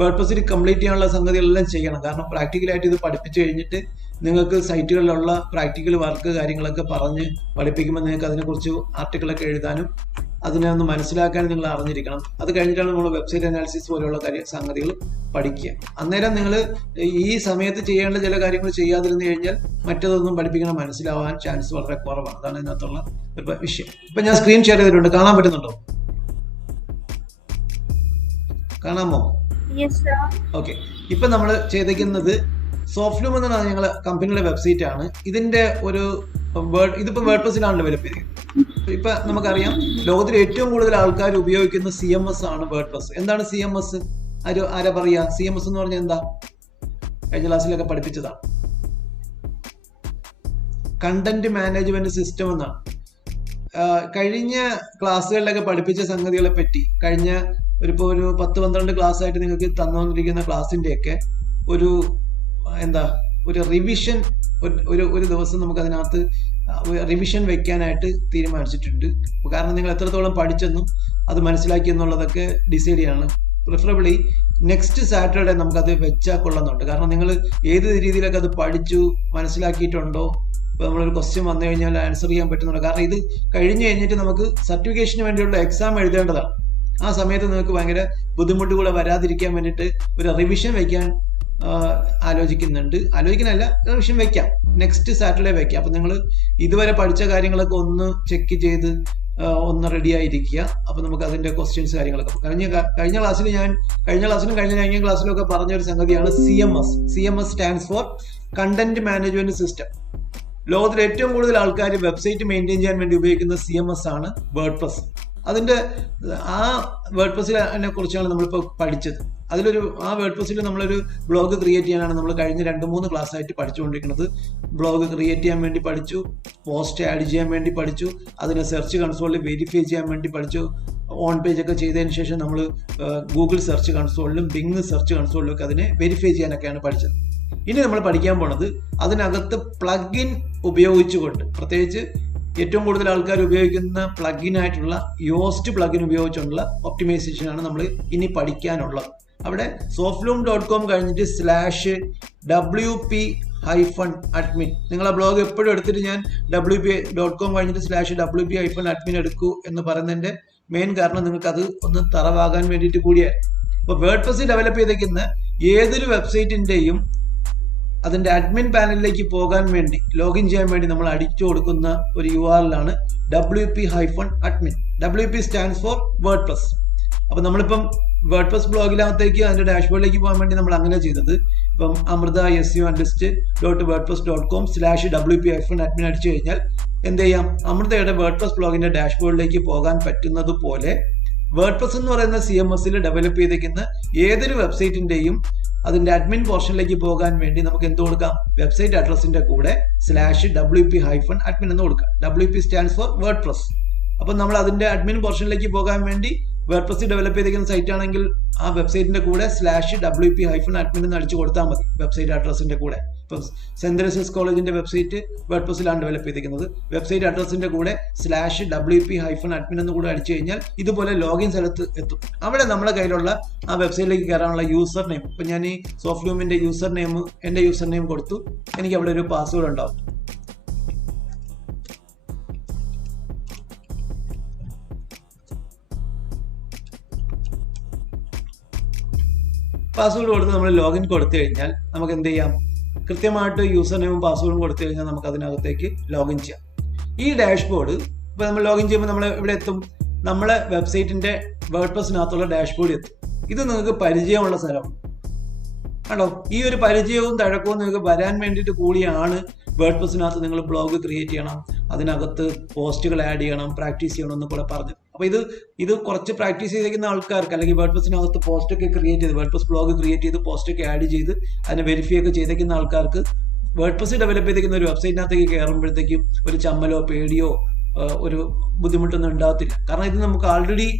വേർഡ്പ്രസ്സിൽ കംപ്ലീറ്റ് ചെയ്യാനുള്ള സംഗതികളെല്ലാം ചെയ്യണം. കാരണം പ്രാക്ടിക്കലായിട്ട് ഇത് പഠിപ്പിച്ചു കഴിഞ്ഞിട്ട് നിങ്ങൾക്ക് സൈറ്റുകളിലുള്ള പ്രാക്ടിക്കൽ വർക്ക് കാര്യങ്ങളൊക്കെ പറഞ്ഞ് പഠിപ്പിക്കുമ്പോൾ നിങ്ങൾക്ക് അതിനെക്കുറിച്ച് ആർട്ടിക്കിളൊക്കെ എഴുതാനും അതിനെ ഒന്ന് മനസ്സിലാക്കാനും നിങ്ങൾ അറിഞ്ഞിരിക്കണം. അത് കഴിഞ്ഞിട്ടാണ് നമ്മൾ വെബ്സൈറ്റ് അനാലിസിസ് പോലെയുള്ള സംഗതികൾ പഠിക്കുക. അന്നേരം നിങ്ങൾ ഈ സമയത്ത് ചെയ്യേണ്ട ചില കാര്യങ്ങൾ ചെയ്യാതിരുന്നു കഴിഞ്ഞാൽ മറ്റതൊന്നും പഠിപ്പിക്കണം മനസ്സിലാവാൻ ചാൻസ് വളരെ കുറവാണ്. അതാണ് ഇതിനകത്തുള്ള ഒരു വിഷയം. ഇപ്പം ഞാൻ സ്ക്രീൻ ഷെയർ ചെയ്തിട്ടുണ്ട്, കാണാൻ പറ്റുന്നുണ്ടോ? കാണാമോ? ഓക്കെ. ഇപ്പം നമ്മൾ ചെയ്തേക്കുന്നത് സോഫ്റ്റ്ലൂം എന്ന ഞങ്ങളുടെ കമ്പനിയുടെ വെബ്സൈറ്റ് ആണ്. ഇതിന്റെ ഒരു ഇതിപ്പോൾ വേർഡ്പ്രസ്സിലാണ് ഡെവലപ്പ് ചെയ്തിരിക്കുന്നത്. ഇപ്പൊ നമുക്കറിയാം ലോകത്തിൽ ഏറ്റവും കൂടുതൽ ആൾക്കാർ ഉപയോഗിക്കുന്ന CMS ആണ് വേർഡ്പ്രസ്. എന്താണ് CMS? ആരാ പറയാ? CMS എന്ന് പറഞ്ഞാൽ എന്താ? കഴിഞ്ഞ ക്ലാസ്സിലൊക്കെ പഠിപ്പിച്ചതാണ്. കണ്ടന്റ് മാനേജ്മെന്റ് സിസ്റ്റം എന്നാണ്. കഴിഞ്ഞ ക്ലാസ്സുകളിലൊക്കെ പഠിപ്പിച്ച സംഗതികളെ പറ്റി കഴിഞ്ഞ ഒരു 10-12 ക്ലാസ് ആയിട്ട് നിങ്ങൾക്ക് തന്നുകൊണ്ടിരിക്കുന്ന ക്ലാസ്സിന്റെയൊക്കെ ഒരു റിവിഷൻ, ഒരു ദിവസം നമുക്ക് അതിനകത്ത് റിവിഷൻ വെക്കാനായിട്ട് തീരുമാനിച്ചിട്ടുണ്ട്. കാരണം നിങ്ങൾ എത്രത്തോളം പഠിച്ചെന്നും അത് മനസ്സിലാക്കി എന്നുള്ളതൊക്കെ ഡിസൈഡ് ചെയ്യാണ്. പ്രിഫറബിളി നെക്സ്റ്റ് സാറ്റർഡേ നമുക്കത് വെച്ചാൽ കൊള്ളുന്നുണ്ട്. കാരണം നിങ്ങൾ ഏത് രീതിയിലൊക്കെ അത് പഠിച്ചു മനസ്സിലാക്കിയിട്ടുണ്ടോ, ഇപ്പോൾ നമ്മളൊരു ക്വസ്റ്റ്യൻ വന്നു കഴിഞ്ഞാൽ ആൻസർ ചെയ്യാൻ പറ്റുന്നുണ്ടോ. കാരണം ഇത് കഴിഞ്ഞ് കഴിഞ്ഞിട്ട് നമുക്ക് സർട്ടിഫിക്കേഷന് വേണ്ടിയുള്ള എക്സാം എഴുതേണ്ടതാണ്. ആ സമയത്ത് നിങ്ങൾക്ക് ഭയങ്കര ബുദ്ധിമുട്ടുകൾ വരാതിരിക്കാൻ വേണ്ടിയിട്ട് ഒരു റിവിഷൻ വയ്ക്കാൻ ആലോചിക്കാനല്ല, റിവിഷൻ വെക്കാം. നെക്സ്റ്റ് സാറ്റർഡേ വെക്കാം. അപ്പം നിങ്ങൾ ഇതുവരെ പഠിച്ച കാര്യങ്ങളൊക്കെ ഒന്ന് ചെക്ക് ചെയ്ത് ഒന്ന് റെഡി ആയിരിക്കുക. അപ്പം നമുക്ക് അതിൻ്റെ ക്വസ്റ്റ്യൻസ് കാര്യങ്ങളൊക്കെ കഴിഞ്ഞ ക്ലാസ്സിലും കഴിഞ്ഞ ക്ലാസ്സിലും ഒക്കെ പറഞ്ഞൊരു സംഗതിയാണ് CMS. CMS stands for content management system. ലോകത്തിൽ ഏറ്റവും കൂടുതൽ ആൾക്കാർ വെബ്സൈറ്റ് മെയിൻറ്റെയിൻ ചെയ്യാൻ വേണ്ടി ഉപയോഗിക്കുന്ന CMS ആണ് വേർഡ്പ്രസ്. അതിൻ്റെ ആ വേർഡ്പ്രസ്സിനെ കുറിച്ചാണ് നമ്മളിപ്പോൾ പഠിച്ചത്. ആ വേർഡ് പ്രസ്സിൽ നമ്മളൊരു ബ്ലോഗ് ക്രിയേറ്റ് ചെയ്യാനാണ് നമ്മൾ കഴിഞ്ഞ 2-3 ക്ലാസ് ആയിട്ട് പഠിച്ചുകൊണ്ടിരിക്കുന്നത്. ബ്ലോഗ് ക്രിയേറ്റ് ചെയ്യാൻ വേണ്ടി പഠിച്ചു, പോസ്റ്റ് ആഡ് ചെയ്യാൻ വേണ്ടി പഠിച്ചു, അതിനെ സെർച്ച് കൺസോളിൽ വെരിഫൈ ചെയ്യാൻ വേണ്ടി പഠിച്ചു. ഓൺ പേജ് ഒക്കെ ചെയ്തതിന് ശേഷം നമ്മൾ ഗൂഗിൾ സെർച്ച് കൺസോളിലും ബിങ് സെർച്ച് കൺസോളിലും ഒക്കെ അതിനെ വെരിഫൈ ചെയ്യാനൊക്കെയാണ് പഠിച്ചത്. ഇനി നമ്മൾ പഠിക്കാൻ പോണത് അതിനകത്ത് പ്ലഗിൻ ഉപയോഗിച്ചുകൊണ്ട്, പ്രത്യേകിച്ച് ഏറ്റവും കൂടുതൽ ആൾക്കാർ ഉപയോഗിക്കുന്ന പ്ലഗിൻ ആയിട്ടുള്ള യോസ്റ്റ് പ്ലഗിൻ ഉപയോഗിച്ചുള്ള ഒപ്റ്റിമൈസേഷൻ ആണ് നമ്മൾ ഇനി പഠിക്കാനുള്ളത്. അവിടെ softloom.com കഴിഞ്ഞിട്ട് /wp-admin, നിങ്ങൾ ആ ബ്ലോഗ് എപ്പോഴും എടുത്തിട്ട് ഞാൻ wp.com കഴിഞ്ഞിട്ട് /wp-admin എടുക്കൂ എന്ന് പറയുന്നതിന്റെ മെയിൻ കാരണം നിങ്ങൾക്ക് അത് ഒന്ന് തറവാകാൻ വേണ്ടിയിട്ട് കൂടിയാണ്. അപ്പോൾ വേർഡ് പ്രസ് ഡെവലപ്പ് ചെയ്തേക്കുന്ന ഏതൊരു വെബ്സൈറ്റിന്റെയും അതിന്റെ അഡ്മിൻ പാനലിലേക്ക് പോകാൻ വേണ്ടി, ലോഗിൻ ചെയ്യാൻ വേണ്ടി നമ്മൾ അടിച്ചു കൊടുക്കുന്ന ഒരു URL ആണ് wp-admin. WP stands for word press. അപ്പൊ നമ്മളിപ്പം വേർഡ് പ്രസ് ബ്ലോഗിനകത്തേക്ക് അതിന്റെ ഡാഷ്ബോർഡിലേക്ക് പോകാൻ വേണ്ടി നമ്മൾ അങ്ങനെ ചെയ്തത്, ഇപ്പം അമൃത SEOanalyst.wordpress.com /wp-admin അടിച്ചു കഴിഞ്ഞാൽ എന്ത് ചെയ്യാം, അമൃതയുടെ വേർഡ് പ്രസ് ബ്ലോഗിന്റെ ഡാഷ്ബോർഡിലേക്ക് പോകാൻ പറ്റുന്നത് പോലെ വേർഡ് പ്രസ് എന്ന് പറയുന്ന CMSൽ ഡെവലപ്പ് ചെയ്തേക്കുന്ന ഏതൊരു വെബ്സൈറ്റിന്റെയും അതിന്റെ അഡ്മിൻ പോർഷനിലേക്ക് പോകാൻ വേണ്ടി നമുക്ക് എന്ത് കൊടുക്കാം, വെബ്സൈറ്റ് അഡ്രസ്സിന്റെ കൂടെ /wp-admin എന്ന് കൊടുക്കാം. WP stands for word press. അപ്പൊ നമ്മൾ അതിന്റെ അഡ്മിൻ പോർഷനിലേക്ക് പോകാൻ വേണ്ടി വേർഡ് പ്രസ് ഡെവലപ്പ് ചെയ്തിരിക്കുന്ന സൈറ്റ് ആണെങ്കിൽ ആ വെബ്സൈറ്റിന്റെ കൂടെ /wp-admin എന്ന് അടിച്ചു കൊടുത്താൽ മതി, വെബ്സൈറ്റ് അഡ്രസ്സിന്റെ കൂടെ. ഇപ്പം സെന്റ് തെരേസാസ് കോളേജിന്റെ വെബ്സൈറ്റ് വേർഡ് പ്രസ്സിലാണ് ഡെവലപ്പ് ചെയ്തിരിക്കുന്നത്. വെബ്സൈറ്റ് അഡ്രസ്സിന്റെ കൂടെ /wp-admin എന്ന് കൂടെ അടിച്ചു കഴിഞ്ഞാൽ ഇതുപോലെ ലോഗിൻ സ്ഥലത്ത് എത്തും. അവിടെ നമ്മുടെ കയ്യിലുള്ള ആ വെബ്സൈറ്റിലേക്ക് കയറാനുള്ള യൂസർ നെയിം, ഇപ്പം ഞാൻ ഈ സോഫ്റ്റ്ലൂമിന്റെ യൂസർ നെയിം, എന്റെ യൂസർ നെയിം കൊടുത്തു, എനിക്ക് അവിടെ ഒരു പാസ്വേഡ് ഉണ്ടാവും. പാസ്വേഡ് കൊടുത്ത് നമ്മൾ ലോഗിൻ കൊടുത്തു കഴിഞ്ഞാൽ നമുക്ക് എന്ത് ചെയ്യാം, കൃത്യമായിട്ട് യൂസർ നെയിമും പാസ്വേഡും കൊടുത്തു കഴിഞ്ഞാൽ നമുക്ക് അതിനകത്തേക്ക് ലോഗിൻ ചെയ്യാം. ഈ ഡാഷ്ബോർഡ് ഇപ്പോൾ നമ്മൾ ലോഗിൻ ചെയ്യുമ്പോൾ നമ്മൾ ഇവിടെ എത്തും, നമ്മളെ വെബ്സൈറ്റിന്റെ വേർഡ് പ്രസ്സിനകത്തുള്ള ഡാഷ്ബോർഡ് എത്തും. ഇത് നിങ്ങൾക്ക് പരിചയമുള്ള സ്ഥലമാണ് ആണോ. ഈ ഒരു പരിചയവും തഴക്കവും നിങ്ങൾക്ക് വരാൻ വേണ്ടിയിട്ട് കൂടിയാണ് വേർഡ് പ്രസ്സിനകത്ത് നിങ്ങൾ ബ്ലോഗ് ക്രിയേറ്റ് ചെയ്യണം, അതിനകത്ത് പോസ്റ്റുകൾ ആഡ് ചെയ്യണം, പ്രാക്ടീസ് ചെയ്യണം എന്ന് കൂടെ പറഞ്ഞു. അപ്പൊ ഇത് കുറച്ച് പ്രാക്ടീസ് ചെയ്തിരിക്കുന്ന ആൾക്കാർക്ക്, അല്ലെങ്കിൽ വേർഡ് പ്രസ്സിനകത്ത് പോസ്റ്റ് ഒക്കെ ക്രിയേറ്റ് ചെയ്ത്, വേർഡ് പ്രസ് ബ്ലോഗ് ക്രിയേറ്റ് ചെയ്ത് പോസ്റ്റ് ഒക്കെ ആഡ് ചെയ്ത് അതിനെ വെരിഫൈ ഒക്കെ ചെയ്തിരിക്കുന്ന ആൾക്കാർക്ക് വേർഡ് പ്രസ് ഡെവലപ്പ് ചെയ്തിരിക്കുന്ന ഒരു വെബ്സൈറ്റിനകത്തേക്ക് കയറുമ്പോഴത്തേക്കും ഒരു ചമ്മലോ പേടിയോ ഒരു ബുദ്ധിമുട്ടൊന്നും ഉണ്ടാകത്തില്ല. കാരണം ഇത് നമുക്ക് ആൾറെഡി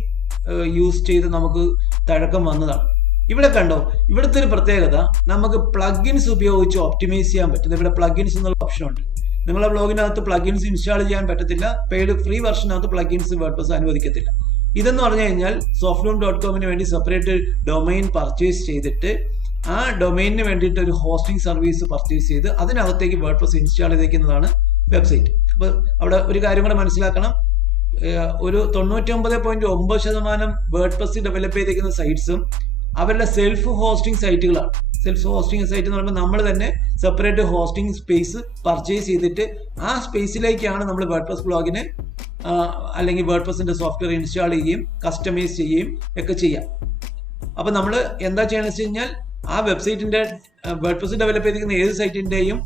യൂസ് ചെയ്ത് നമുക്ക് തഴക്കം വന്നതാണ്. ഇവിടെ കണ്ടോ, ഇവിടുത്തെ ഒരു പ്രത്യേകത, നമുക്ക് പ്ലഗിൻസ് ഉപയോഗിച്ച് ഒപ്റ്റിമൈസ് ചെയ്യാൻ പറ്റും. ഇവിടെ പ്ലഗിൻസ് എന്നുള്ള ഓപ്ഷൻ ഉണ്ട്. നിങ്ങളുടെ ബ്ലോഗിനകത്ത് പ്ലഗിൻസ് ഇൻസ്റ്റാൾ ചെയ്യാൻ പറ്റത്തില്ല, പെയ്ഡ് ഫ്രീ വെർഷനകത്ത് പ്ലഗിൻസ് വേർഡ് പ്രസ് അനുവദിക്കത്തില്ല. ഇതെന്ന് പറഞ്ഞു കഴിഞ്ഞാൽ softloom.comന് വേണ്ടി സെപ്പറേറ്റ് ഡൊമൈൻ പർച്ചേസ് ചെയ്തിട്ട് ആ ഡൊമൈനിന് വേണ്ടിയിട്ട് ഒരു ഹോസ്റ്റിംഗ് സർവീസ് പർച്ചേസ് ചെയ്ത് അതിനകത്തേക്ക് വേർഡ് പ്രസ് ഇൻസ്റ്റാൾ ചെയ്തേക്കുന്നതാണ് വെബ്സൈറ്റ്. അപ്പോൾ അവിടെ ഒരു കാര്യം കൂടെ മനസ്സിലാക്കണം, ഒരു 99.9% വേർഡ് പ്രസ് ഡെവലപ്പ് ചെയ്തേക്കുന്ന സൈറ്റ്സും അവരുടെ സെൽഫ് ഹോസ്റ്റിംഗ് സൈറ്റുകളാണ്. സെൽഫ് ഹോസ്റ്റിംഗ് സൈറ്റ് എന്ന് പറയുമ്പോൾ നമ്മൾ തന്നെ സെപ്പറേറ്റ് ഹോസ്റ്റിംഗ് സ്പേസ് പർച്ചേസ് ചെയ്തിട്ട് ആ സ്പേസിലേക്കാണ് നമ്മൾ വേർഡ് പ്രസ് ബ്ലോഗിനെ അല്ലെങ്കിൽ വേർഡ് പ്രസിന്റെ സോഫ്റ്റ്വെയർ ഇൻസ്റ്റാൾ ചെയ്യുകയും കസ്റ്റമൈസ് ചെയ്യുകയും ഒക്കെ ചെയ്യാം. അപ്പൊ നമ്മൾ എന്താ ചെയ്യണമെന്ന് വെച്ച് കഴിഞ്ഞാൽ ആ വെബ്സൈറ്റിന്റെ വേർഡ് പ്രസ് ഡെവലപ്പ് ചെയ്തിരിക്കുന്ന ഏത് സൈറ്റിന്റെയും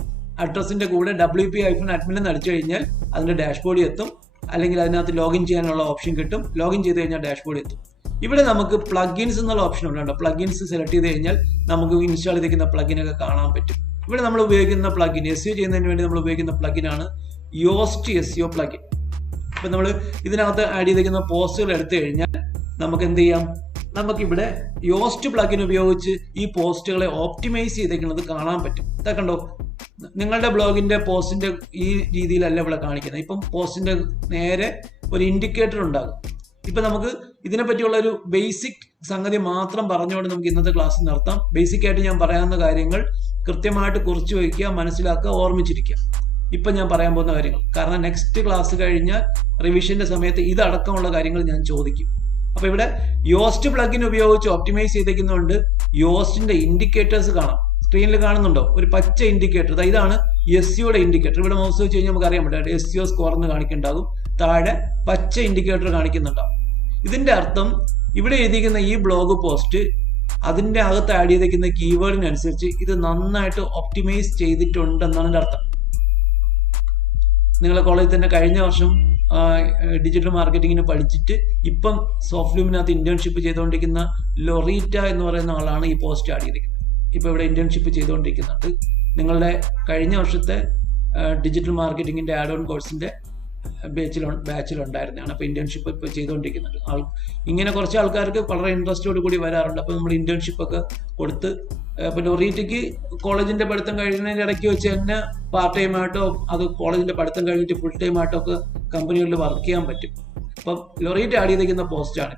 അഡ്രസ്സിന്റെ കൂടെ wp-admin എന്ന് അടിച്ചു കഴിഞ്ഞാൽ അതിന്റെ ഡാഷ്ബോർഡിൽ എത്തും, അല്ലെങ്കിൽ അതിനകത്ത് ലോഗിൻ ചെയ്യാനുള്ള ഓപ്ഷൻ കിട്ടും. ലോഗിൻ ചെയ്ത് കഴിഞ്ഞാൽ ഡാഷ്ബോർഡിൽ എത്തും. ഇവിടെ നമുക്ക് പ്ലഗിൻസ് എന്നുള്ള ഓപ്ഷൻ ഉണ്ട്. പ്ലഗിൻസ് സെലക്ട് ചെയ്ത് കഴിഞ്ഞാൽ നമുക്ക് ഇൻസ്റ്റാൾ ചെയ്തിരിക്കുന്ന പ്ലഗിനൊക്കെ കാണാൻ പറ്റും. ഇവിടെ നമ്മൾ ഉപയോഗിക്കുന്ന പ്ലഗിൻ, SEO ചെയ്യുന്നതിന് വേണ്ടി നമ്മൾ ഉപയോഗിക്കുന്ന പ്ലഗിനാണ് യോസ്റ്റ് SEO പ്ലഗിൻ. അപ്പൊ നമ്മൾ ഇതിനകത്ത് ആഡ് ചെയ്തിരിക്കുന്ന പോസ്റ്റുകൾ എടുത്തു കഴിഞ്ഞാൽ നമുക്ക് എന്ത് ചെയ്യാം, നമുക്കിവിടെ യോസ്റ്റ് പ്ലഗിൻ ഉപയോഗിച്ച് ഈ പോസ്റ്റുകളെ ഓപ്റ്റിമൈസ് ചെയ്തേക്കുന്നത് കാണാൻ പറ്റും. കണ്ടോ, നിങ്ങളുടെ ബ്ലോഗിന്റെ പോസ്റ്റിന്റെ ഈ രീതിയിലല്ല ഇവിടെ കാണിക്കുന്നത്. ഇപ്പം പോസ്റ്റിന്റെ നേരെ ഒരു ഇൻഡിക്കേറ്റർ ഉണ്ടാകും. ഇപ്പൊ നമുക്ക് ഇതിനെ പറ്റിയുള്ള ഒരു ബേസിക് സംഗതി മാത്രം പറഞ്ഞുകൊണ്ട് നമുക്ക് ഇന്നത്തെ ക്ലാസ് നടത്താം. ബേസിക് ആയിട്ട് ഞാൻ പറയാവുന്ന കാര്യങ്ങൾ കൃത്യമായിട്ട് കുറിച്ച് വയ്ക്കുക, മനസ്സിലാക്കുക, ഓർമ്മിച്ചിരിക്കുക. ഇപ്പൊ ഞാൻ പറയാൻ പോകുന്ന കാര്യങ്ങൾ, കാരണം നെക്സ്റ്റ് ക്ലാസ് കഴിഞ്ഞാൽ റിവിഷന്റെ സമയത്ത് ഇതടക്കമുള്ള കാര്യങ്ങൾ ഞാൻ ചോദിക്കും. അപ്പൊ ഇവിടെ യോസ്റ്റ് പ്ലഗിൻ ഉപയോഗിച്ച് ഒപ്റ്റിമൈസ് ചെയ്തേക്കുന്നതുകൊണ്ട് യോസ്റ്റിന്റെ ഇൻഡിക്കേറ്റേഴ്സ് കാണാം. സ്ക്രീനിൽ കാണുന്നുണ്ടോ, ഒരു പച്ച ഇൻഡിക്കേറ്റർ. ഇതാണ് SEOയുടെ ഇൻഡിക്കേറ്റർ. ഇവിടെ മൗസ് വെച്ച് കഴിഞ്ഞാൽ നമുക്ക് അറിയാൻ പറ്റും SEO സ്കോർ എന്ന് കാണിക്കുന്നുണ്ടാകും, താഴെ പച്ച ഇൻഡിക്കേറ്റർ കാണിക്കുന്നുണ്ടാവും. ഇതിന്റെ അർത്ഥം ഇവിടെ എഴുതിയിരിക്കുന്ന ഈ ബ്ലോഗ് പോസ്റ്റ് അതിന്റെ അകത്ത് ആഡ് ചെയ്തിരിക്കുന്ന കീവേഡിനനുസരിച്ച് ഇത് നന്നായിട്ട് ഒപ്റ്റിമൈസ് ചെയ്തിട്ടുണ്ടെന്നാണ് എൻ്റെ അർത്ഥം. നിങ്ങളെ കോളേജിൽ തന്നെ കഴിഞ്ഞ വർഷം ഡിജിറ്റൽ മാർക്കറ്റിങ്ങിന് പഠിച്ചിട്ട് ഇപ്പം സോഫ്റ്റ്ലൂമിനകത്ത് ഇന്റേൺഷിപ്പ് ചെയ്തുകൊണ്ടിരിക്കുന്ന ലൊറീറ്റ എന്ന് പറയുന്ന ആളാണ് ഈ പോസ്റ്റ് ആഡ് ചെയ്തിരിക്കുന്നത്. ഇപ്പോൾ ഇവിടെ ഇന്റേൺഷിപ്പ് ചെയ്തുകൊണ്ടിരിക്കുന്നുണ്ട്. നിങ്ങളുടെ കഴിഞ്ഞ വർഷത്തെ ഡിജിറ്റൽ മാർക്കറ്റിങ്ങിന്റെ ആഡ് ഓൺ കോഴ്സിന്റെ ബാച്ചിലുണ്ടായിരുന്നതാണ്. അപ്പോൾ ഇന്റേൺഷിപ്പ് ഇപ്പോൾ ചെയ്തുകൊണ്ടിരിക്കുന്നുണ്ട്. ഇങ്ങനെ കുറച്ച് ആൾക്കാർക്ക് വളരെ ഇൻട്രസ്റ്റോട് കൂടി വരാറുണ്ട്. അപ്പോൾ നമ്മൾ ഇന്റേൺഷിപ്പ് ഒക്കെ കൊടുത്ത് ഇപ്പോൾ ലൊറീറ്റയ്ക്ക് കോളേജിന്റെ പഠിത്തം കഴിയുന്നതിന്റെ ഇടയ്ക്ക് വെച്ച് തന്നെ പാർട്ട് ടൈം ആയിട്ടോ അത് കോളേജിന്റെ പഠിത്തം കഴിഞ്ഞിട്ട് ഫുൾ ടൈം ആയിട്ടോ ഒക്കെ കമ്പനികളിൽ വർക്ക് ചെയ്യാൻ പറ്റും. അപ്പം ലൊറീറ്റ ആഡ് ചെയ്തിരിക്കുന്ന പോസ്റ്റാണ്.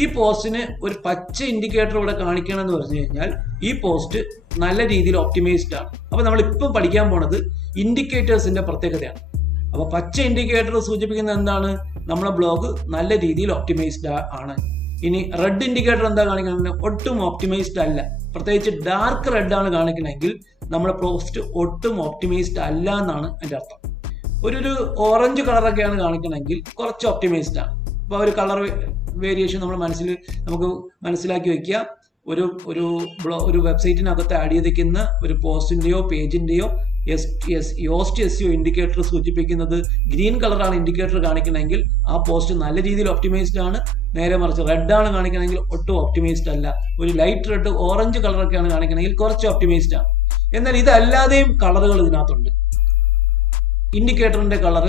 ഈ പോസ്റ്റിന് ഒരു പച്ച ഇൻഡിക്കേറ്റർ ഇവിടെ കാണിക്കണം എന്ന് പറഞ്ഞു കഴിഞ്ഞാൽ ഈ പോസ്റ്റ് നല്ല രീതിയിൽ ഒപ്റ്റിമൈസ്ഡ് ആണ്. അപ്പൊ നമ്മൾ ഇപ്പം പഠിക്കാൻ പോണത് ഇൻഡിക്കേറ്റേഴ്സിന്റെ പ്രത്യേകതയാണ്. അപ്പൊ പച്ച ഇൻഡിക്കേറ്റർ സൂചിപ്പിക്കുന്നത് എന്താണ്? നമ്മളെ ബ്ലോഗ് നല്ല രീതിയിൽ ഒപ്റ്റിമൈസ്ഡ് ആണ്. ഇനി റെഡ് ഇൻഡിക്കേറ്റർ എന്താ കാണിക്കുന്നത്? ഒട്ടും ഒപ്റ്റിമൈസ്ഡ് അല്ല. പ്രത്യേകിച്ച് ഡാർക്ക് റെഡ് ആണ് കാണിക്കണമെങ്കിൽ നമ്മുടെ പോസ്റ്റ് ഒട്ടും ഒപ്റ്റിമൈസ്ഡ് അല്ല എന്നാണ് അതിന്റെ അർത്ഥം. ഒരു ഓറഞ്ച് കളറൊക്കെയാണ് കാണിക്കണമെങ്കിൽ കുറച്ച് ഒപ്റ്റിമൈസ്ഡ് ആണ്. അപ്പോൾ ഒരു കളർ വേരിയേഷൻ നമ്മൾ നമുക്ക് മനസ്സിലാക്കി വെക്കുക. ഒരു വെബ്സൈറ്റിനകത്ത് ആഡ് ചെയ്തിരിക്കുന്ന ഒരു പോസ്റ്റിന്റെയോ പേജിന്റെയോ യോസ്റ്റ് എസ്ഇഒ ഇൻഡിക്കേറ്റർ സൂചിപ്പിക്കുന്നത് ഗ്രീൻ കളറാണ് ഇൻഡിക്കേറ്റർ കാണിക്കണമെങ്കിൽ ആ പോസ്റ്റ് നല്ല രീതിയിൽ ഒപ്റ്റിമൈസ്ഡ് ആണ്. നേരെ മറിച്ച് റെഡ് ആണ് കാണിക്കണമെങ്കിൽ ഒട്ടും ഒപ്റ്റിമൈസ്ഡ് അല്ല. ഒരു ലൈറ്റ് റെഡ് ഓറഞ്ച് കളറൊക്കെയാണ് കാണിക്കണമെങ്കിൽ കുറച്ച് ഒപ്റ്റിമൈസ്ഡ് ആണ്. എന്നാൽ ഇതല്ലാതെയും കളറുകൾ ഇതിനകത്തുണ്ട്. ഇൻഡിക്കേറ്ററിന്റെ കളർ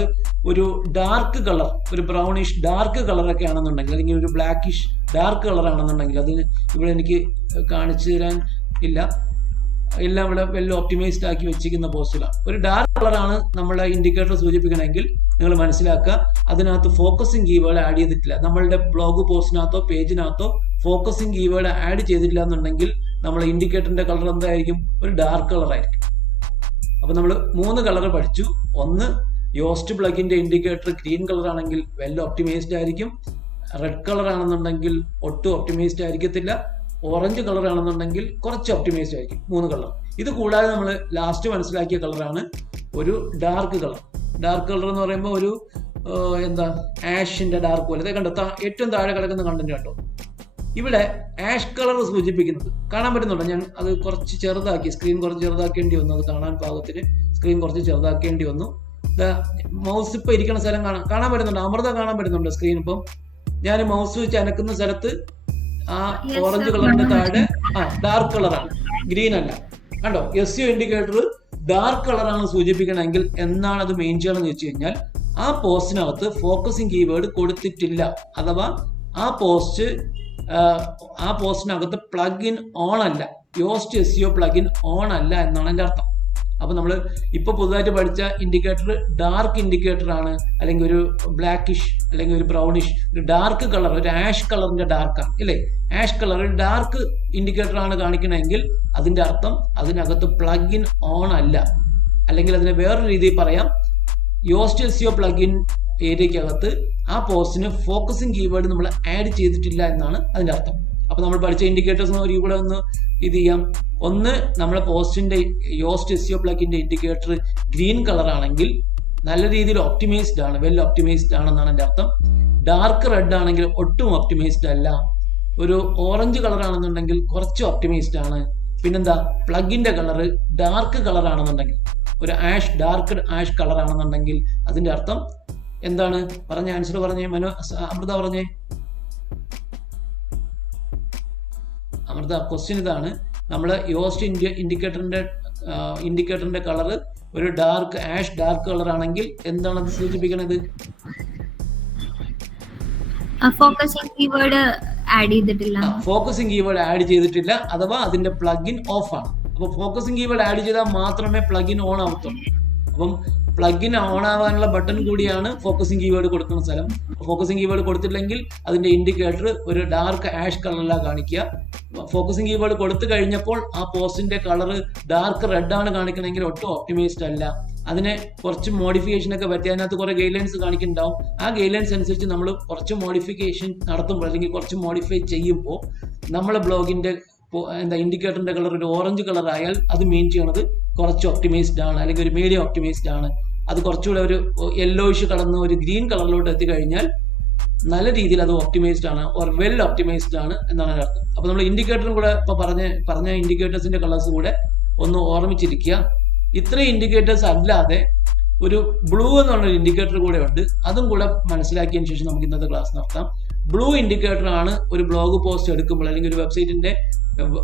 ഒരു ഡാർക്ക് കളർ, ഒരു ബ്രൗണിഷ് ഡാർക്ക് കളറൊക്കെ ആണെന്നുണ്ടെങ്കിൽ, അല്ലെങ്കിൽ ഒരു ബ്ലാക്കിഷ് ഡാർക്ക് കളർ ആണെന്നുണ്ടെങ്കിൽ, അതിന് ഇവിടെ എനിക്ക് കാണിച്ചു തരാൻ ഇല്ല, എല്ലാം ഇവിടെ വെൽ ഒപ്റ്റിമൈസ്ഡ് ആക്കി വെച്ചിരിക്കുന്ന പോസ്റ്റിലാണ്. ഒരു ഡാർക്ക് കളറാണ് നമ്മളെ ഇൻഡിക്കേറ്റർ സൂചിപ്പിക്കണമെങ്കിൽ നിങ്ങൾ മനസ്സിലാക്കുക, അതിനകത്ത് ഫോക്കസിങ് കീവേഡ് ആഡ് ചെയ്തിട്ടില്ല. നമ്മളുടെ ബ്ലോഗ് പോസ്റ്റിനകത്തോ പേജിനകത്തോ ഫോക്കസിങ് കീവേഡ് ആഡ് ചെയ്തിട്ടില്ല എന്നുണ്ടെങ്കിൽ നമ്മളെ ഇൻഡിക്കേറ്ററിന്റെ കളർ എന്തായിരിക്കും? ഒരു ഡാർക്ക് കളർ ആയിരിക്കും. അപ്പൊ നമ്മൾ 3 കളർ പഠിച്ചു. ഒന്ന്, യോസ്റ്റ് പ്ലഗിന്റെ ഇൻഡിക്കേറ്റർ ഗ്രീൻ കളർ ആണെങ്കിൽ വെൽ ഒപ്റ്റിമൈസ്ഡ് ആയിരിക്കും. റെഡ് കളർ ആണെന്നുണ്ടെങ്കിൽ ഒട്ടും ഒപ്റ്റിമൈസ്ഡ് ആയിരിക്കത്തില്ല. ഓറഞ്ച് കളർ ആണെന്നുണ്ടെങ്കിൽ കുറച്ച് ഒപ്റ്റിമൈസ്ഡ് ആയിരിക്കും. 3 കളർ. ഇത് കൂടാതെ നമ്മൾ ലാസ്റ്റ് മനസ്സിലാക്കിയ കളറാണ് ഒരു ഡാർക്ക് കളർ. ഡാർക്ക് കളർ എന്ന് പറയുമ്പോൾ ഒരു ആഷിന്റെ ഡാർക്ക് പോലെ കണ്ടോ, ഏറ്റവും താഴെ കിടക്കുന്ന കണ്ടന്റ് കണ്ടോ. ഇവിടെ ആഷ് കളർ സൂചിപ്പിക്കുന്നത് കാണാൻ പറ്റുന്നുണ്ടോ? ഞാൻ അത് കുറച്ച് ചെറുതാക്കി, സ്ക്രീൻ കുറച്ച് ചെറുതാക്കേണ്ടി വന്നു. അത് കാണാൻ പാകത്തിന് സ്ക്രീൻ കുറച്ച് ചെറുതാക്കേണ്ടി വന്നു. മൗസ് ഇപ്പൊ ഇരിക്കുന്ന സ്ഥലം കാണാൻ പറ്റുന്നുണ്ടോ? അമൃത കാണാൻ പറ്റുന്നുണ്ടോ സ്ക്രീൻ? ഇപ്പം ഞാൻ മൗസ് വെച്ച് അനക്കുന്ന സ്ഥലത്ത് ആ ഓറഞ്ച് കളറിന്റെ താഴെ ഡാർക്ക് കളറാണ്, ഗ്രീൻ അല്ല. കണ്ടോ, എസ്ഇഒ ഇൻഡിക്കേറ്റർ ഡാർക്ക് കളറാണ് സൂചിപ്പിക്കണമെങ്കിൽ എന്നാണ് അത് മെയിൻ ചെയ്യണമെന്ന് വെച്ച് കഴിഞ്ഞാൽ ആ പോസ്റ്റിനകത്ത് ഫോക്കസിങ് കീവേഡ് കൊടുത്തിട്ടില്ല. അഥവാ ആ പോസ്റ്റിനകത്ത് പ്ലഗ് ഇൻ ഓൺ അല്ല, യോസ്റ്റ് എസ്ഇഒ പ്ലഗ് ഇൻ ഓൺ അല്ല എന്നാണ് എൻ്റെ അർത്ഥം. അപ്പൊ നമ്മൾ ഇപ്പൊ പുതുതായിട്ട് പഠിച്ച ഇൻഡിക്കേറ്റർ ഡാർക്ക് ഇൻഡിക്കേറ്റർ ആണ്, അല്ലെങ്കിൽ ഒരു ബ്ലാക്കിഷ് അല്ലെങ്കിൽ ഒരു ബ്രൗണിഷ്, ഒരു ഡാർക്ക് കളർ, ഒരു ആഷ് കളറിന്റെ ഡാർക്കാണ് ഇല്ലേ? ആഷ് കളർ ഡാർക്ക് ഇൻഡിക്കേറ്റർ ആണ് കാണിക്കണമെങ്കിൽ അതിന്റെ അർത്ഥം അതിനകത്ത് പ്ലഗ് ഇൻ ഓൺ അല്ല. അല്ലെങ്കിൽ അതിനെ വേറൊരു രീതിയിൽ പറയാം, യോസ്റ്റ് എസ്ഇഒ പ്ലഗ് ഇൻ ഏരിയക്കകത്ത് ആ പോസ്റ്റിന് ഫോക്കസിങ് കീവേഡ് നമ്മൾ ആഡ് ചെയ്തിട്ടില്ല എന്നാണ് അതിന്റെ അർത്ഥം. അപ്പൊ നമ്മൾ പഠിച്ച ഇൻഡിക്കേറ്റേഴ്സ് കൂടെ ഒന്ന് ഇത് ചെയ്യാം. ഒന്ന്, നമ്മളെ പോസ്റ്റിന്റെ യോസ്റ്റ് എസ്ഇഒ പ്ലഗിന്റെ ഇൻഡിക്കേറ്റർ ഗ്രീൻ കളർ ആണെങ്കിൽ നല്ല രീതിയിൽ ഒപ്റ്റിമൈസ്ഡ് ആണ്, വെൽ ഒപ്റ്റിമൈസ്ഡ് ആണെന്നാണ് എൻ്റെ അർത്ഥം. ഡാർക്ക് റെഡ് ആണെങ്കിൽ ഒട്ടും ഒപ്റ്റിമൈസ്ഡ് അല്ല. ഒരു ഓറഞ്ച് കളർ ആണെന്നുണ്ടെങ്കിൽ കുറച്ച് ഒപ്റ്റിമൈസ്ഡ് ആണ്. പിന്നെന്താ, പ്ലഗിന്റെ കളർ ഡാർക്ക് കളർ ആണെന്നുണ്ടെങ്കിൽ, ഒരു ഡാർക്ക് ആഷ് കളർ ആണെന്നുണ്ടെങ്കിൽ അതിന്റെ അർത്ഥം എന്താണ്? പറഞ്ഞ ആൻസർ പറഞ്ഞേ അമൃത പറഞ്ഞേ. അമൃത, ക്വസ്റ്റ്യൻ ഇതാണ്. നമ്മള് യോസ്റ്റ് ഇൻഡിക്കേറ്ററിന്റെ കളർ ഒരു ഡാർക്ക് കളർ ആണെങ്കിൽ എന്താണ് അത് സൂചിപ്പിക്കുന്നത്? ഫോക്കസിങ് കീവേഡ് ആഡ് ചെയ്തിട്ടില്ല, അഥവാ അതിന്റെ പ്ലഗ് ഇൻ ഓഫ് ആണ്. അപ്പൊ ഫോക്കസിങ് കീവേഡ് ആഡ് ചെയ്താൽ മാത്രമേ പ്ലഗ് ഇൻ ഓൺ ആവത്തുള്ളൂ. അപ്പം പ്ലഗ് ഇൻ ഓൺ ആവാനുള്ള ബട്ടൺ കൂടിയാണ് ഫോക്കസിങ് കീവേഡ് കൊടുക്കുന്ന സ്ഥലം. ഫോക്കസിങ് കീവേഡ് കൊടുത്തില്ലെങ്കിൽ അതിന്റെ ഇൻഡിക്കേറ്റർ ഒരു ഡാർക്ക് ആഷ് കളറിലാണ് കാണിക്കുക. ഫോക്കസിങ് കീവേഡ് കൊടുത്തു കഴിഞ്ഞപ്പോൾ ആ പോസ്റ്റിന്റെ കളർ ഡാർക്ക് റെഡ് ആണ് കാണിക്കണമെങ്കിൽ ഒട്ടും ഒപ്റ്റിമൈസ്ഡ് അല്ല. അതിനെ കുറച്ച് മോഡിഫിക്കേഷൻ ഒക്കെ പറ്റി അതിനകത്ത് കുറെ ഗൈഡ് ലൈൻസ് കാണിക്കുന്നുണ്ടാവും. ആ ഗൈഡ് ലൈൻസ് അനുസരിച്ച് നമ്മൾ കുറച്ച് മോഡിഫിക്കേഷൻ നടത്തുമ്പോൾ അല്ലെങ്കിൽ കുറച്ച് മോഡിഫൈ ചെയ്യുമ്പോൾ നമ്മളെ ബ്ലോഗിന്റെ ഇൻഡിക്കേറ്ററിന്റെ കളർ ഒരു ഓറഞ്ച് കളർ ആയാൽ അത് മീൻ ചെയ്യണത് കുറച്ച് ഒപ്റ്റിമൈസ്ഡ് ആണ്, അല്ലെങ്കിൽ ഒരു മീഡിയം ഒപ്റ്റിമൈസ്ഡ് ആണ്. അത് കുറച്ചുകൂടെ ഒരു യെല്ലോയിഷ് കടന്ന് ഒരു ഗ്രീൻ കളറിലോട്ട് എത്തിക്കഴിഞ്ഞാൽ നല്ല രീതിയിൽ അത് ഒപ്റ്റിമൈസ്ഡ് ആണ്, ഓർ വെൽ ഒപ്റ്റിമൈസ്ഡ് ആണ് എന്നാണ് അർത്ഥം. അപ്പൊ നമ്മൾ ഇൻഡിക്കേറ്ററും കൂടെ ഇപ്പൊ പറഞ്ഞ ഇൻഡിക്കേറ്റേഴ്സിന്റെ കളേഴ്സ് കൂടെ ഒന്ന് ഓർമ്മിച്ചിരിക്കുക. ഇത്രയും ഇൻഡിക്കേറ്റേഴ്സ് അല്ലാതെ ഒരു ബ്ലൂ എന്ന് പറഞ്ഞൊരു ഇൻഡിക്കേറ്റർ കൂടെ ഉണ്ട്. അതും കൂടെ മനസ്സിലാക്കിയതിന് ശേഷം നമുക്ക് ഇന്നത്തെ ക്ലാസ് നടത്താം. ബ്ലൂ ഇൻഡിക്കേറ്റർ ആണ് ഒരു ബ്ലോഗ് പോസ്റ്റ് എടുക്കുമ്പോൾ അല്ലെങ്കിൽ ഒരു വെബ്സൈറ്റിന്റെ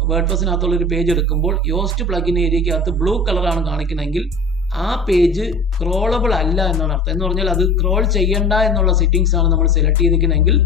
വേർഡ്പ്രസ്സിനകത്തുള്ള ഒരു പേജ് എടുക്കുമ്പോൾ യോസ്റ്റ് പ്ലഗിൻ ഏരിയക്കകത്ത് ബ്ലൂ കളറാണ് കാണിക്കണമെങ്കിൽ ആ പേജ് ക്രോളബിൾ അല്ല എന്നാണ് അർത്ഥം. എന്ന് പറഞ്ഞാൽ അത് ക്രോൾ ചെയ്യണ്ട എന്നുള്ള സെറ്റിംഗ്സ് ആണ് നമ്മൾ സെലക്ട് ചെയ്തിരിക്കണമെങ്കിൽ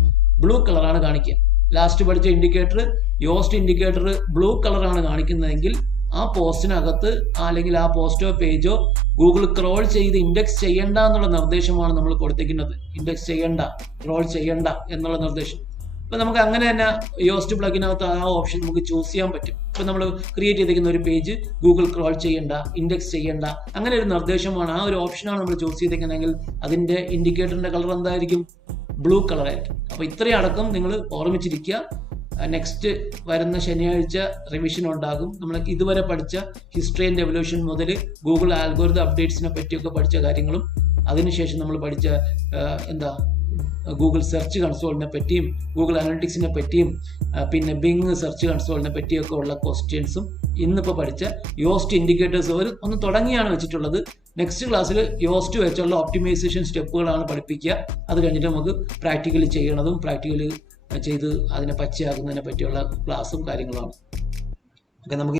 ബ്ലൂ കളറാണ് കാണിക്കുക. ലാസ്റ്റ് പഠിച്ച ഇൻഡിക്കേറ്റർ യോസ്റ്റ് ഇൻഡിക്കേറ്റർ ബ്ലൂ കളറാണ് കാണിക്കുന്നതെങ്കിൽ ആ പോസ്റ്റിനകത്ത് അല്ലെങ്കിൽ ആ പോസ്റ്റോ പേജോ ഗൂഗിൾ ക്രോൾ ചെയ്ത് ഇൻഡെക്സ് ചെയ്യണ്ട എന്നുള്ള നിർദ്ദേശമാണ് നമ്മൾ കൊടുത്തിരിക്കുന്നത്. ഇൻഡെക്സ് ചെയ്യണ്ട, ക്രോൾ ചെയ്യണ്ട എന്നുള്ള നിർദ്ദേശം. അപ്പൊ നമുക്ക് അങ്ങനെ തന്നെ യോസ്റ്റ് പ്ലഗിനകത്ത് ആ ഓപ്ഷൻ നമുക്ക് ചൂസ് ചെയ്യാൻ പറ്റും. ഇപ്പൊ നമ്മൾ ക്രിയേറ്റ് ചെയ്തിരിക്കുന്ന ഒരു പേജ് ഗൂഗിൾ ക്രോൾ ചെയ്യണ്ട, ഇൻഡെക്സ് ചെയ്യണ്ട, അങ്ങനെ ഒരു നിർദ്ദേശമാണ്, ആ ഒരു ഓപ്ഷനാണ് നമ്മൾ ചൂസ് ചെയ്തിരിക്കുന്നതെങ്കിൽ അതിന്റെ ഇൻഡിക്കേറ്ററിന്റെ കളർ എന്തായിരിക്കും? ബ്ലൂ കളർ ആയിരിക്കും. അപ്പൊ ഇത്രയും അടക്കം നിങ്ങൾ ഓർമ്മിച്ചിരിക്കുക. നെക്സ്റ്റ് വരുന്ന ശനിയാഴ്ച റിവിഷൻ ഉണ്ടാകും. നമ്മൾ ഇതുവരെ പഠിച്ച ഹിസ്റ്ററി ആൻഡ് എവല്യൂഷൻ മുതൽ ഗൂഗിൾ ആൽഗോരിതം അപ്ഡേറ്റ്സിനെ പറ്റിയൊക്കെ പഠിച്ച കാര്യങ്ങളും അതിനുശേഷം നമ്മൾ പഠിച്ച ഗൂഗിൾ സെർച്ച് കൺസോളിനെ പറ്റിയും ഗൂഗിൾ അനലിറ്റിക്സിനെ പറ്റിയും പിന്നെ ബിങ് സെർച്ച് കൺസോളിനെ പറ്റിയൊക്കെ ഉള്ള ക്വസ്റ്റ്യൻസും ഇന്നിപ്പോൾ പഠിച്ച യോസ്റ്റ് ഇൻഡിക്കേറ്റേഴ്സ് ഒന്ന് തുടങ്ങിയാണ് വെച്ചിട്ടുള്ളത്. നെക്സ്റ്റ് ക്ലാസ്സിൽ യോസ്റ്റ് വെച്ചുള്ള ഓപ്റ്റിമൈസേഷൻ സ്റ്റെപ്പുകളാണ് പഠിപ്പിക്കുക. അത് കഴിഞ്ഞിട്ട് നമുക്ക് പ്രാക്ടിക്കലി ചെയ്യണതും പ്രാക്ടിക്കലി ചെയ്ത് അതിനെ പച്ചയാക്കുന്നതിനെ പറ്റിയുള്ള ക്ലാസ്സും കാര്യങ്ങളുമാണ്. ഓക്കെ, നമുക്ക്